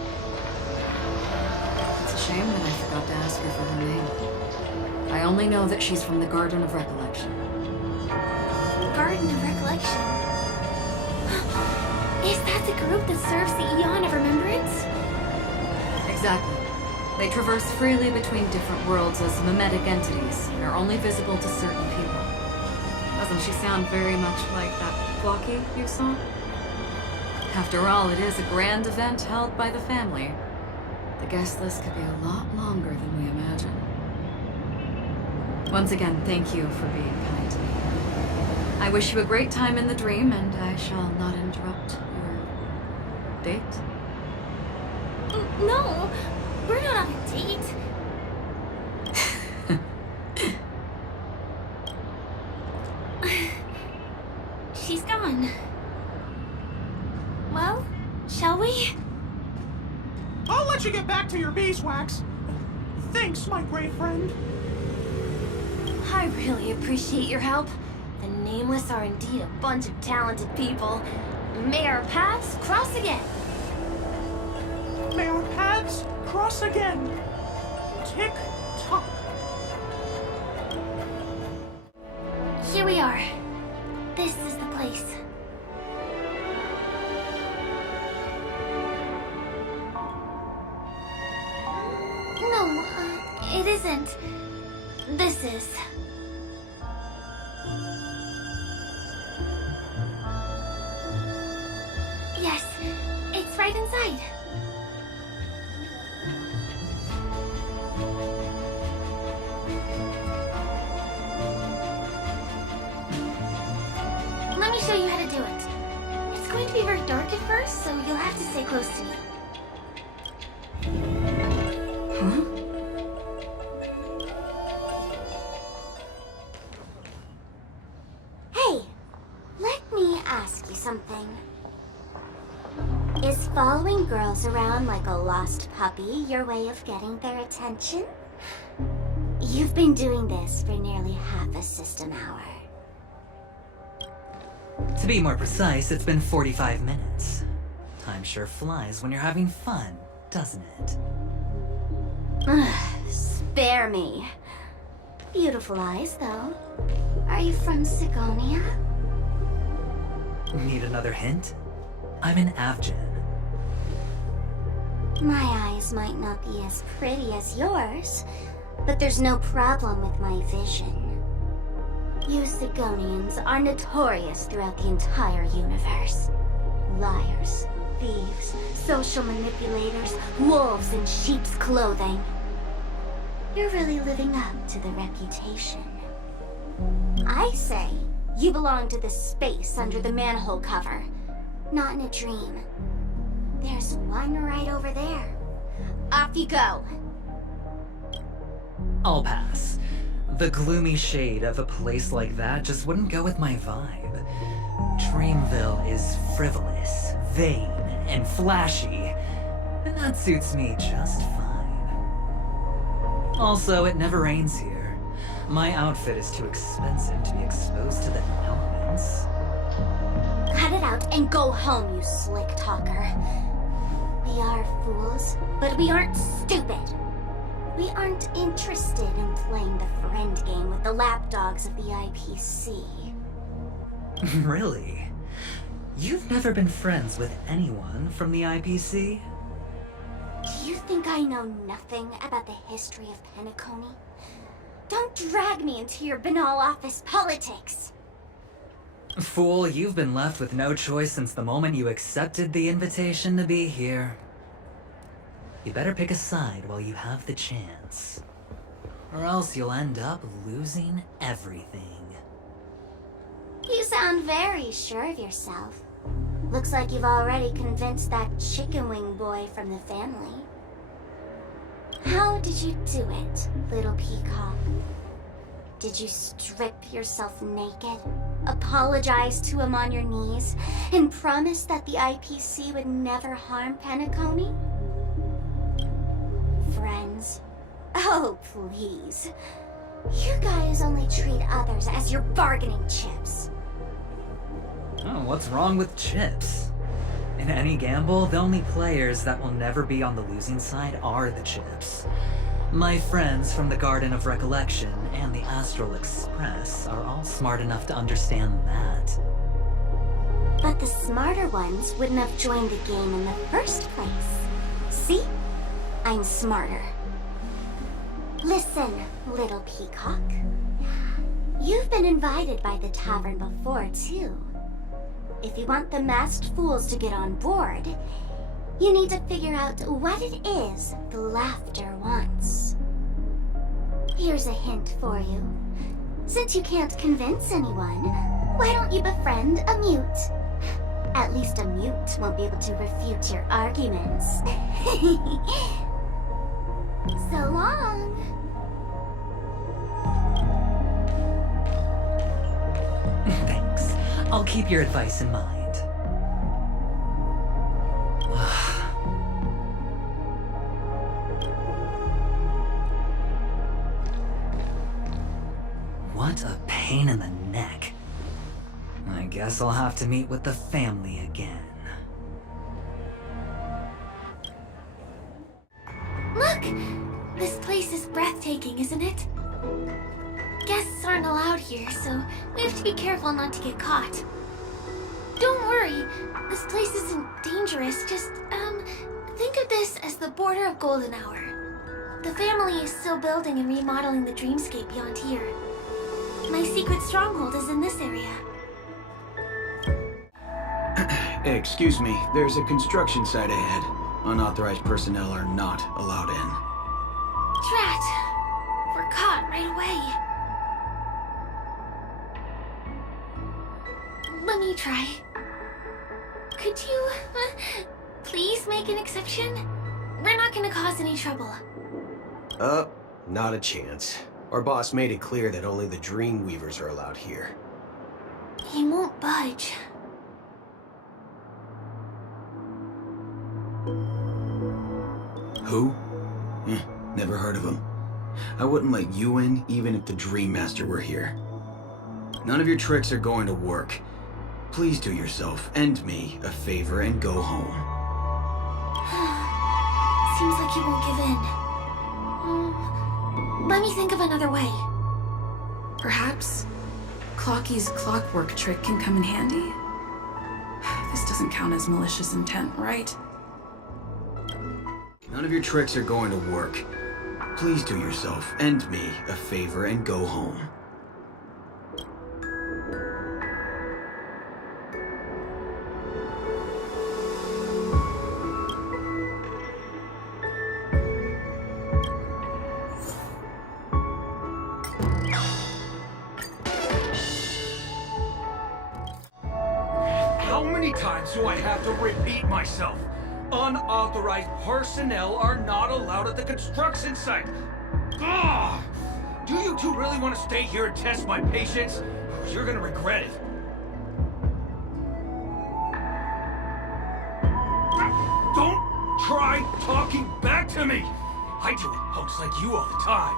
It's a shame that I forgot to ask her for her name. I only know that she's from the Garden of Recollection. Garden of Recollection? Is that the group that serves the Eon of Remembrance? Exactly. They traverse freely between different worlds as mimetic entities and are only visible to certain people. Doesn't she sound very much like that Clocky you saw? After all, it is a grand event held by the family. The guest list could be a lot longer than we imagine. Once again, thank you for being kind to me. I wish you a great time in the dream, and I shall not interrupt your date. No, we're not on a date. She's gone. Well, shall we? I'll let you get back to your beeswax. Thanks, my great friend. I really appreciate your help. The Nameless are indeed a bunch of talented people. May our paths cross again. May our paths cross again. Tick-tock. Here we are. This is the place. No, it isn't. This is. Yes, it's right inside. Let me show you how to do it. It's going to be very rather dark at first, so you'll have to stay close to me. Huh? Hey, let me ask you something. Is following girls around like a lost puppy your way of getting their attention? You've been doing this for nearly half a system hour. To be more precise, it's been 45 minutes. Time sure flies when you're having fun, doesn't it? Spare me. Beautiful eyes, though. Are you from Sigonia? Need another hint? I'm an Avgen. My eyes might not be as pretty as yours, but there's no problem with my vision. You Sigonians are notorious throughout the entire universe. Liars, thieves, social manipulators, wolves in sheep's clothing. You're really living up to the reputation. I say, you belong to the space under the manhole cover, not in a dream. There's one right over there. Off you go. I'll pass. The gloomy shade of a place like that just wouldn't go with my vibe. Dreamville is frivolous, vain, and flashy, and that suits me just fine. Also, it never rains here. My outfit is too expensive to be exposed to the elements. Cut it out and go home, you slick talker. We are fools, but we aren't stupid. We aren't interested in playing the friend game with the lapdogs of the IPC. Really? You've never been friends with anyone from the IPC? Do you think I know nothing about the history of Penacony? Don't drag me into your banal office politics! Fool, you've been left with no choice since the moment you accepted the invitation to be here. You better pick a side while you have the chance. Or else you'll end up losing everything. You sound very sure of yourself. Looks like you've already convinced that chicken wing boy from the family. How did you do it, little peacock? Did you strip yourself naked, apologize to him on your knees, and promise that the IPC would never harm Penacony? Friends? Oh, please. You guys only treat others as your bargaining chips. Oh, what's wrong with chips? In any gamble, the only players that will never be on the losing side are the chips. My friends from the Garden of Recollection and the Astral Express are all smart enough to understand that. But the smarter ones wouldn't have joined the game in the first place. See? I'm smarter. Listen, little peacock. You've been invited by the tavern before, too. If you want the masked fools to get on board, you need to figure out what it is the laughter wants. Here's a hint for you. Since you can't convince anyone, why don't you befriend a mute? At least a mute won't be able to refute your arguments. So long. Thanks. I'll keep your advice in mind. What a pain in the neck. I guess I'll have to meet with the family again. Look! This place is breathtaking, isn't it? Guests aren't allowed here, so we have to be careful not to get caught. Don't worry, this place isn't dangerous, just, think of this as the border of Golden Hour. The family is still building and remodeling the dreamscape beyond here. My secret stronghold is in this area. Excuse me, there's a construction site ahead. Unauthorized personnel are not allowed in. Drat! We're caught right away. Let me try. Could you, please make an exception? We're not gonna cause any trouble. Not a chance. Our boss made it clear that only the Dreamweavers are allowed here. He won't budge. Who? Never heard of him. I wouldn't let you in even if the Dream Master were here. None of your tricks are going to work. Please do yourself and me a favor and go home. Seems like he won't give in. Let me think of another way. Perhaps Clocky's clockwork trick can come in handy? This doesn't count as malicious intent, right? None of your tricks are going to work. Please do yourself and me a favor and go home. How many times do I have to repeat myself? Unauthorized personnel are not allowed at the construction site. Ugh! Do you two really want to stay here and test my patience? You're gonna regret it. Don't try talking back to me! I deal with punks like you all the time.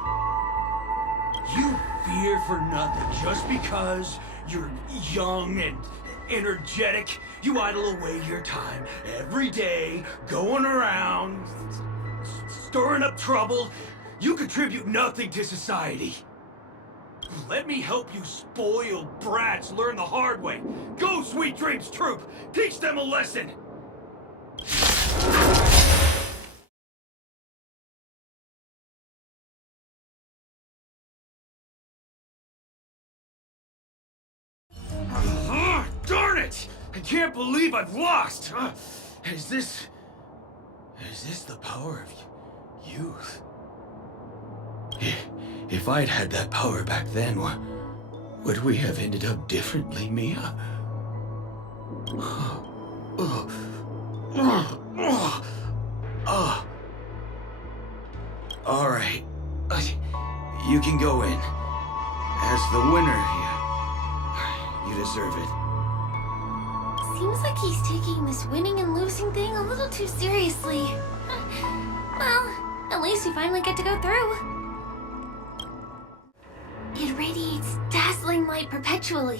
You fear for nothing just because you're young and energetic. You idle away your time every day, going around, stirring up trouble. You contribute nothing to society. Let me help you spoiled brats learn the hard way. Go, Sweet Dreams Troop! Teach them a lesson! Darn it! I can't believe I've lost! Is this the power of youth? If I'd had that power back then, would we have ended up differently, Mia? All right. You can go in. As the winner, you deserve it. Seems like he's taking this winning and losing thing a little too seriously. Well, at least we finally get to go through. It radiates dazzling light perpetually,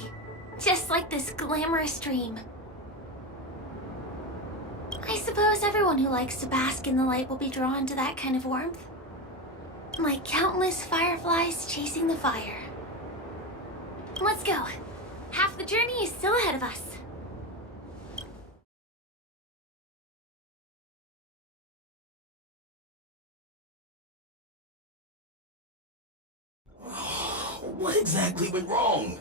just like this glamorous dream. I suppose everyone who likes to bask in the light will be drawn to that kind of warmth. Like countless fireflies chasing the fire. Let's go. Half the journey is still ahead of us. What exactly went wrong?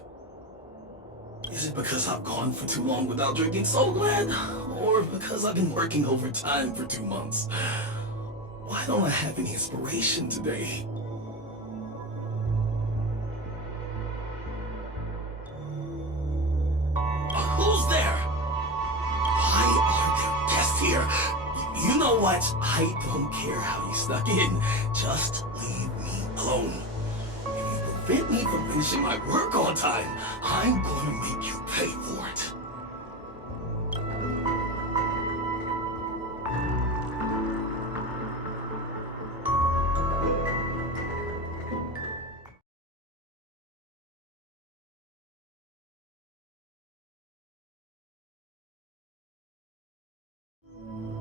Is it because I've gone for too long without drinking Soul Glad? Or because I've been working overtime for 2 months? Why don't I have any inspiration today? Who's there? Why are there guests here? You know what? I don't care how you snuck in. Just leave me alone. Prevent me from finishing my work on time, I'm gonna make you pay for it.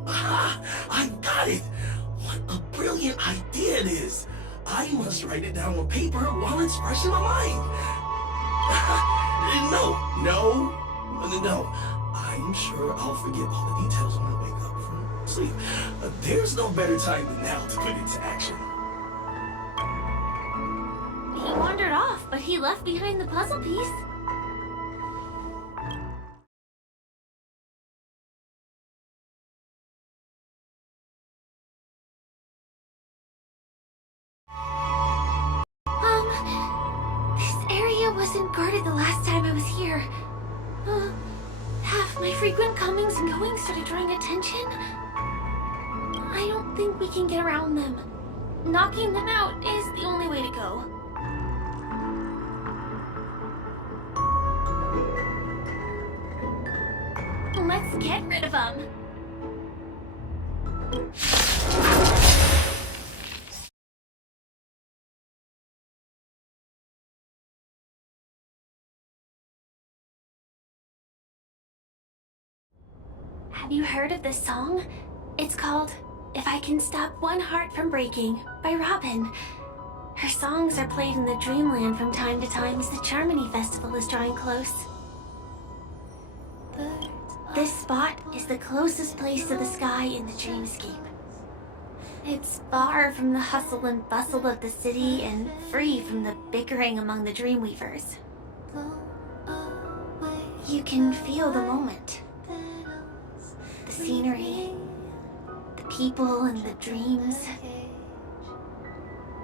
Ah, I got it! What a brilliant idea it is! I must write it down on paper while it's fresh in my mind. No. I'm sure I'll forget all the details when I wake up from sleep. There's no better time than now to put it into action. He wandered off, but he left behind the puzzle piece. This area wasn't guarded the last time I was here. Have my frequent comings and goings started drawing attention? I don't think we can get around them. Knocking them out is the only way to go. Let's get rid of them. Have you heard of this song? It's called If I Can Stop One Heart from Breaking by Robin. Her songs are played in the Dreamland from time to time as the Charmony Festival is drawing close. This spot is the closest place to the sky in the dreamscape. It's far from the hustle and bustle of the city and free from the bickering among the Dreamweavers. You can feel the moment. The scenery, the people and the dreams,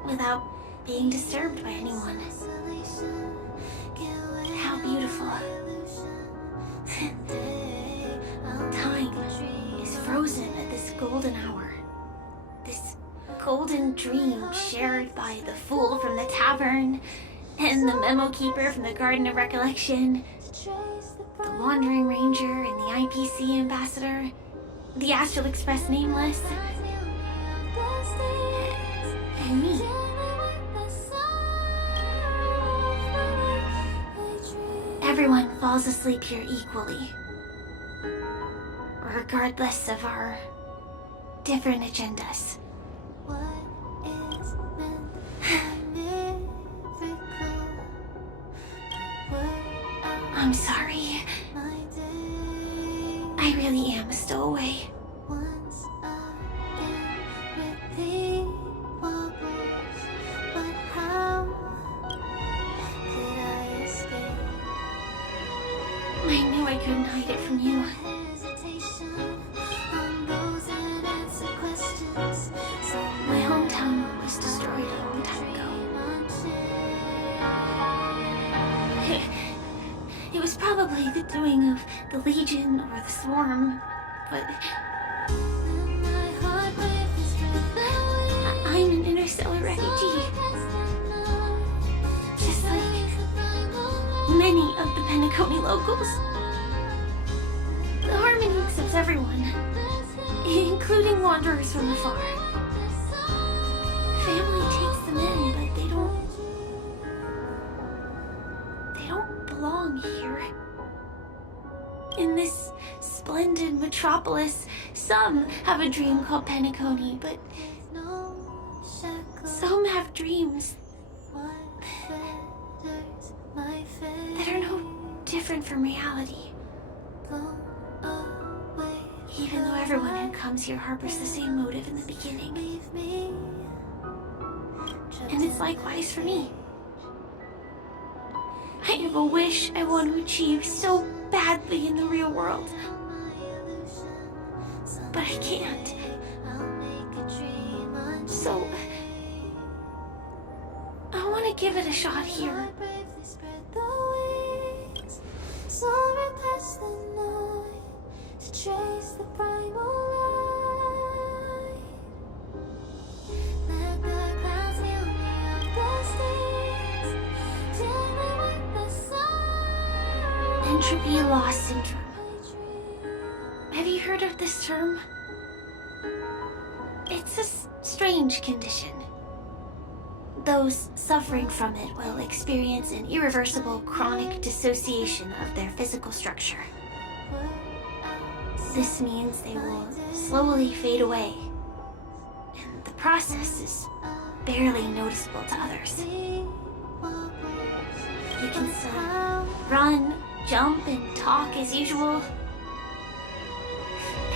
without being disturbed by anyone. How beautiful. Time is frozen at this golden hour. This golden dream shared by the fool from the tavern and the memo keeper from the Garden of Recollection, the Wandering Ranger and the IPC ambassador, the Astral Express Nameless, and me. Everyone falls asleep here equally, regardless of our different agendas. I'm sorry. I really am a stowaway. I knew I couldn't hide it from you. My hometown was destroyed a long time ago. It was probably the doing of the Legion or the Swarm, but I'm an interstellar refugee. Just like many of the Penacony locals. The Harmony accepts everyone, including wanderers from afar. Family takes them in, but they don't belong here. In this splendid metropolis, some have a dream called Penacony, but some have dreams that are no different from reality. Even though everyone who comes here harbors the same motive in the beginning. And it's likewise for me. I have a wish I want to achieve so badly in the real world. But I can't. So I want to give it a shot here. Soaring past the night to trace the primal light. Let the clouds fill me up the stars. Tell me what the sun. Entropy loss syndrome. Have you heard of this term? It's a strange condition. Those suffering from it will experience an irreversible chronic dissociation of their physical structure. This means they will slowly fade away, and the process is barely noticeable to others. You can still run, jump, and talk as usual.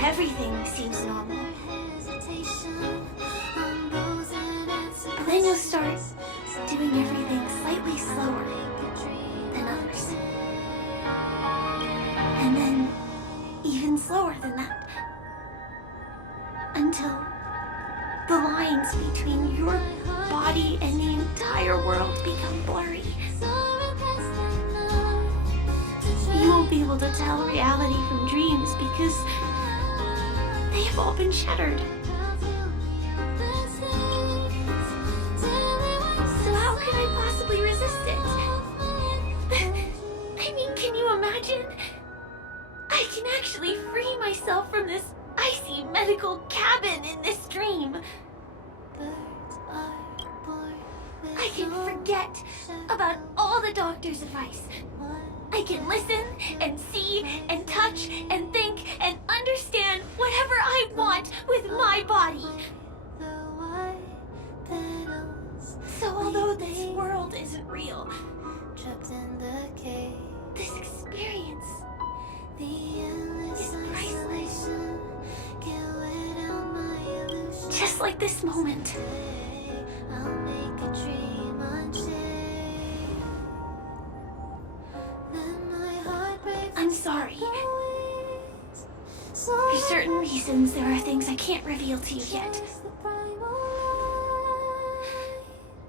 Everything seems normal. But then you'll start doing everything slightly slower than others. And then even slower than that. Until the lines between your body and the entire world become blurry. You won't be able able to tell reality from dreams because they have all been shattered. So how could I possibly resist it? I mean, can you imagine? I can actually free myself from this icy medical cabin in this dream. I can forget about all the doctor's advice. I can listen and see and touch and think and understand whatever I want with my body. So although this world isn't real, this experience is priceless. Just like this moment. I'm sorry. For certain reasons, there are things I can't reveal to you yet.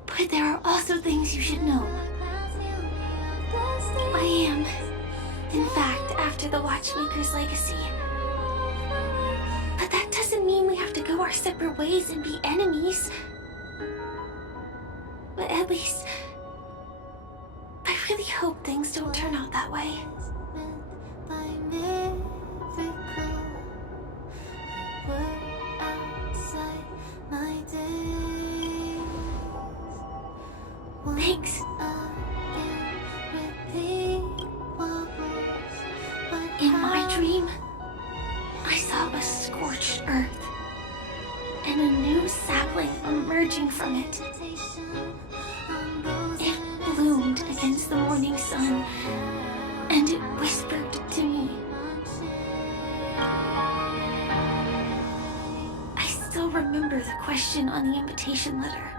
But there are also things you should know. I am, in fact, after the Watchmaker's legacy. But that doesn't mean we have to go our separate ways and be enemies. But at least, I really hope things don't turn out that way. Thanks. In my dream, I saw a scorched earth and a new sapling emerging from it. It bloomed against the morning sun, and it whispered to me. I still remember the question on the invitation letter.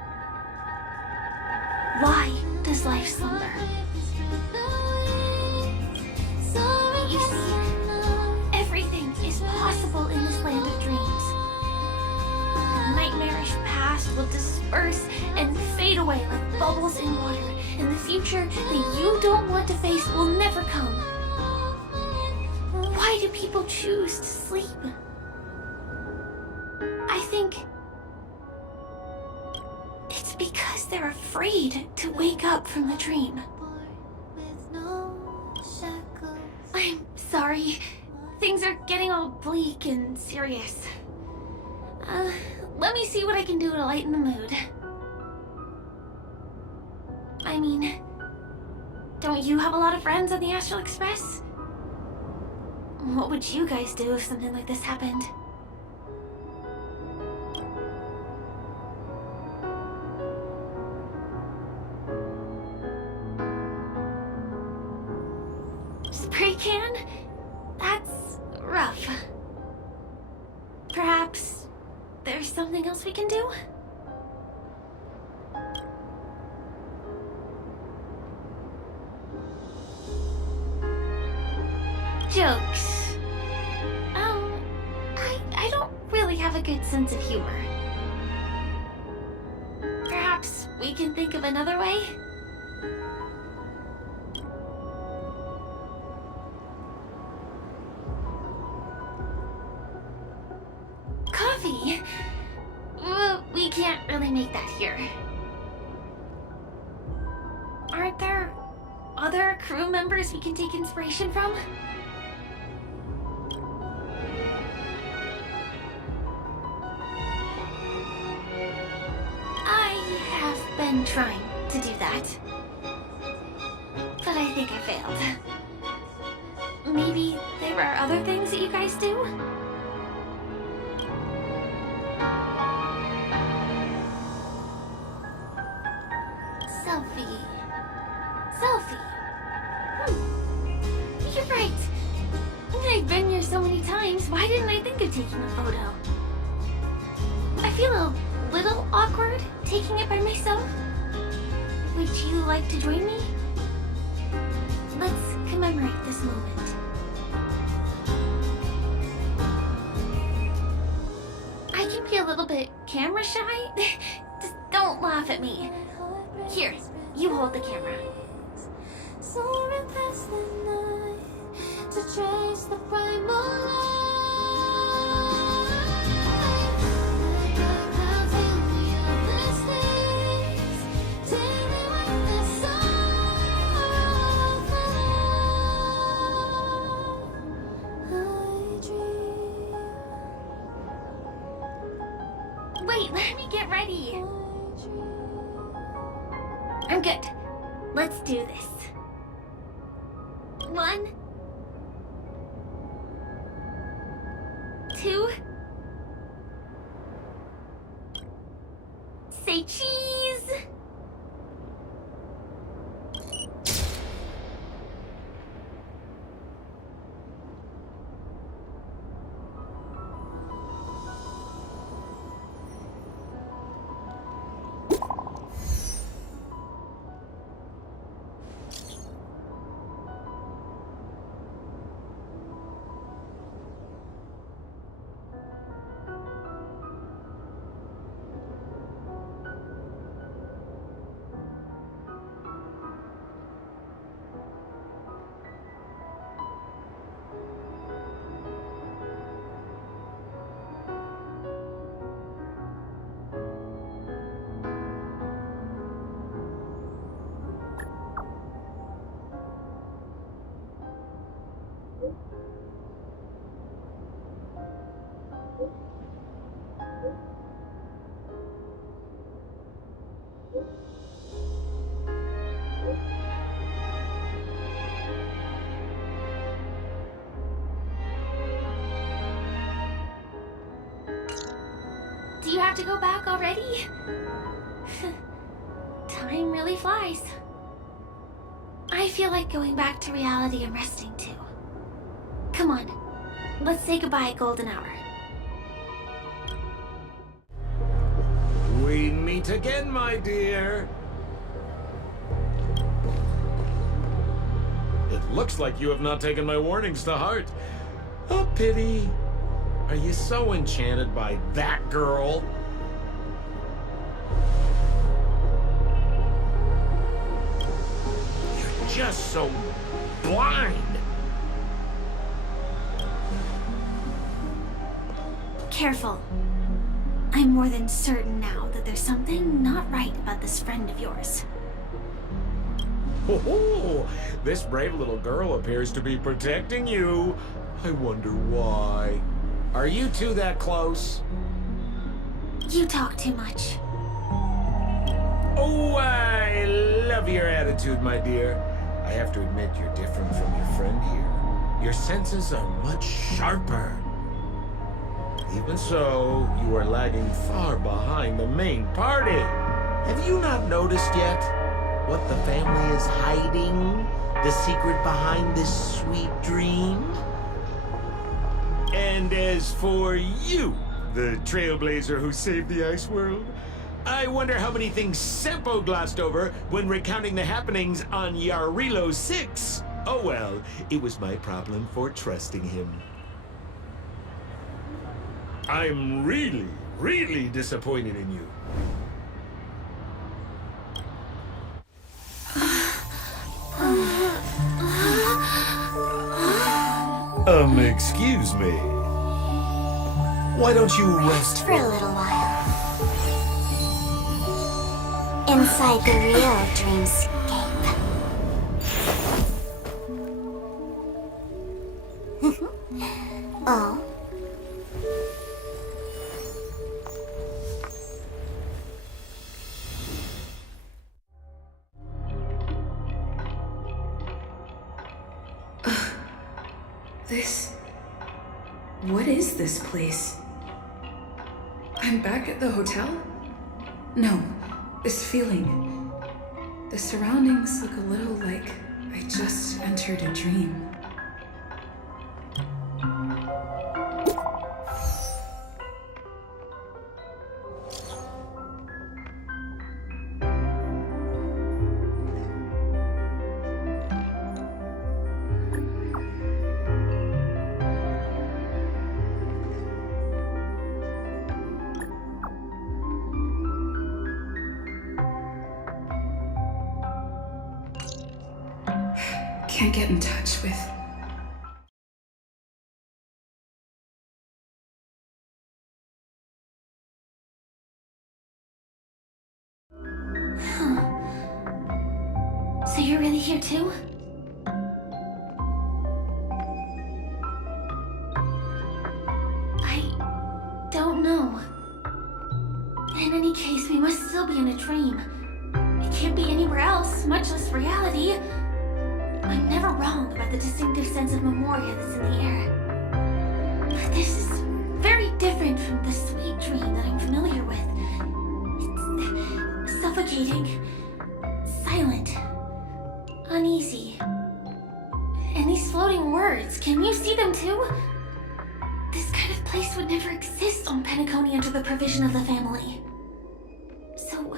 Why does life slumber? You see, everything is possible in this land of dreams. The nightmarish past will disperse and fade away like bubbles in water, and the future that you don't want to face will never come. Why do people choose to sleep? I think it's because they're afraid to wake up from the dream. I'm sorry. Things are getting all bleak and serious. Let me see what I can do to lighten the mood. I mean, don't you have a lot of friends on the Astral Express? What would you guys do if something like this happened? Spray can? That's rough. Perhaps there's something else we can do? Jokes. I don't really have a good sense of humor. Perhaps we can think of another way? Coffee? Well, we can't really make that here. Aren't there other crew members we can take inspiration from? I have been trying to do that. But I think I failed. Maybe there are other things that you guys do? Selfie. You're right. I've been here so many times. Why didn't I think of taking a photo? I feel a little awkward taking it by myself. Would you like to join me? Let's commemorate this moment. I can be a little bit camera shy. Just don't laugh at me. Here, you hold the camera. Soaring past the night, to trace the primal life. Now tell me of these things. Tell me what the sorrow I dream. Wait, let me get ready. I'm good. Let's do this. 1, 2. Say cheese. Do you have to go back already? Time really flies. I feel like going back to reality and resting too. Come on, let's say goodbye, Golden Hour. We meet again, my dear. It looks like you have not taken my warnings to heart. A pity. Are you so enchanted by that girl? You're just so blind. Careful. I'm more than certain now that there's something not right about this friend of yours. Oh, this brave little girl appears to be protecting you. I wonder why. Are you two that close? You talk too much. Oh, I love your attitude, my dear. I have to admit you're different from your friend here. Your senses are much sharper. Even so, you are lagging far behind the main party. Have you not noticed yet what the family is hiding? The secret behind this sweet dream? And as for you, the Trailblazer who saved the ice world, I wonder how many things Sempo glossed over when recounting the happenings on Yarilo 6. Oh well, it was my problem for trusting him. I'm really disappointed in you. Excuse me. Why don't you rest For a little while. Inside the real dreamscape. Oh? What is this place? I'm back at the hotel? No, this feeling. The surroundings look a little like I just entered a dream. Can't get in touch with So you're really here too? I don't know. In any case, we must still be in a dream. It can't be anywhere else, much less reality. I'm never wrong about the distinctive sense of memoria that's in the air. But this is very different from the sweet dream that I'm familiar with. It's suffocating, silent, uneasy. And these floating words, can you see them too? This kind of place would never exist on Penacony under the provision of the family. So,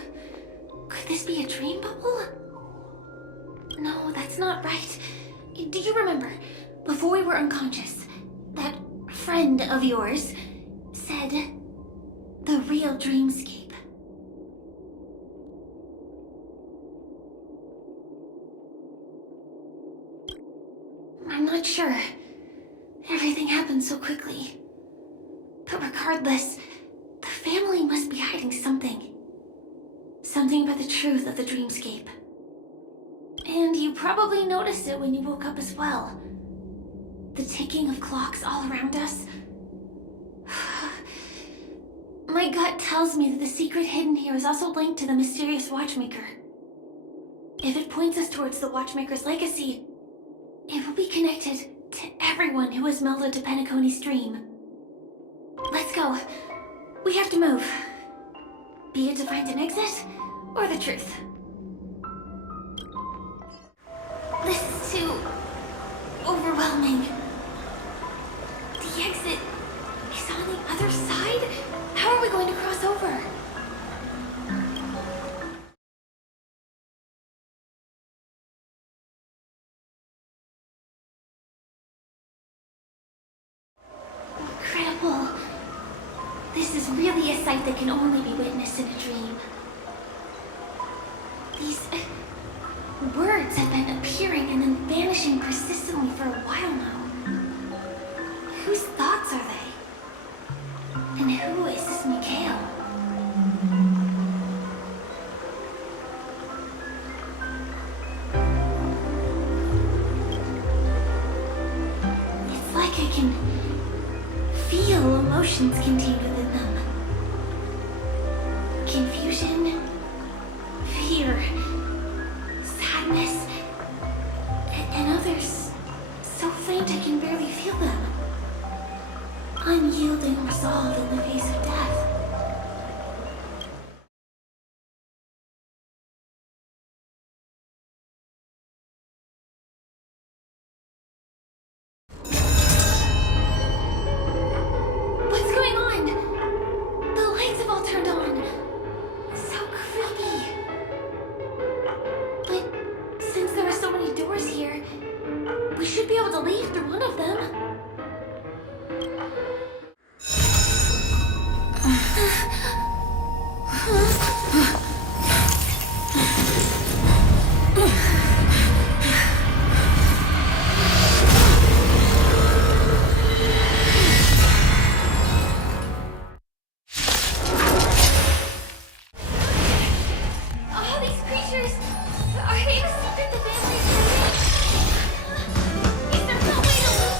could this be a dream bubble? No, that's not right. Do you remember, before we were unconscious, that friend of yours said the real dreamscape? I'm not sure. Everything happened so quickly. But regardless, the family must be hiding something. Something about the truth of the dreamscape. And you probably noticed it when you woke up as well. The ticking of clocks all around us. My gut tells me that the secret hidden here is also linked to the mysterious Watchmaker. If it points us towards the Watchmaker's legacy, it will be connected to everyone who has melded to Penacony's dream. Let's go. We have to move. Be it to find an exit, or the truth. This is too overwhelming. The exit is on the other side? How are we going to cross over? Incredible. This is really a sight that can only be witnessed in a dream. These words have been appearing and then vanishing persistently for a while now. Whose thoughts are they? And who is this Mikhail? It's like I can feel emotions contained within them. Confusion, fear, sadness, and others so faint I can barely feel them. Unyielding resolve in the face of death. What's going on? The lights have all turned on. So creepy. But since there are so many doors here, we should be able to leave through one of them. All these creatures, are they the secret the family's hiding? Is there no way to lose it?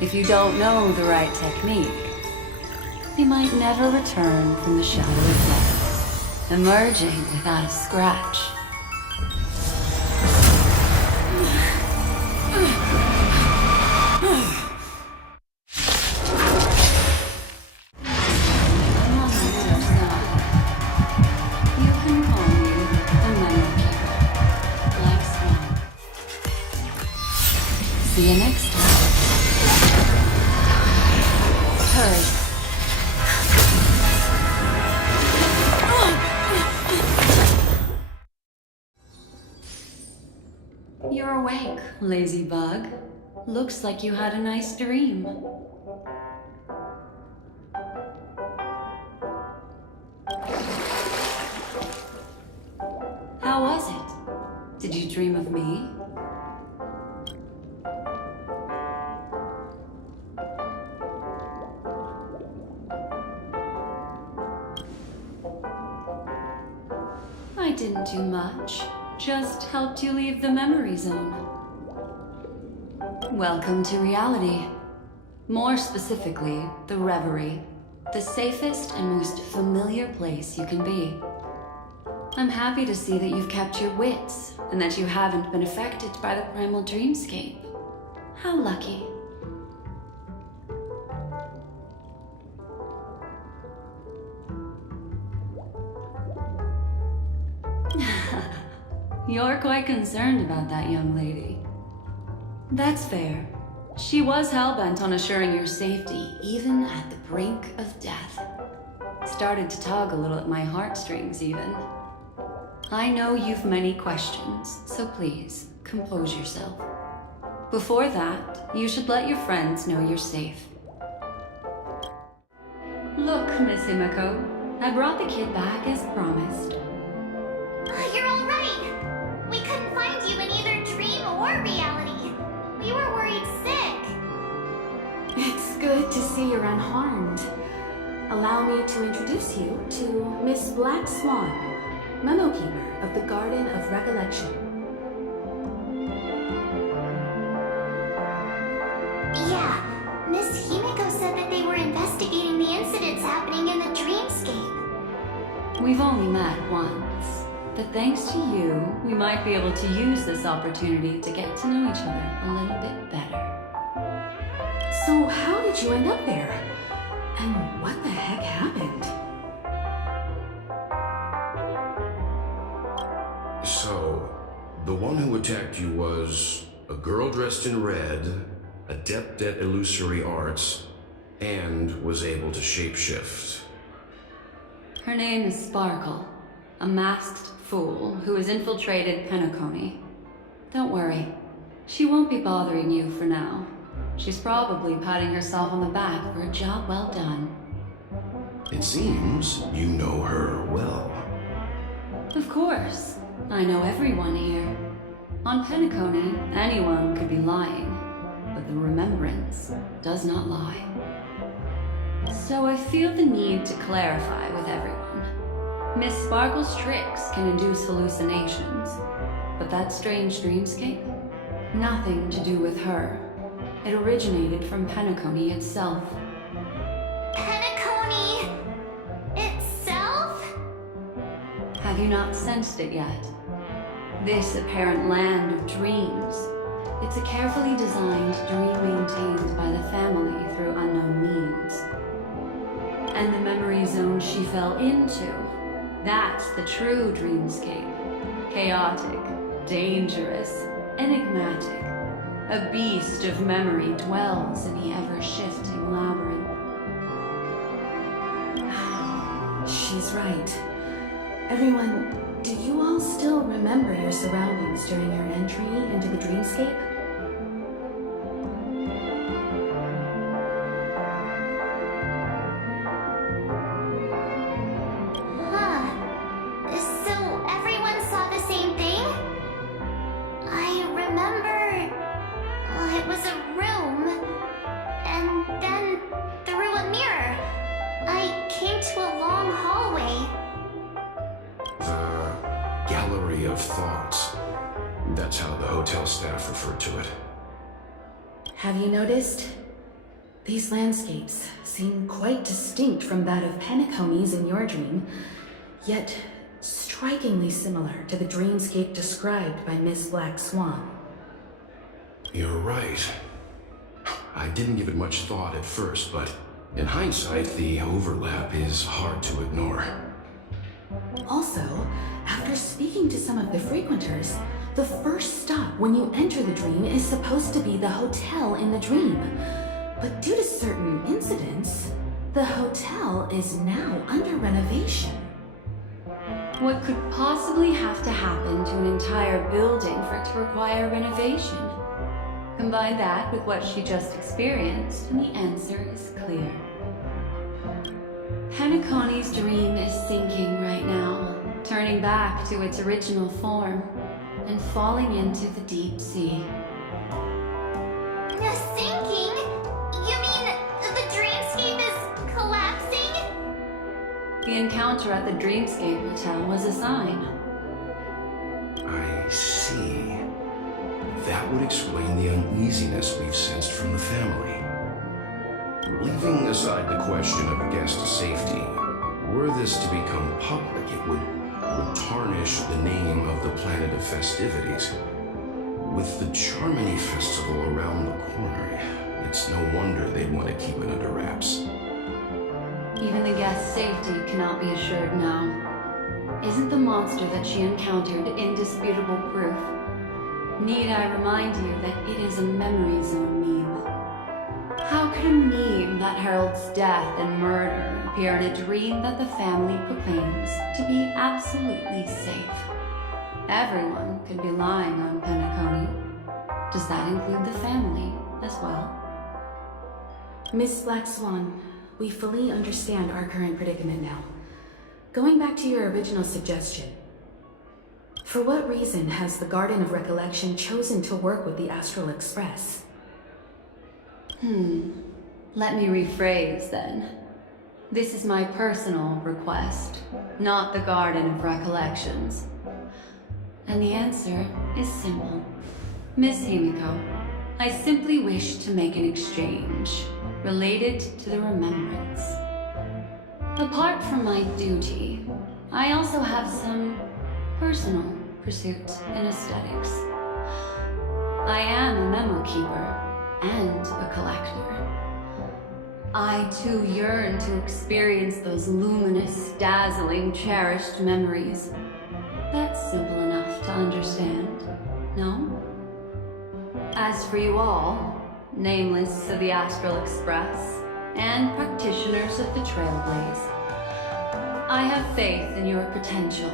If you don't know the right technique, you might never return from the shadow of death, emerging without a scratch. I'm on the other side. You can call me the Memory Keeper. Like Swan. See you next time. Hurry. You're awake, lazy bug. Looks like you had a nice dream. How was it? Did you dream of me? I didn't do much. Just helped you leave the memory zone. Welcome to reality. More specifically, the Reverie. The safest and most familiar place you can be. I'm happy to see that you've kept your wits, and that you haven't been affected by the primal dreamscape. How lucky. You're quite concerned about that young lady. That's fair. She was hell-bent on assuring your safety, even at the brink of death. Started to tug a little at my heartstrings, even. I know you've many questions, so please, compose yourself. Before that, you should let your friends know you're safe. Look, Miss Himiko, I brought the kid back as promised. You're all right. We couldn't find you in either dream or reality. We were worried sick. It's good to see you're unharmed. Allow me to introduce you to Miss Black Swan, Memo Keeper of the Garden of Recollection. Yeah, Miss Himiko said that they were investigating the incidents happening in the dreamscape. We've only met once, but thanks to you, we might be able to use this opportunity to get to know each other a little bit better. So how did you end up there? And what the heck happened? So, the one who attacked you was a girl dressed in red, adept at illusory arts, and was able to shapeshift. Her name is Sparkle, a masked fool who has infiltrated Penacony. Don't worry, she won't be bothering you for now. She's probably patting herself on the back for a job well done. It seems you know her well. Of course, I know everyone here. On Penacony, anyone could be lying, but the remembrance does not lie. So I feel the need to clarify with everyone. Miss Sparkle's tricks can induce hallucinations, but that strange dreamscape? Nothing to do with her. It originated from Penacony itself. Penacony itself? Have you not sensed it yet? This apparent land of dreams. It's a carefully designed dream maintained by the family through unknown means. And the memory zone she fell into, that's the true dreamscape. Chaotic, dangerous, enigmatic. A beast of memory dwells in the ever-shifting labyrinth. She's right. Everyone, do you all still remember your surroundings during your entry into the dreamscape? So everyone saw the same thing? I remember... Well, it was a room, and then through a mirror, I came to a long hallway. The Gallery of Thoughts. That's how the hotel staff referred to it. Have you noticed? These landscapes seem quite distinct from that of Penacony's in your dream, yet strikingly similar to the dreamscape described by Miss Black Swan. You're right. I didn't give it much thought at first, but in hindsight, the overlap is hard to ignore. Also, after speaking to some of the frequenters, the first stop when you enter the dream is supposed to be the hotel in the dream. But due to certain incidents, the hotel is now under renovation. What could possibly have to happen to an entire building for it to require renovation? Combine that with what she just experienced, and the answer is clear. Penacony's dream is sinking right now, turning back to its original form, and falling into the deep sea. Sinking? You mean the dreamscape is collapsing? The encounter at the Dreamscape Hotel was a sign. I see. That would explain the uneasiness we've sensed from the family. Leaving aside the question of guest safety, were this to become public, it would tarnish the name of the planet of festivities. With the Charmony Festival around the corner, it's no wonder they'd want to keep it under wraps. Even the guest's safety cannot be assured now. Isn't the monster that she encountered indisputable proof? Need I remind you that it is a memory zone meme? How could a meme that heralds death and murder appear in a dream that the family proclaims to be absolutely safe? Everyone could be lying on Penacony. Does that include the family as well? Miss Black Swan, we fully understand our current predicament now. Going back to your original suggestion, for what reason has the Garden of Recollection chosen to work with the Astral Express? Let me rephrase then. This is my personal request, not the Garden of Recollections. And the answer is simple. Miss Himiko, I simply wish to make an exchange related to the remembrance. Apart from my duty, I also have some personal pursuits in aesthetics. I am a memo keeper and a collector. I too yearn to experience those luminous, dazzling, cherished memories. That's simple enough to understand, no? As for you all, nameless of the Astral Express, and practitioners of the Trailblaze, I have faith in your potential,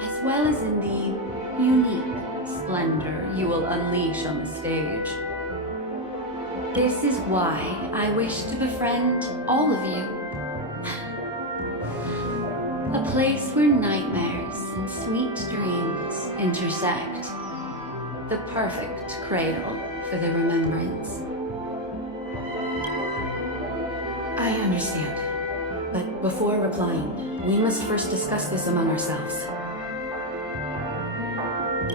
as well as in the unique splendor you will unleash on the stage. This is why I wish to befriend all of you. A place where nightmares and sweet dreams intersect. The perfect cradle for the remembrance. I understand. But before replying, we must first discuss this among ourselves.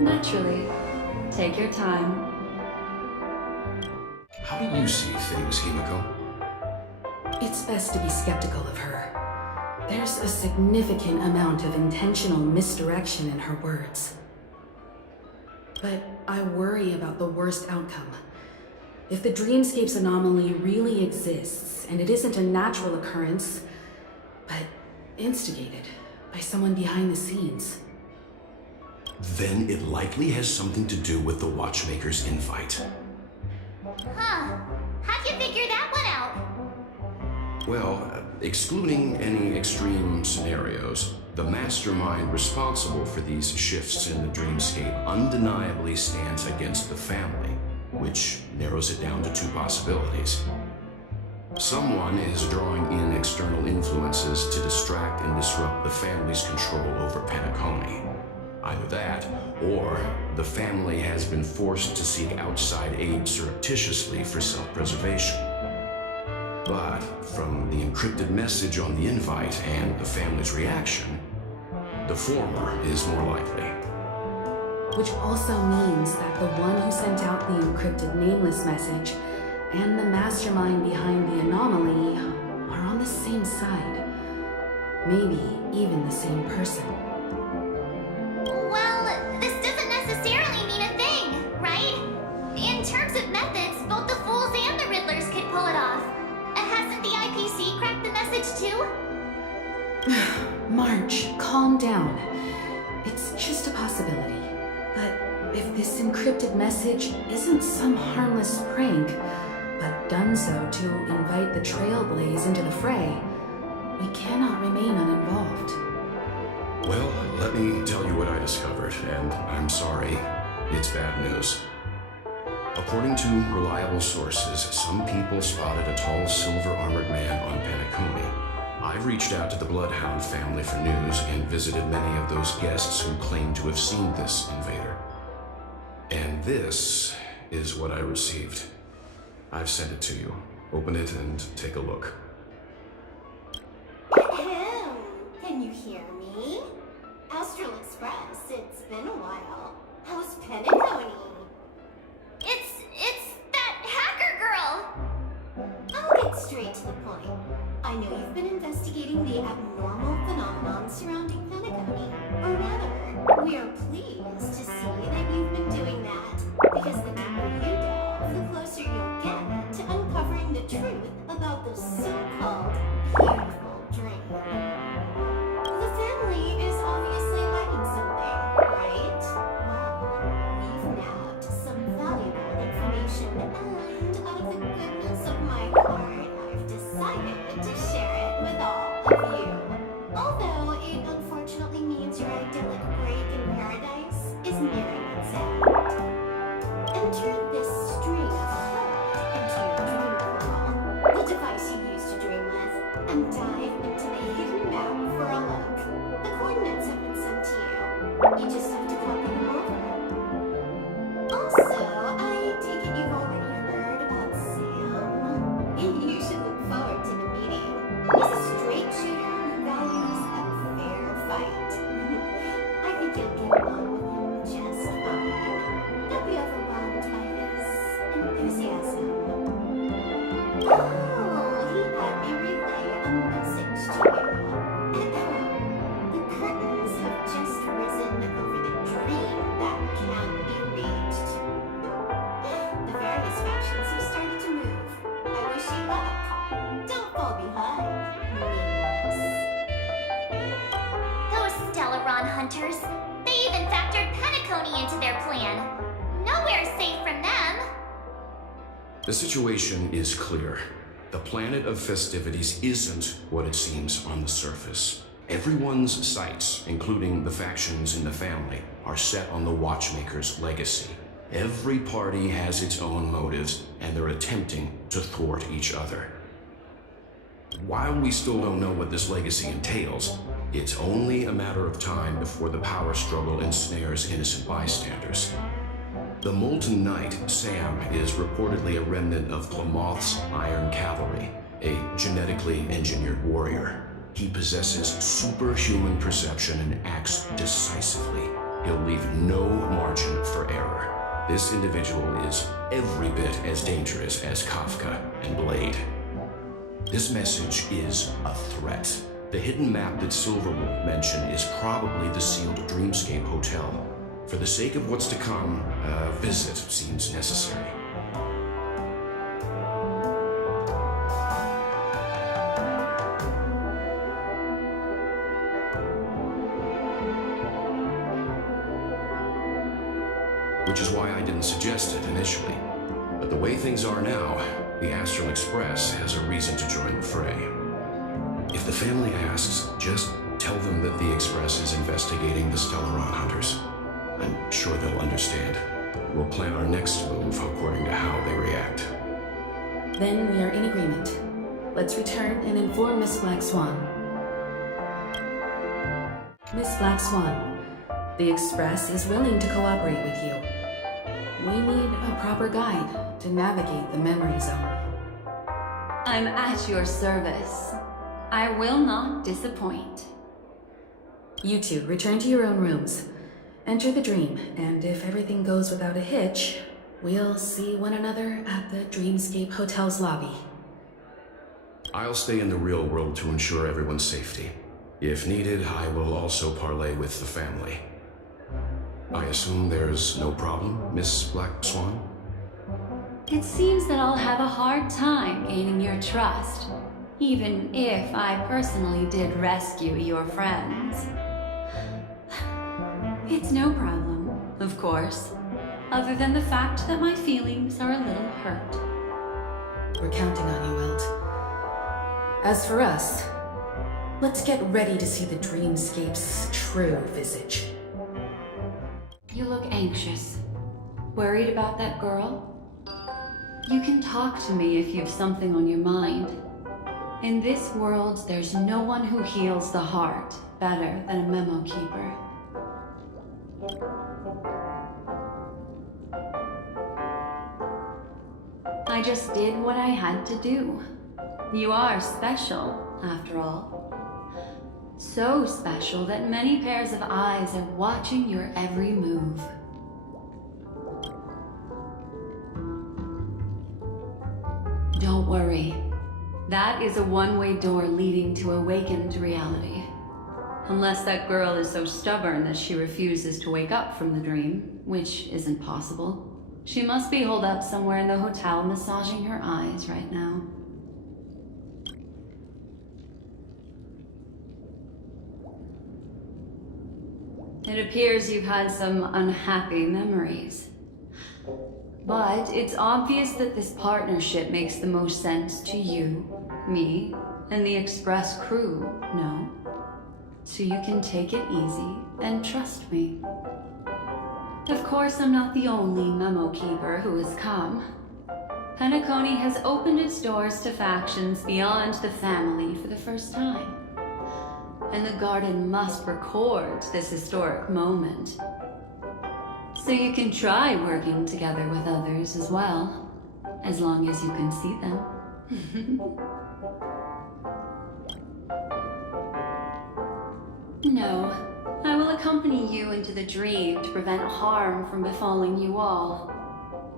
Naturally. Take your time. How do you see things, Himiko? It's best to be skeptical of her. There's a significant amount of intentional misdirection in her words. But I worry about the worst outcome. If the Dreamscape's anomaly really exists, and it isn't a natural occurrence, but instigated by someone behind the scenes, Then it likely has something to do with the Watchmaker's invite. Huh. How'd you figure that one out? Well, excluding any extreme scenarios, the mastermind responsible for these shifts in the dreamscape undeniably stands against the family, which narrows it down to two possibilities. Someone is drawing in external influences to distract and disrupt the family's control over Penacony. Either that, or the family has been forced to seek outside aid surreptitiously for self-preservation. But from the encrypted message on the invite and the family's reaction, the former is more likely. which also means that the one who sent out the encrypted nameless message and the mastermind behind the anomaly are on the same side. Maybe even the same person. Well, this doesn't necessarily mean a thing, right? In terms of methods, both the Fools and the Riddlers could pull it off. Hasn't the IPC cracked the message too? March, calm down. It's just a possibility. But if this encrypted message isn't some harmless prank, but done so to invite the Trailblaze into the fray, we cannot remain uninvolved. Well, let me tell you what I discovered, and I'm sorry, it's bad news. According to reliable sources, some people spotted a tall silver-armored man on Penacony. I've reached out to the Bloodhound family for news and visited many of those guests who claim to have seen this invader. And this is what I received. I've sent it to you. Open it and take a look. Ahem. Can you hear me? Astral Express, it's been a while. How's Penacony? It's that hacker girl! I'll get straight to the point. I know you've been investigating the abnormal phenomenon surrounding Penacony. Or rather, we are pleased to see that you've been doing that, because the deeper you delve, the closer you'll get to uncovering the truth about the so-called beautiful dream. The family is obviously hiding something, right? Well, we've nabbed some valuable information, and out of the goodness of my heart, I've decided to share it with all of you. Although it unfortunately means your idyllic break in paradise is nearing its end. Enter this string of hope into your dream portal, the device you use to dream with, and dive into the hidden map for a look. The coordinates have been sent to you. You just have to copy them over. Also, I take it you've already heard about Sam. You should look forward to the meeting. He's a straight shooter who values a fair fight. I think you'll get along with him just fine. Don't be overwhelmed by his enthusiasm. Oh, he had me relay a message to you. The curtains have just risen over the dream that can't be reached. The various factions have started to move. I wish you luck. Don't fall behind, meaningless. Those Stellaron hunters, they even factored Penacony into their plan. Nowhere's safe from them. The situation is clear. The planet of festivities isn't what it seems on the surface. Everyone's sights, including the factions in the family, are set on the Watchmaker's legacy. Every party has its own motives, and they're attempting to thwart each other. While we still don't know what this legacy entails, it's only a matter of time before the power struggle ensnares innocent bystanders. The Molten Knight, Sam, is reportedly a remnant of Plamoth's Iron Cavalry, a genetically engineered warrior. He possesses superhuman perception and acts decisively. He'll leave no margin for error. This individual is every bit as dangerous as Kafka and Blade. This message is a threat. The hidden map that Silverwolf mentioned is probably the sealed Dreamscape Hotel. For the sake of what's to come, a visit seems necessary. Which is why I didn't suggest it initially. But the way things are now, the Astral Express has a reason to join the fray. If the family asks, just tell them that the Express is investigating the Stellaron hunters. I'm sure they'll understand. We'll plan our next move according to how they react. Then we are in agreement. Let's return and inform Miss Black Swan. Miss Black Swan, the Express is willing to cooperate with you. We need a proper guide to navigate the memory zone. I'm at your service. I will not disappoint. You two, return to your own rooms. Enter the dream, and if everything goes without a hitch, we'll see one another at the Dreamscape Hotel's lobby. I'll stay in the real world to ensure everyone's safety. If needed, I will also parley with the family. I assume there's no problem, Miss Black Swan? It seems that I'll have a hard time gaining your trust, even if I personally did rescue your friends. It's no problem, of course, other than the fact that my feelings are a little hurt. We're counting on you, Wilt. As for us, let's get ready to see the Dreamscape's true visage. You look anxious. Worried about that girl? You can talk to me if you've something on your mind. In this world, there's no one who heals the heart better than a memo keeper. I just did what I had to do. You are special, after all. So special that many pairs of eyes are watching your every move. Don't worry. That is a one-way door leading to awakened reality. Unless that girl is so stubborn that she refuses to wake up from the dream, which isn't possible. She must be holed up somewhere in the hotel massaging her eyes right now. It appears you've had some unhappy memories. But it's obvious that this partnership makes the most sense to you, me, and the Express crew, no? So you can take it easy and trust me. Of course, I'm not the only memo keeper who has come. Penacony has opened its doors to factions beyond the family for the first time. And the Garden must record this historic moment. So you can try working together with others as well, as long as you can see them. No, I will accompany you into the dream to prevent harm from befalling you all.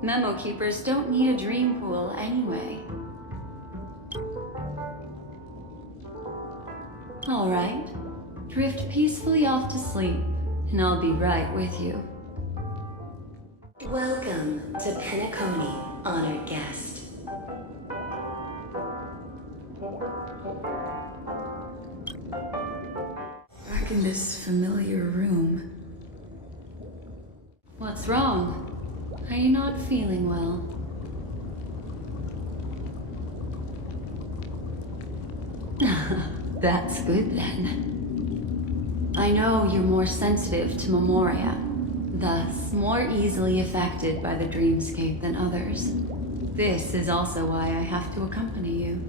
Memo keepers don't need a dream pool anyway. All right, drift peacefully off to sleep, and I'll be right with you. Welcome to Penacony, honored guest. Back in this familiar room. What's wrong? Are you not feeling well? That's good then. I know you're more sensitive to memoria, thus more easily affected by the dreamscape than others. This is also why I have to accompany you.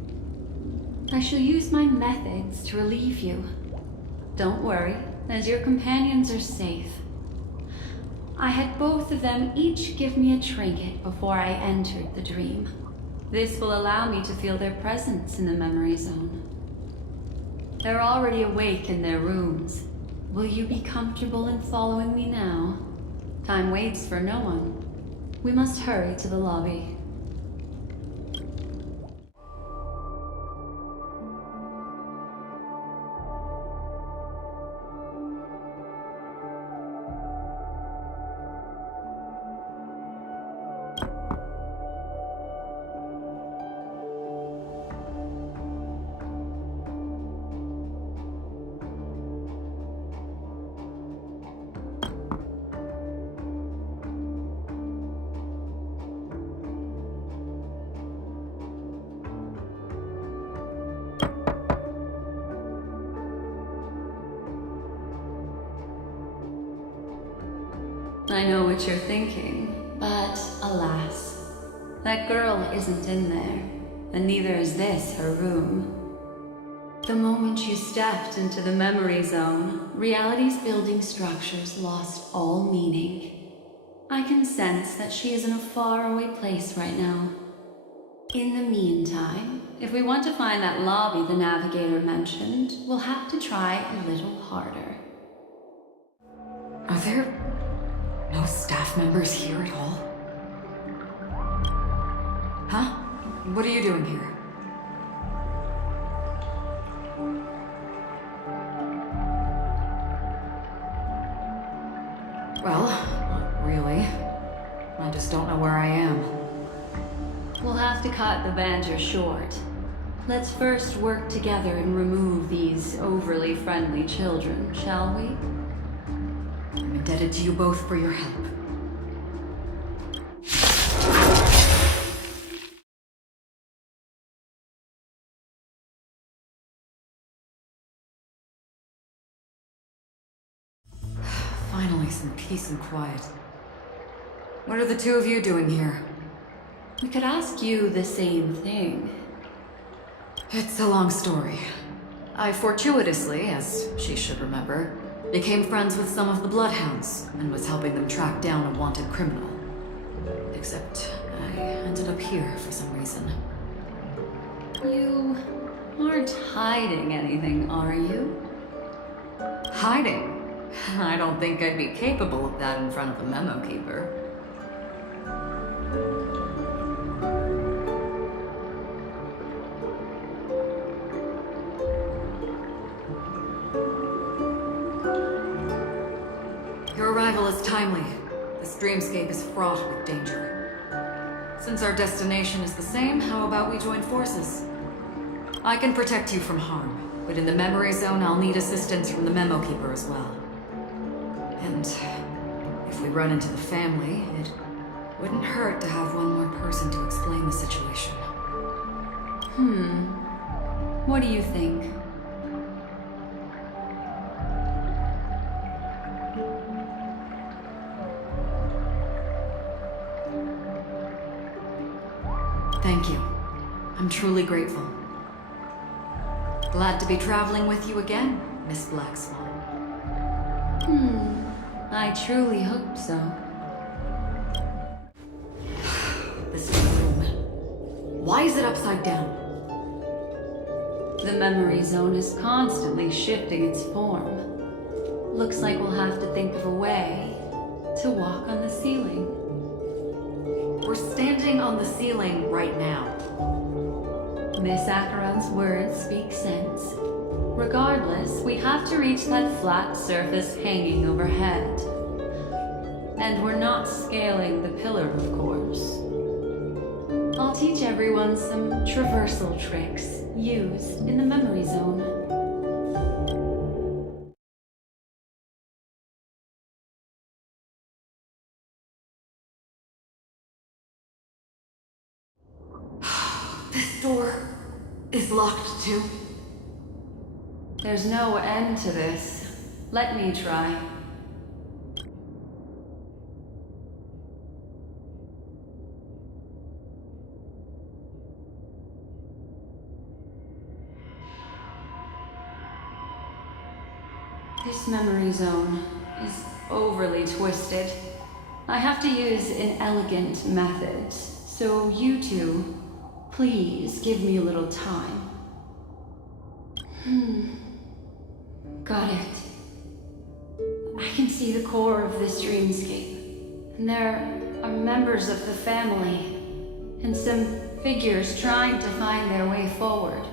I shall use my methods to relieve you. Don't worry, as your companions are safe. I had both of them each give me a trinket before I entered the dream. This will allow me to feel their presence in the memory zone. They're already awake in their rooms. Will you be comfortable in following me now? Time waits for no one. We must hurry to the lobby. I know what you're thinking, but alas, that girl isn't in there, and neither is this her room. The moment you stepped into the memory zone, reality's building structures lost all meaning. I can sense that she is in a faraway place right now. In the meantime, if we want to find that lobby the navigator mentioned, we'll have to try a little harder. Are there no staff members here at all? Huh? What are you doing here? Well, not really. I just don't know where I am. We'll have to cut the banter short. Let's first work together and remove these overly friendly children, shall we? I'm indebted to you both for your help. Finally, some peace and quiet. What are the two of you doing here? We could ask you the same thing. It's a long story. I fortuitously, as she should remember, became friends with some of the Bloodhounds and was helping them track down a wanted criminal. Except I ended up here for some reason. You aren't hiding anything, are you? Hiding? I don't think I'd be capable of that in front of a memo keeper. Your arrival is timely. This dreamscape is fraught with danger. Since our destination is the same, how about we join forces? I can protect you from harm, but in the memory zone, I'll need assistance from the memo keeper as well. And if we run into the family, it wouldn't hurt to have one more person to explain the situation. What do you think? Thank you. I'm truly grateful. Glad to be traveling with you again, Miss Black Swan. I truly hope so. This room. Why is it upside down? The memory zone is constantly shifting its form. Looks like we'll have to think of a way to walk on the ceiling. We're standing on the ceiling right now. Miss Acheron's words speak sense. Regardless, we have to reach that flat surface hanging overhead. And we're not scaling the pillar, of course. I'll teach everyone some traversal tricks used in the memory zone. This door is locked too. There's no end to this. Let me try. This memory zone is overly twisted. I have to use an elegant method, so you two, please give me a little time. Got it. I can see the core of this dreamscape. And there are members of the family, and some figures trying to find their way forward.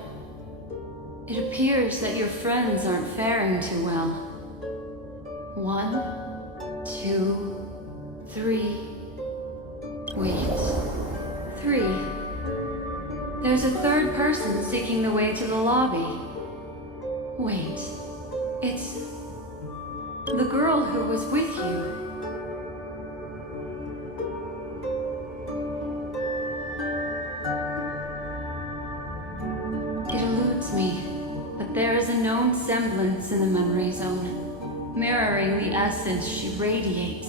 It appears that your friends aren't faring too well. 1, 2, 3. Wait. 3. There's a third person seeking the way to the lobby. Wait. It's the girl who was with you. It eludes me, but there is a known semblance in the memory zone, mirroring the essence she radiates.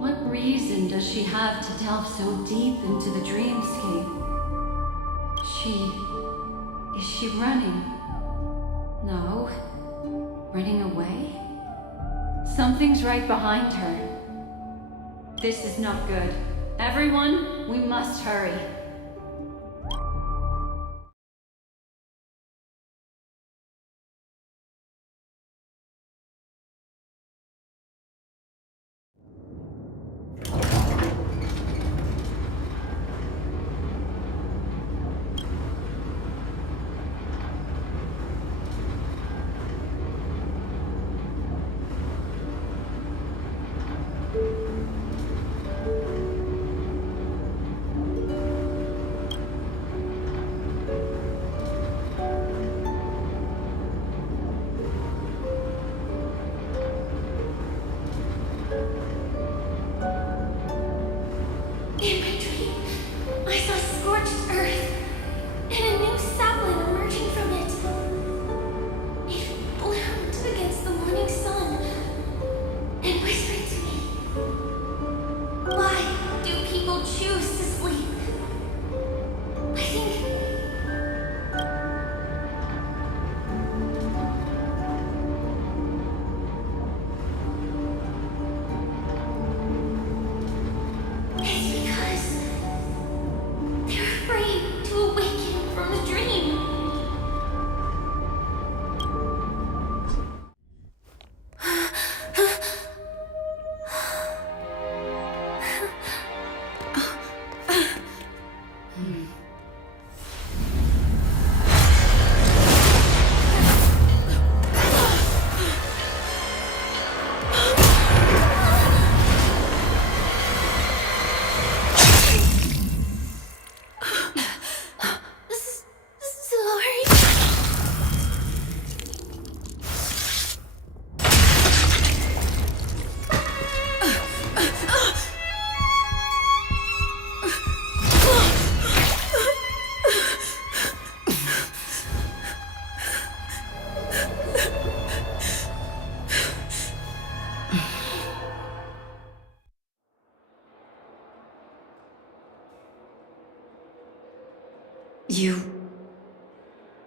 What reason does she have to delve so deep into the dreamscape? Is she running? No. Running away? Something's right behind her. This is not good. Everyone, we must hurry.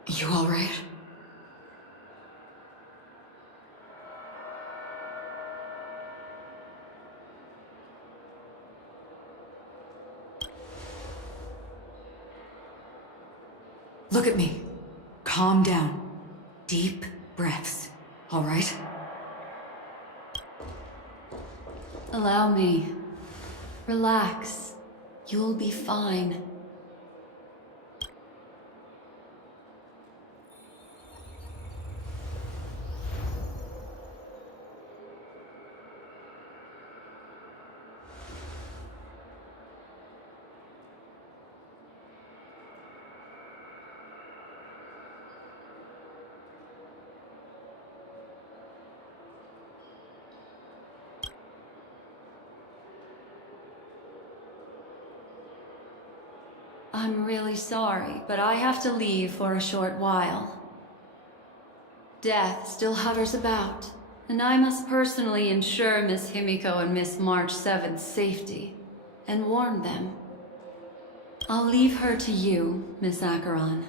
You alright? Look at me. Calm down. Deep breaths, alright? Allow me. Relax. You'll be fine. I'm really sorry, but I have to leave for a short while. Death still hovers about, and I must personally ensure Miss Himiko and Miss March 7th's safety, and warn them. I'll leave her to you, Miss Acheron.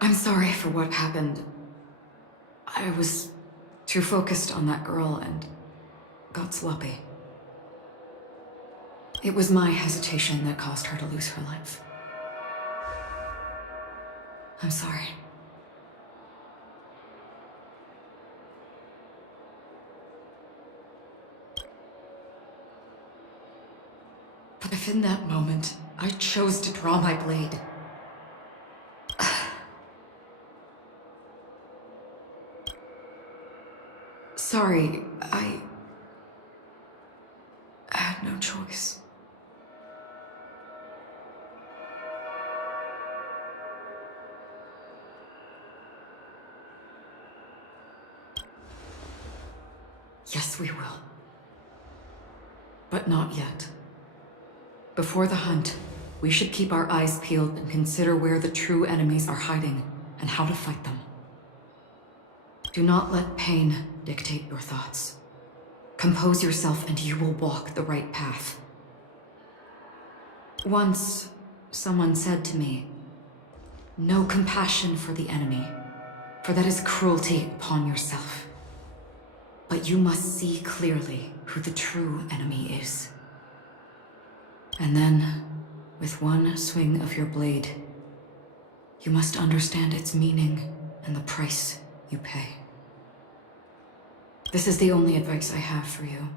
I'm sorry for what happened. I was too focused on that girl and got sloppy. It was my hesitation that caused her to lose her life. I'm sorry. But if in that moment I chose to draw my blade, sorry, I had no choice. Yes, we will. But not yet. Before the hunt, we should keep our eyes peeled and consider where the true enemies are hiding and how to fight them. Do not let pain dictate your thoughts. Compose yourself and you will walk the right path. Once, someone said to me, "No compassion for the enemy, for that is cruelty upon yourself. But you must see clearly who the true enemy is. And then, with one swing of your blade, you must understand its meaning and the price you pay." This is the only advice I have for you,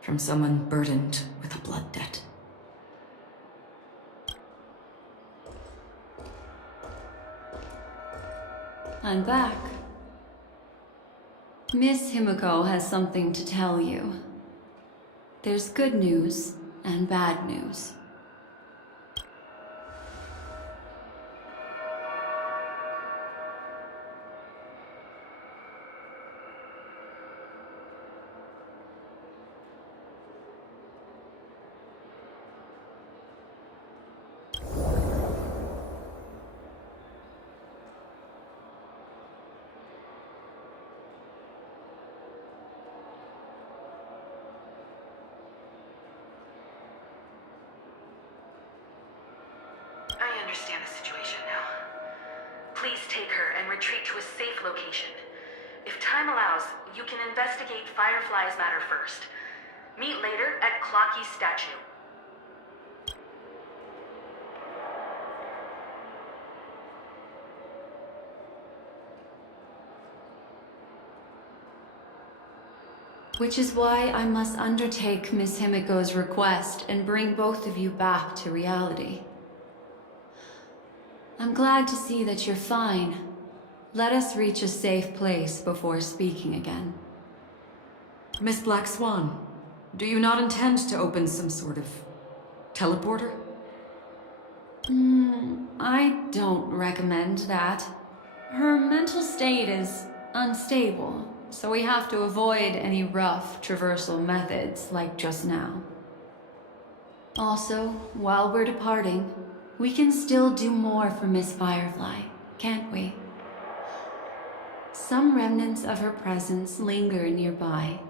from someone burdened with a blood debt. I'm back. Miss Himiko has something to tell you. There's good news and bad news. I understand the situation now. Please take her and retreat to a safe location. If time allows, you can investigate Firefly's matter first. Meet later at Clocky's statue. Which is why I must undertake Miss Himiko's request and bring both of you back to reality. I'm glad to see that you're fine. Let us reach a safe place before speaking again. Miss Black Swan, do you not intend to open some sort of teleporter? I don't recommend that. Her mental state is unstable, so we have to avoid any rough traversal methods like just now. Also, while we're departing, we can still do more for Miss Firefly, can't we? Some remnants of her presence linger nearby.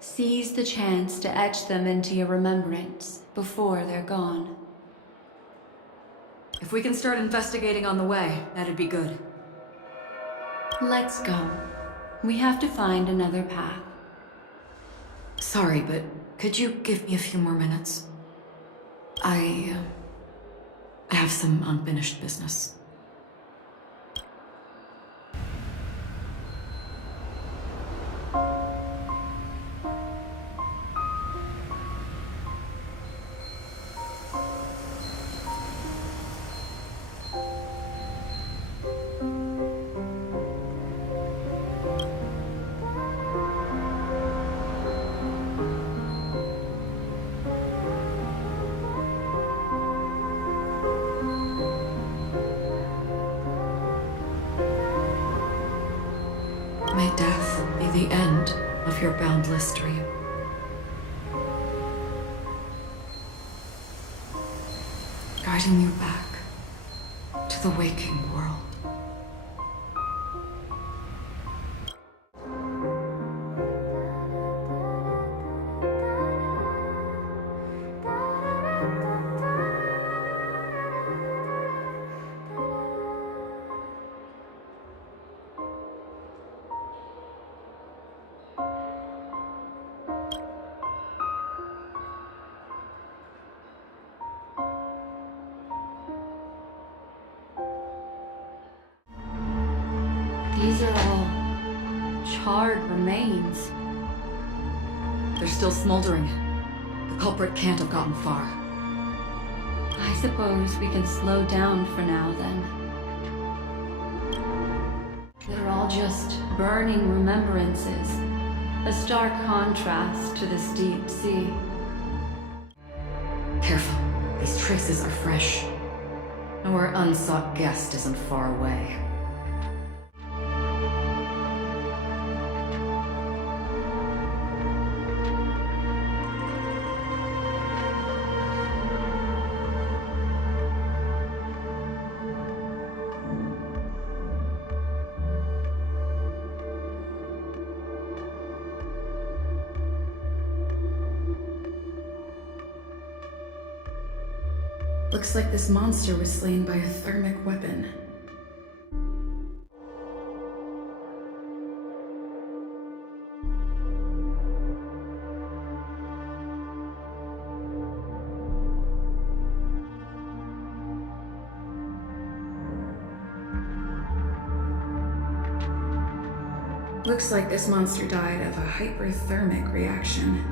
Seize the chance to etch them into your remembrance before they're gone. If we can start investigating on the way, that'd be good. Let's go. We have to find another path. Sorry, but could you give me a few more minutes? I have some unfinished business. May death be the end of your boundless dream. Guiding you back to the waking world. These are all charred remains. They're still smoldering. The culprit can't have gotten far. I suppose we can slow down for now, then. They're all just burning remembrances. A stark contrast to this deep sea. Careful. These traces are fresh. Our unsought guest isn't far away. Looks like this monster was slain by a thermic weapon. Looks like this monster died of a hyperthermic reaction.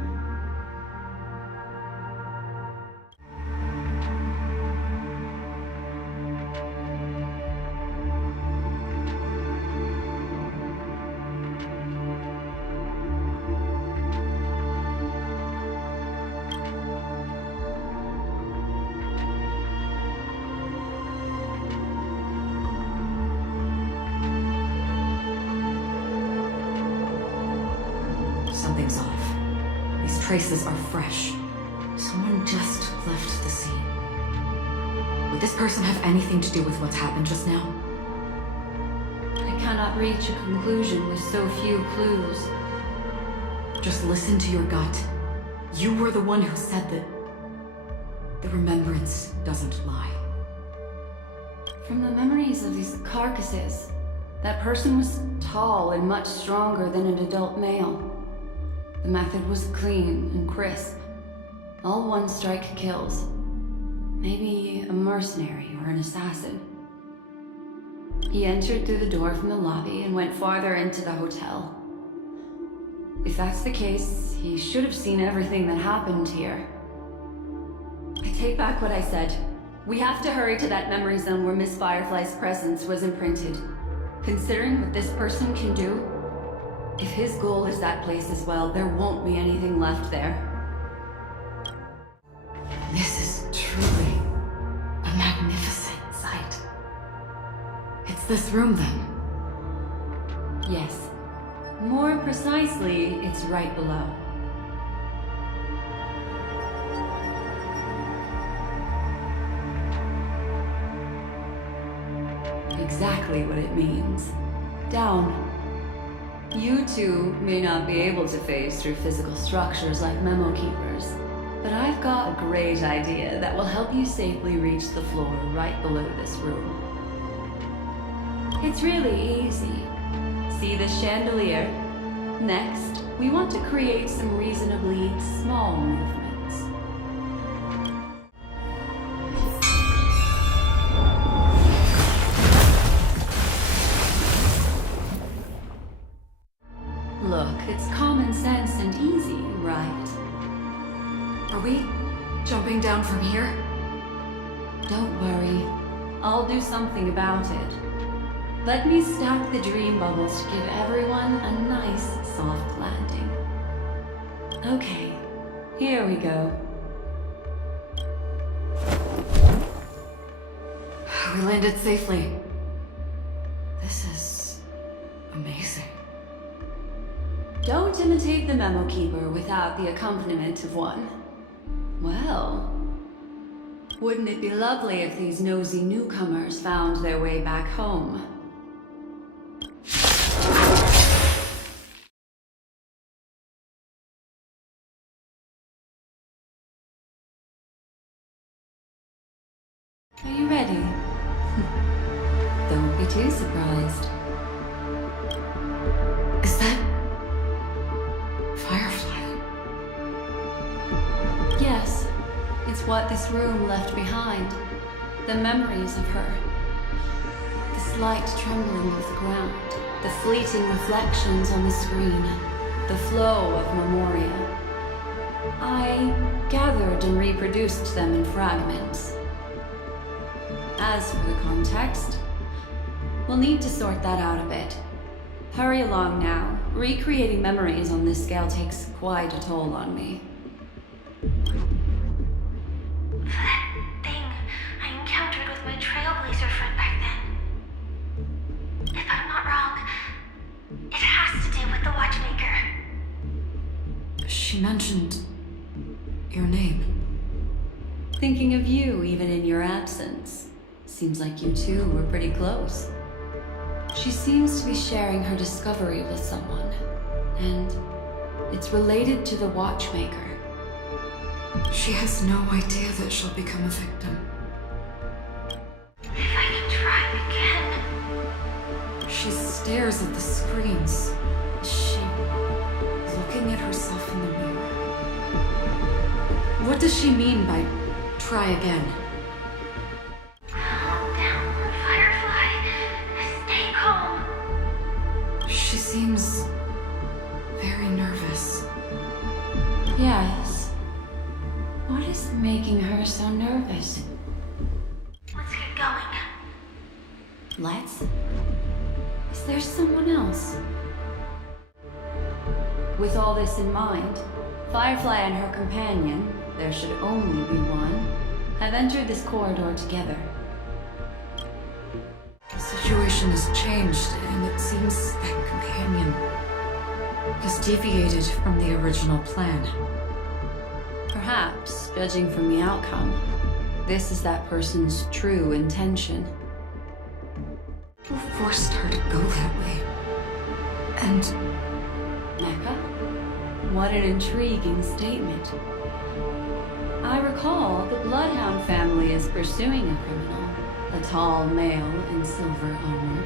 Something's off. These traces are fresh. Someone just left the scene. Would this person have anything to do with what's happened just now? I cannot reach a conclusion with so few clues. Just listen to your gut. You were the one who said that the remembrance doesn't lie. From the memories of these carcasses, that person was tall and much stronger than an adult male. The method was clean and crisp. All one-strike kills. Maybe a mercenary or an assassin. He entered through the door from the lobby and went farther into the hotel. If that's the case, he should have seen everything that happened here. I take back what I said. We have to hurry to that memory zone where Miss Firefly's presence was imprinted. Considering what this person can do, if his goal is that place as well, there won't be anything left there. This is truly a magnificent sight. It's this room, then? Yes. More precisely, it's right below. Exactly what it means. Down. You two may not be able to phase through physical structures like Memo Keepers, but I've got a great idea that will help you safely reach the floor right below this room. It's really easy. See this chandelier? Next, we want to create some reasonably small movements. Look, it's common sense and easy, right? Are we jumping down from here? Don't worry. I'll do something about it. Let me stack the dream bubbles to give everyone a nice, soft landing. Okay, here we go. We landed safely. This is amazing. Don't imitate the Memo Keeper without the accompaniment of one. Well, wouldn't it be lovely if these nosy newcomers found their way back home? Are you ready? Don't be too surprised. Is that Firefly? Yes, it's what this room left behind. The memories of her. The slight trembling of the ground. The fleeting reflections on the screen. The flow of memoria. I gathered and reproduced them in fragments. As for the context, we'll need to sort that out a bit. Hurry along now. Recreating memories on this scale takes quite a toll on me. That thing I encountered with my Trailblazer friend back then. If I'm not wrong, it has to do with the Watchmaker. She mentioned your name. Thinking of you even in your absence. Seems like you two were pretty close. She seems to be sharing her discovery with someone, and it's related to the Watchmaker. She has no idea that she'll become a victim. If I can try again. She stares at the screens. Is she looking at herself in the mirror? What does she mean by try again? She seems very nervous. Yes. What is making her so nervous? Let's get going. Let's? Is there someone else? With all this in mind, Firefly and her companion, there should only be one, have entered this corridor together. The situation has changed, and it seems that companion has deviated from the original plan. Perhaps, judging from the outcome, this is that person's true intention. Who forced her to go that way? And Mecca? What an intriguing statement. I recall the Bloodhound family is pursuing a criminal, a tall male in silver armor.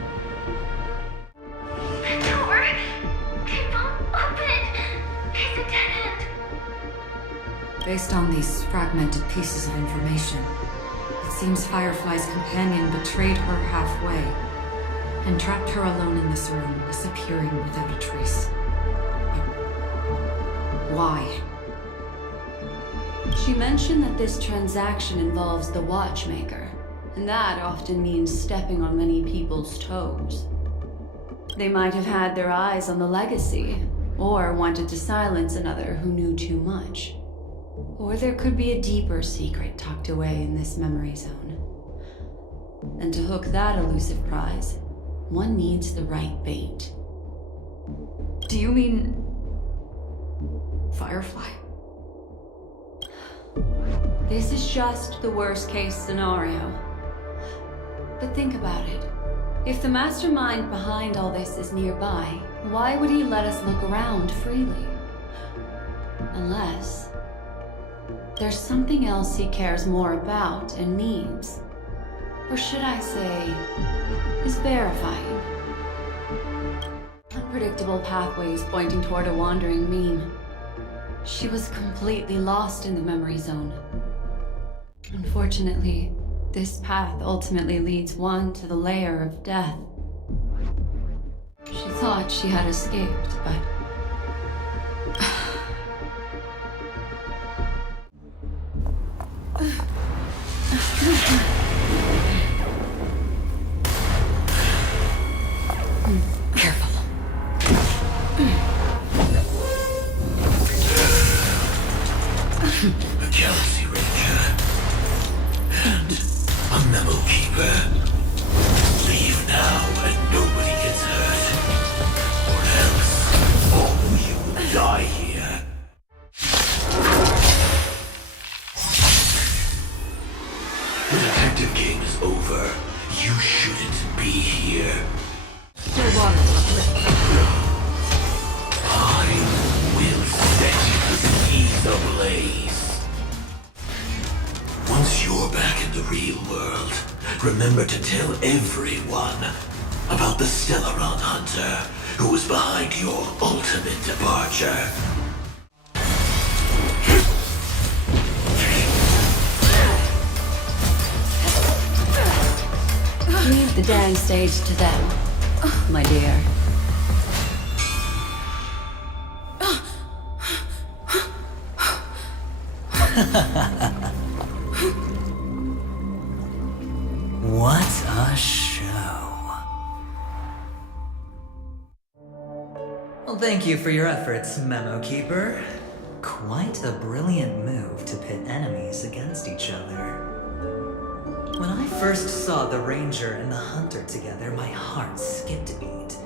The door! It won't open! It's a dead end! based on these fragmented pieces of information, it seems Firefly's companion betrayed her halfway and trapped her alone in this room, disappearing without a trace. But why. She mentioned that this transaction involves the watchmaker, and that often means stepping on many people's toes. They might have had their eyes on the legacy, or wanted to silence another who knew too much. Or there could be a deeper secret tucked away in this memory zone. And to hook that elusive prize, one needs the right bait. Do you mean... Firefly? This is just the worst case scenario. But think about it. If the mastermind behind all this is nearby, why would he let us look around freely? Unless there's something else he cares more about and needs. Or should I say, is verifying. Unpredictable pathways pointing toward a wandering meme. She was completely lost in the memory zone. Unfortunately, this path ultimately leads one to the layer of death. She thought she had escaped, but... Careful. A Galaxy Ranger. And a Memo Keeper. Leave now and nobody gets hurt. Or else, all of you will die here. The Detective Game is over. You shouldn't be here. I will set the seas ablaze. Once you're back in the real world, remember to tell everyone about the Stellaron Hunter who was behind your ultimate departure. Leave the dang stage to them, my dear. What a show. Well, thank you for your efforts, Memo Keeper. Quite a brilliant move to pit enemies against each other. When I first saw the Ranger and the Hunter together, my heart skipped a beat.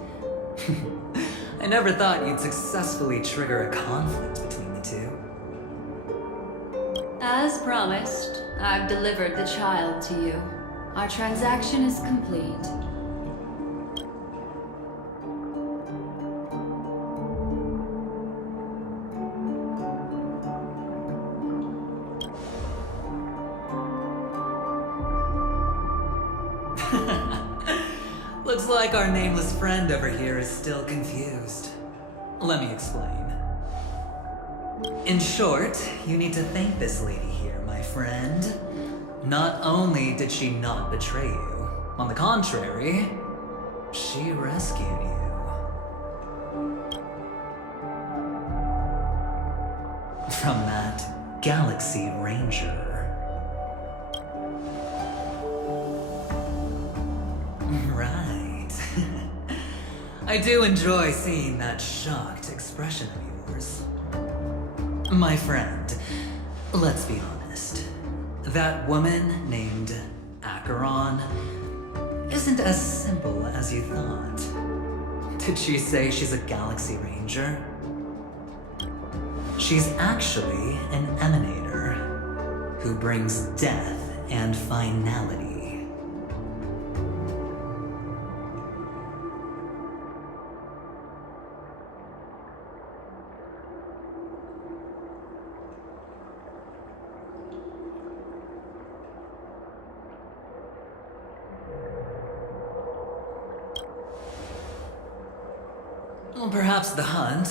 I never thought you'd successfully trigger a conflict between the two. As promised, I've delivered the child to you. Our transaction is complete. Looks like our nameless friend over here is still confused. Let me explain. In short, you need to thank this lady here, my friend. Not only did she not betray you, on the contrary, she rescued you. From that Galaxy Ranger. Right. I do enjoy seeing that shocked expression of yours. My friend, let's be honest. That woman named Acheron isn't as simple as you thought. Did she say she's a Galaxy Ranger? She's actually an emanator who brings death and finality. Well, perhaps the hunt,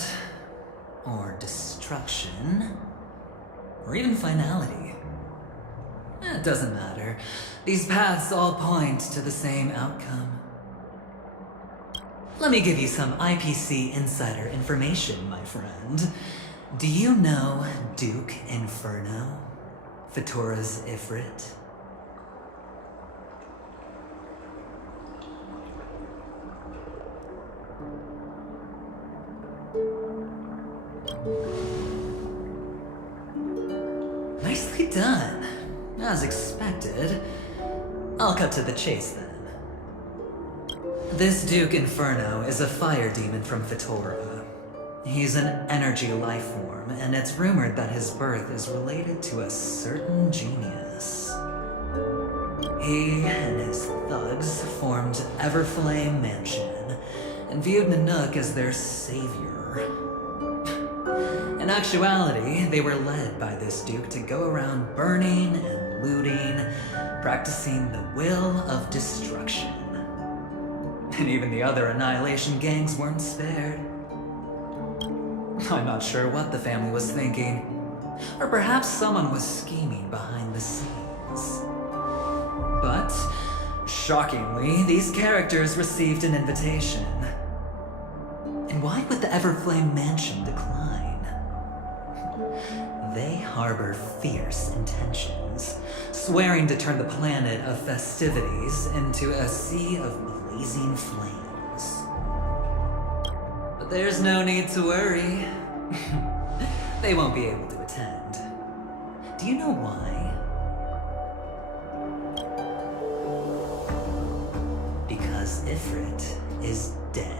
or destruction, or even finality. It doesn't matter. These paths all point to the same outcome. Let me give you some IPC insider information, my friend. Do you know Duke Inferno? Fatora's Ifrit? Nicely done. As expected. I'll cut to the chase then. This Duke Inferno is a fire demon from Fatora. He's an energy life form, and it's rumored that his birth is related to a certain genius. He and his thugs formed Everflame Mansion, and viewed Nanook as their savior. In actuality, they were led by this Duke to go around burning and looting, practicing the will of destruction. And even the other Annihilation gangs weren't spared. I'm not sure what the family was thinking. Or perhaps someone was scheming behind the scenes. But, shockingly, these characters received an invitation. And why would the Everflame Mansion decline? They harbor fierce intentions, swearing to turn the planet of festivities into a sea of blazing flames. But there's no need to worry. They won't be able to attend. Do you know why? Because Ifrit is dead.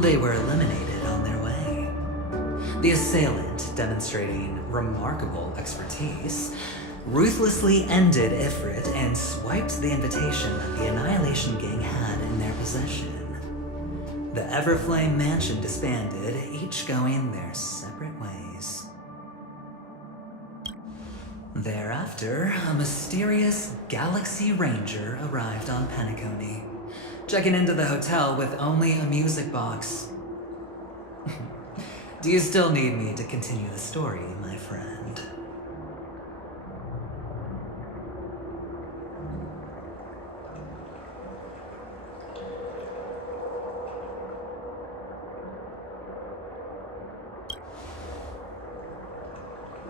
They were eliminated on their way. The assailant, demonstrating remarkable expertise, ruthlessly ended Ifrit and swiped the invitation that the Annihilation Gang had in their possession. The Everflame Mansion disbanded, each going their separate ways. Thereafter, a mysterious Galaxy Ranger arrived on Penacony, checking into the hotel with only a music box. Do you still need me to continue the story, my friend?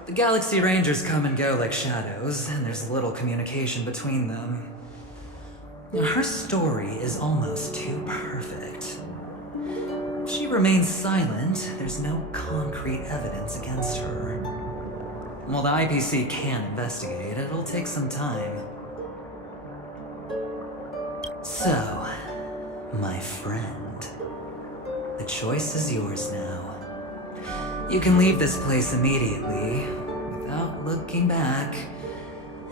The Galaxy Rangers come and go like shadows, and there's little communication between them. Her story is almost too perfect. If she remains silent, there's no concrete evidence against her. While the IPC can investigate, it'll take some time. So, my friend, the choice is yours now. You can leave this place immediately, without looking back,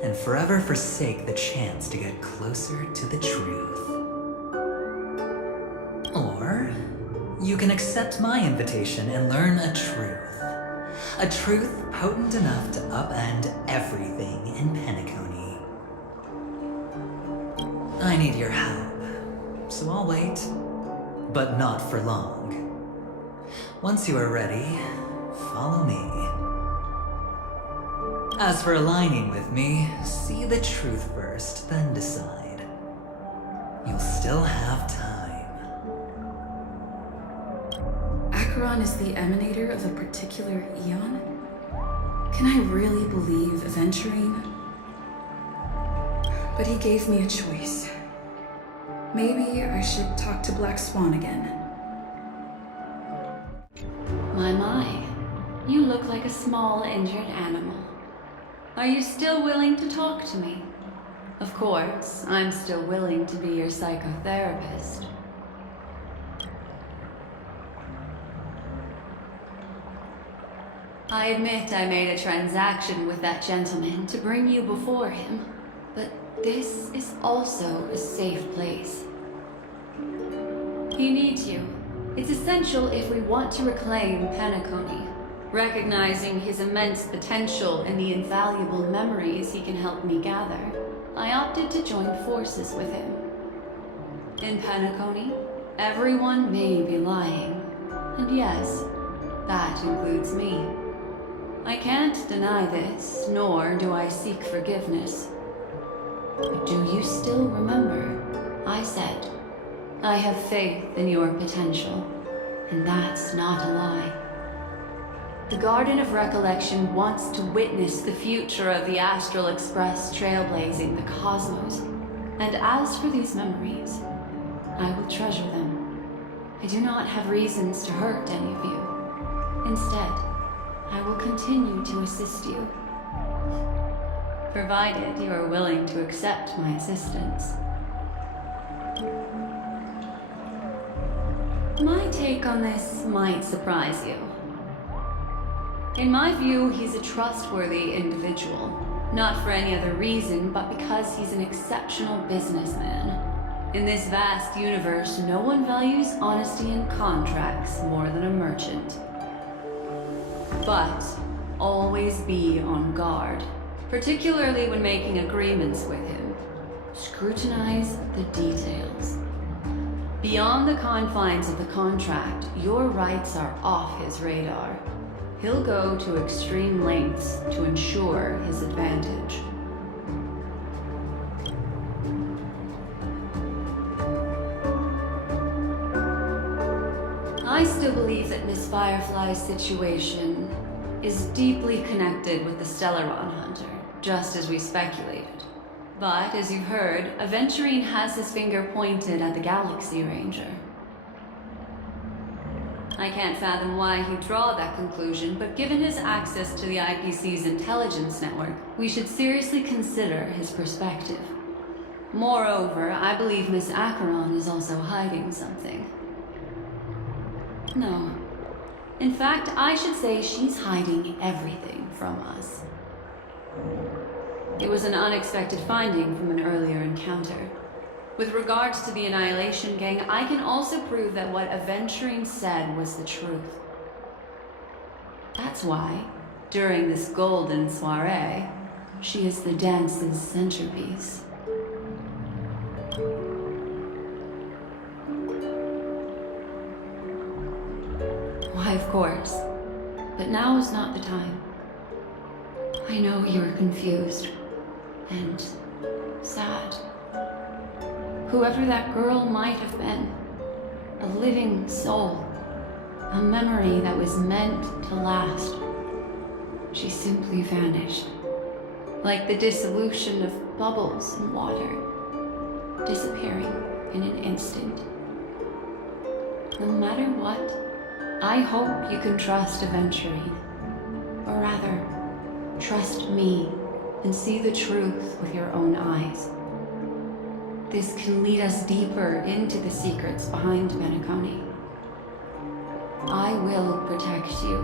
and forever forsake the chance to get closer to the truth. Or, you can accept my invitation and learn a truth. A truth potent enough to upend everything in Penacony. I need your help, so I'll wait, but not for long. Once you are ready, follow me. As for aligning with me, see the truth first, then decide. You'll still have time. Acheron is the emanator of a particular eon? Can I really believe Aventurine? But he gave me a choice. Maybe I should talk to Black Swan again. My. You look like a small, injured animal. Are you still willing to talk to me? Of course, I'm still willing to be your psychotherapist. I admit I made a transaction with that gentleman to bring you before him, but this is also a safe place. He needs you. It's essential if we want to reclaim Penacony. Recognizing his immense potential and the invaluable memories he can help me gather, I opted to join forces with him. In Penacony, everyone may be lying. And yes, that includes me. I can't deny this, nor do I seek forgiveness. But do you still remember? I said, I have faith in your potential, and that's not a lie. The Garden of Recollection wants to witness the future of the Astral Express trailblazing the cosmos. And as for these memories, I will treasure them. I do not have reasons to hurt any of you. Instead, I will continue to assist you. Provided you are willing to accept my assistance. My take on this might surprise you. In my view, he's a trustworthy individual. Not for any other reason, but because he's an exceptional businessman. In this vast universe, no one values honesty in contracts more than a merchant. But always be on guard, particularly when making agreements with him. Scrutinize the details. Beyond the confines of the contract, your rights are off his radar. He'll go to extreme lengths to ensure his advantage. I still believe that Miss Firefly's situation is deeply connected with the Stellaron Hunter, just as we speculated. But, as you've heard, Aventurine has his finger pointed at the Galaxy Ranger. I can't fathom why he'd draw that conclusion, but given his access to the IPC's intelligence network, we should seriously consider his perspective. Moreover, I believe Miss Acheron is also hiding something. No. In fact, I should say she's hiding everything from us. It was an unexpected finding from an earlier encounter. With regards to the Annihilation Gang, I can also prove that what Aventurine said was the truth. That's why, during this golden soiree, she is the dance's centerpiece. Why, of course. But now is not the time. I know you're confused and sad. Whoever that girl might have been, a living soul, a memory that was meant to last. She simply vanished, like the dissolution of bubbles in water, disappearing in an instant. No matter what, I hope you can trust Aventurine, or rather, trust me and see the truth with your own eyes. This can lead us deeper into the secrets behind Penacony. I will protect you.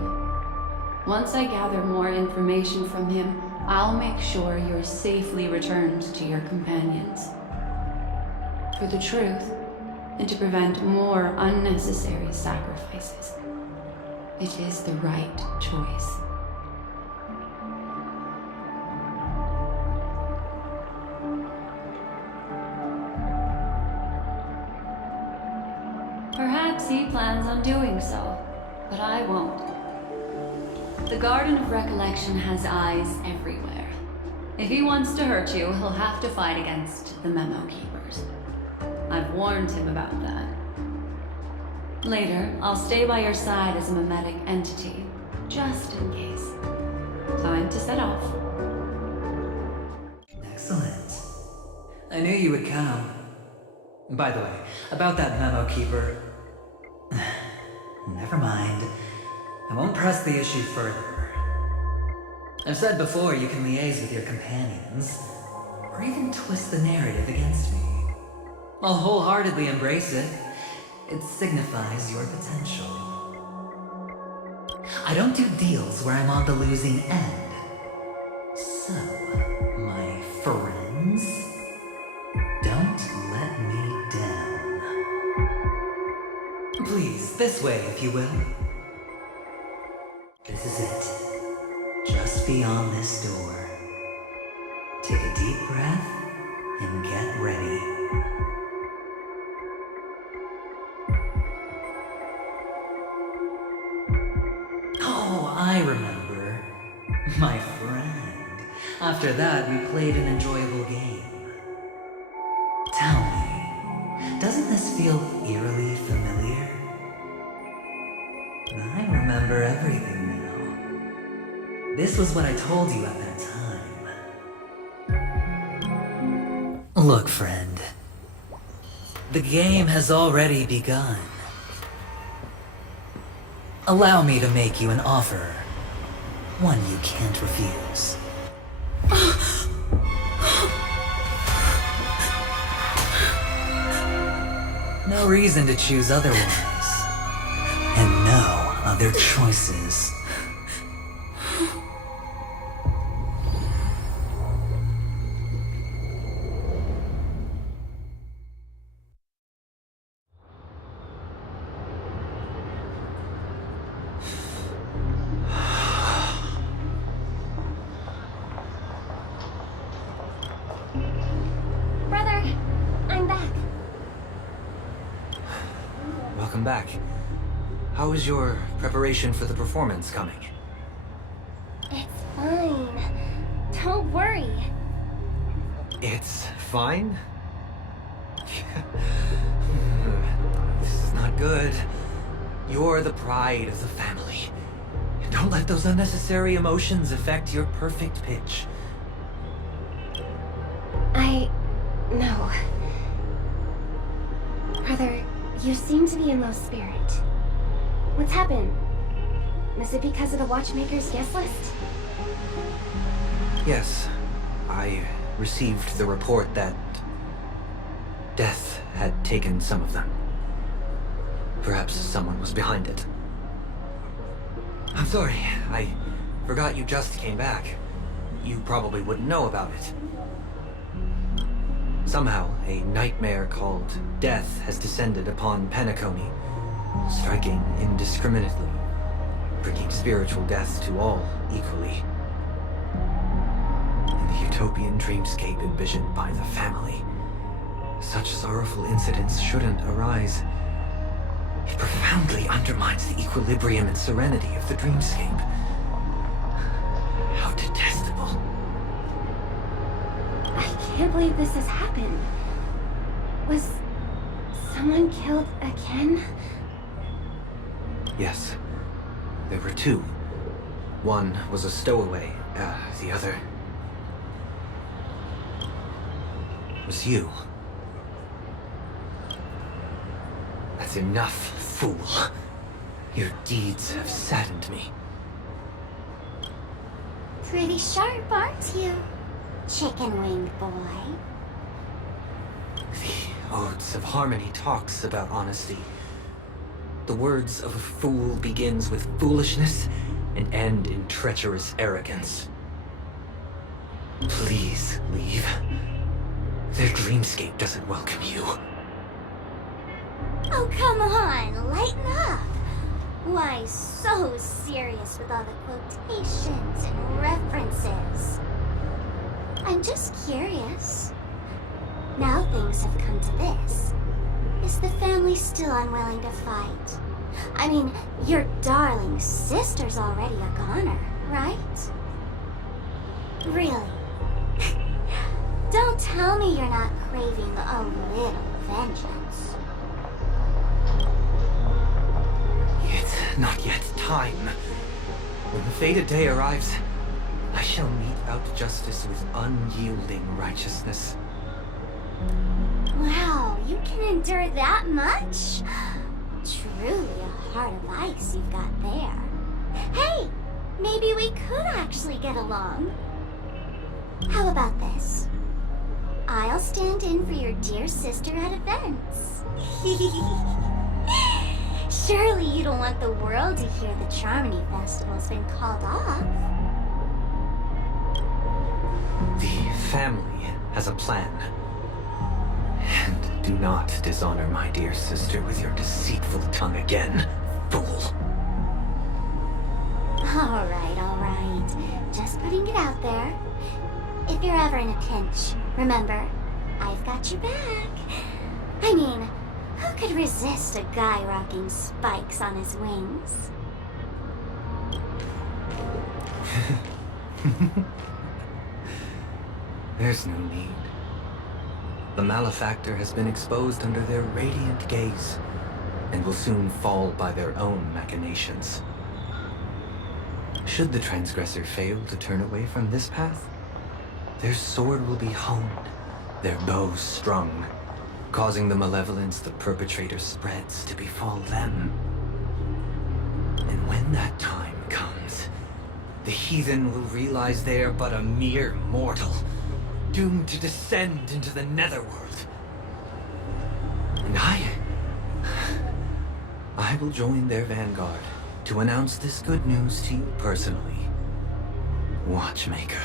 Once I gather more information from him, I'll make sure you're safely returned to your companions. For the truth, and to prevent more unnecessary sacrifices, it is the right choice. Perhaps he plans on doing so, but I won't. The Garden of Recollection has eyes everywhere. If he wants to hurt you, he'll have to fight against the Memo Keepers. I've warned him about that. Later, I'll stay by your side as a mimetic entity, just in case. Time to set off. Excellent. I knew you would come. By the way, about that Memo Keeper... Never mind. I won't press the issue further. I've said before you can liaise with your companions, or even twist the narrative against me. I'll wholeheartedly embrace it. It signifies your potential. I don't do deals where I'm on the losing end. So, my friends, don't let me down. Please, this way, if you will. This is it. Just beyond this door. Take a deep breath and get ready. Oh, I remember. My friend. After that, we played an enjoyable game. Tell me, doesn't this feel eerily familiar? I remember everything now. This was what I told you at that time. Look, friend. The game has already begun. Allow me to make you an offer. One you can't refuse. No reason to choose otherwise. And no other choices. Brother, I'm back. Welcome back. How is your preparation for the performance coming? It's fine. Don't worry. It's fine? This is not good. You're the pride of the family. Don't let those unnecessary emotions affect your perfect pitch. No. Brother, you seem to be in low spirit. What's happened? Is it because of the Watchmaker's guest list? Yes, I received the report that death had taken some of them. Perhaps someone was behind it. I'm sorry, I forgot you just came back. You probably wouldn't know about it. Somehow, a nightmare called death has descended upon Penacony, striking indiscriminately, bringing spiritual death to all equally. In the utopian dreamscape envisioned by the family, such sorrowful incidents shouldn't arise. It profoundly undermines the equilibrium and serenity of the dreamscape. How detestable. I can't believe this has happened. Was someone killed again? Yes. There were two. One was a stowaway. The other was you. That's enough, fool. Your deeds have saddened me. Pretty sharp, aren't you, chicken-winged boy? The Odes of Harmony talks about honesty. The words of a fool begins with foolishness and end in treacherous arrogance. Please leave. Their dreamscape doesn't welcome you. Oh, come on, lighten up. Why so serious with all the quotations and references? I'm just curious. Now things have come to this. Is the family still unwilling to fight? I mean, your darling sister's already a goner, right? Really? Don't tell me you're not craving a little vengeance. It's not yet time. When the fated day arrives, I shall mete out justice with unyielding righteousness. Wow, you can endure that much? Truly a heart of ice you've got there. Hey, maybe we could actually get along. How about this? I'll stand in for your dear sister at events. Surely you don't want the world to hear the Charmony Festival's been called off. The family has a plan. And do not dishonor my dear sister with your deceitful tongue again, fool. All right. Just putting it out there. If you're ever in a pinch, remember, I've got your back. I mean, who could resist a guy rocking spikes on his wings? There's no need. The malefactor has been exposed under their radiant gaze, and will soon fall by their own machinations. Should the transgressor fail to turn away from this path, their sword will be honed, their bow strung, causing the malevolence the perpetrator spreads to befall them. And when that time comes, the heathen will realize they are but a mere mortal, doomed to descend into the netherworld. And I will join their vanguard to announce this good news to you personally, Watchmaker.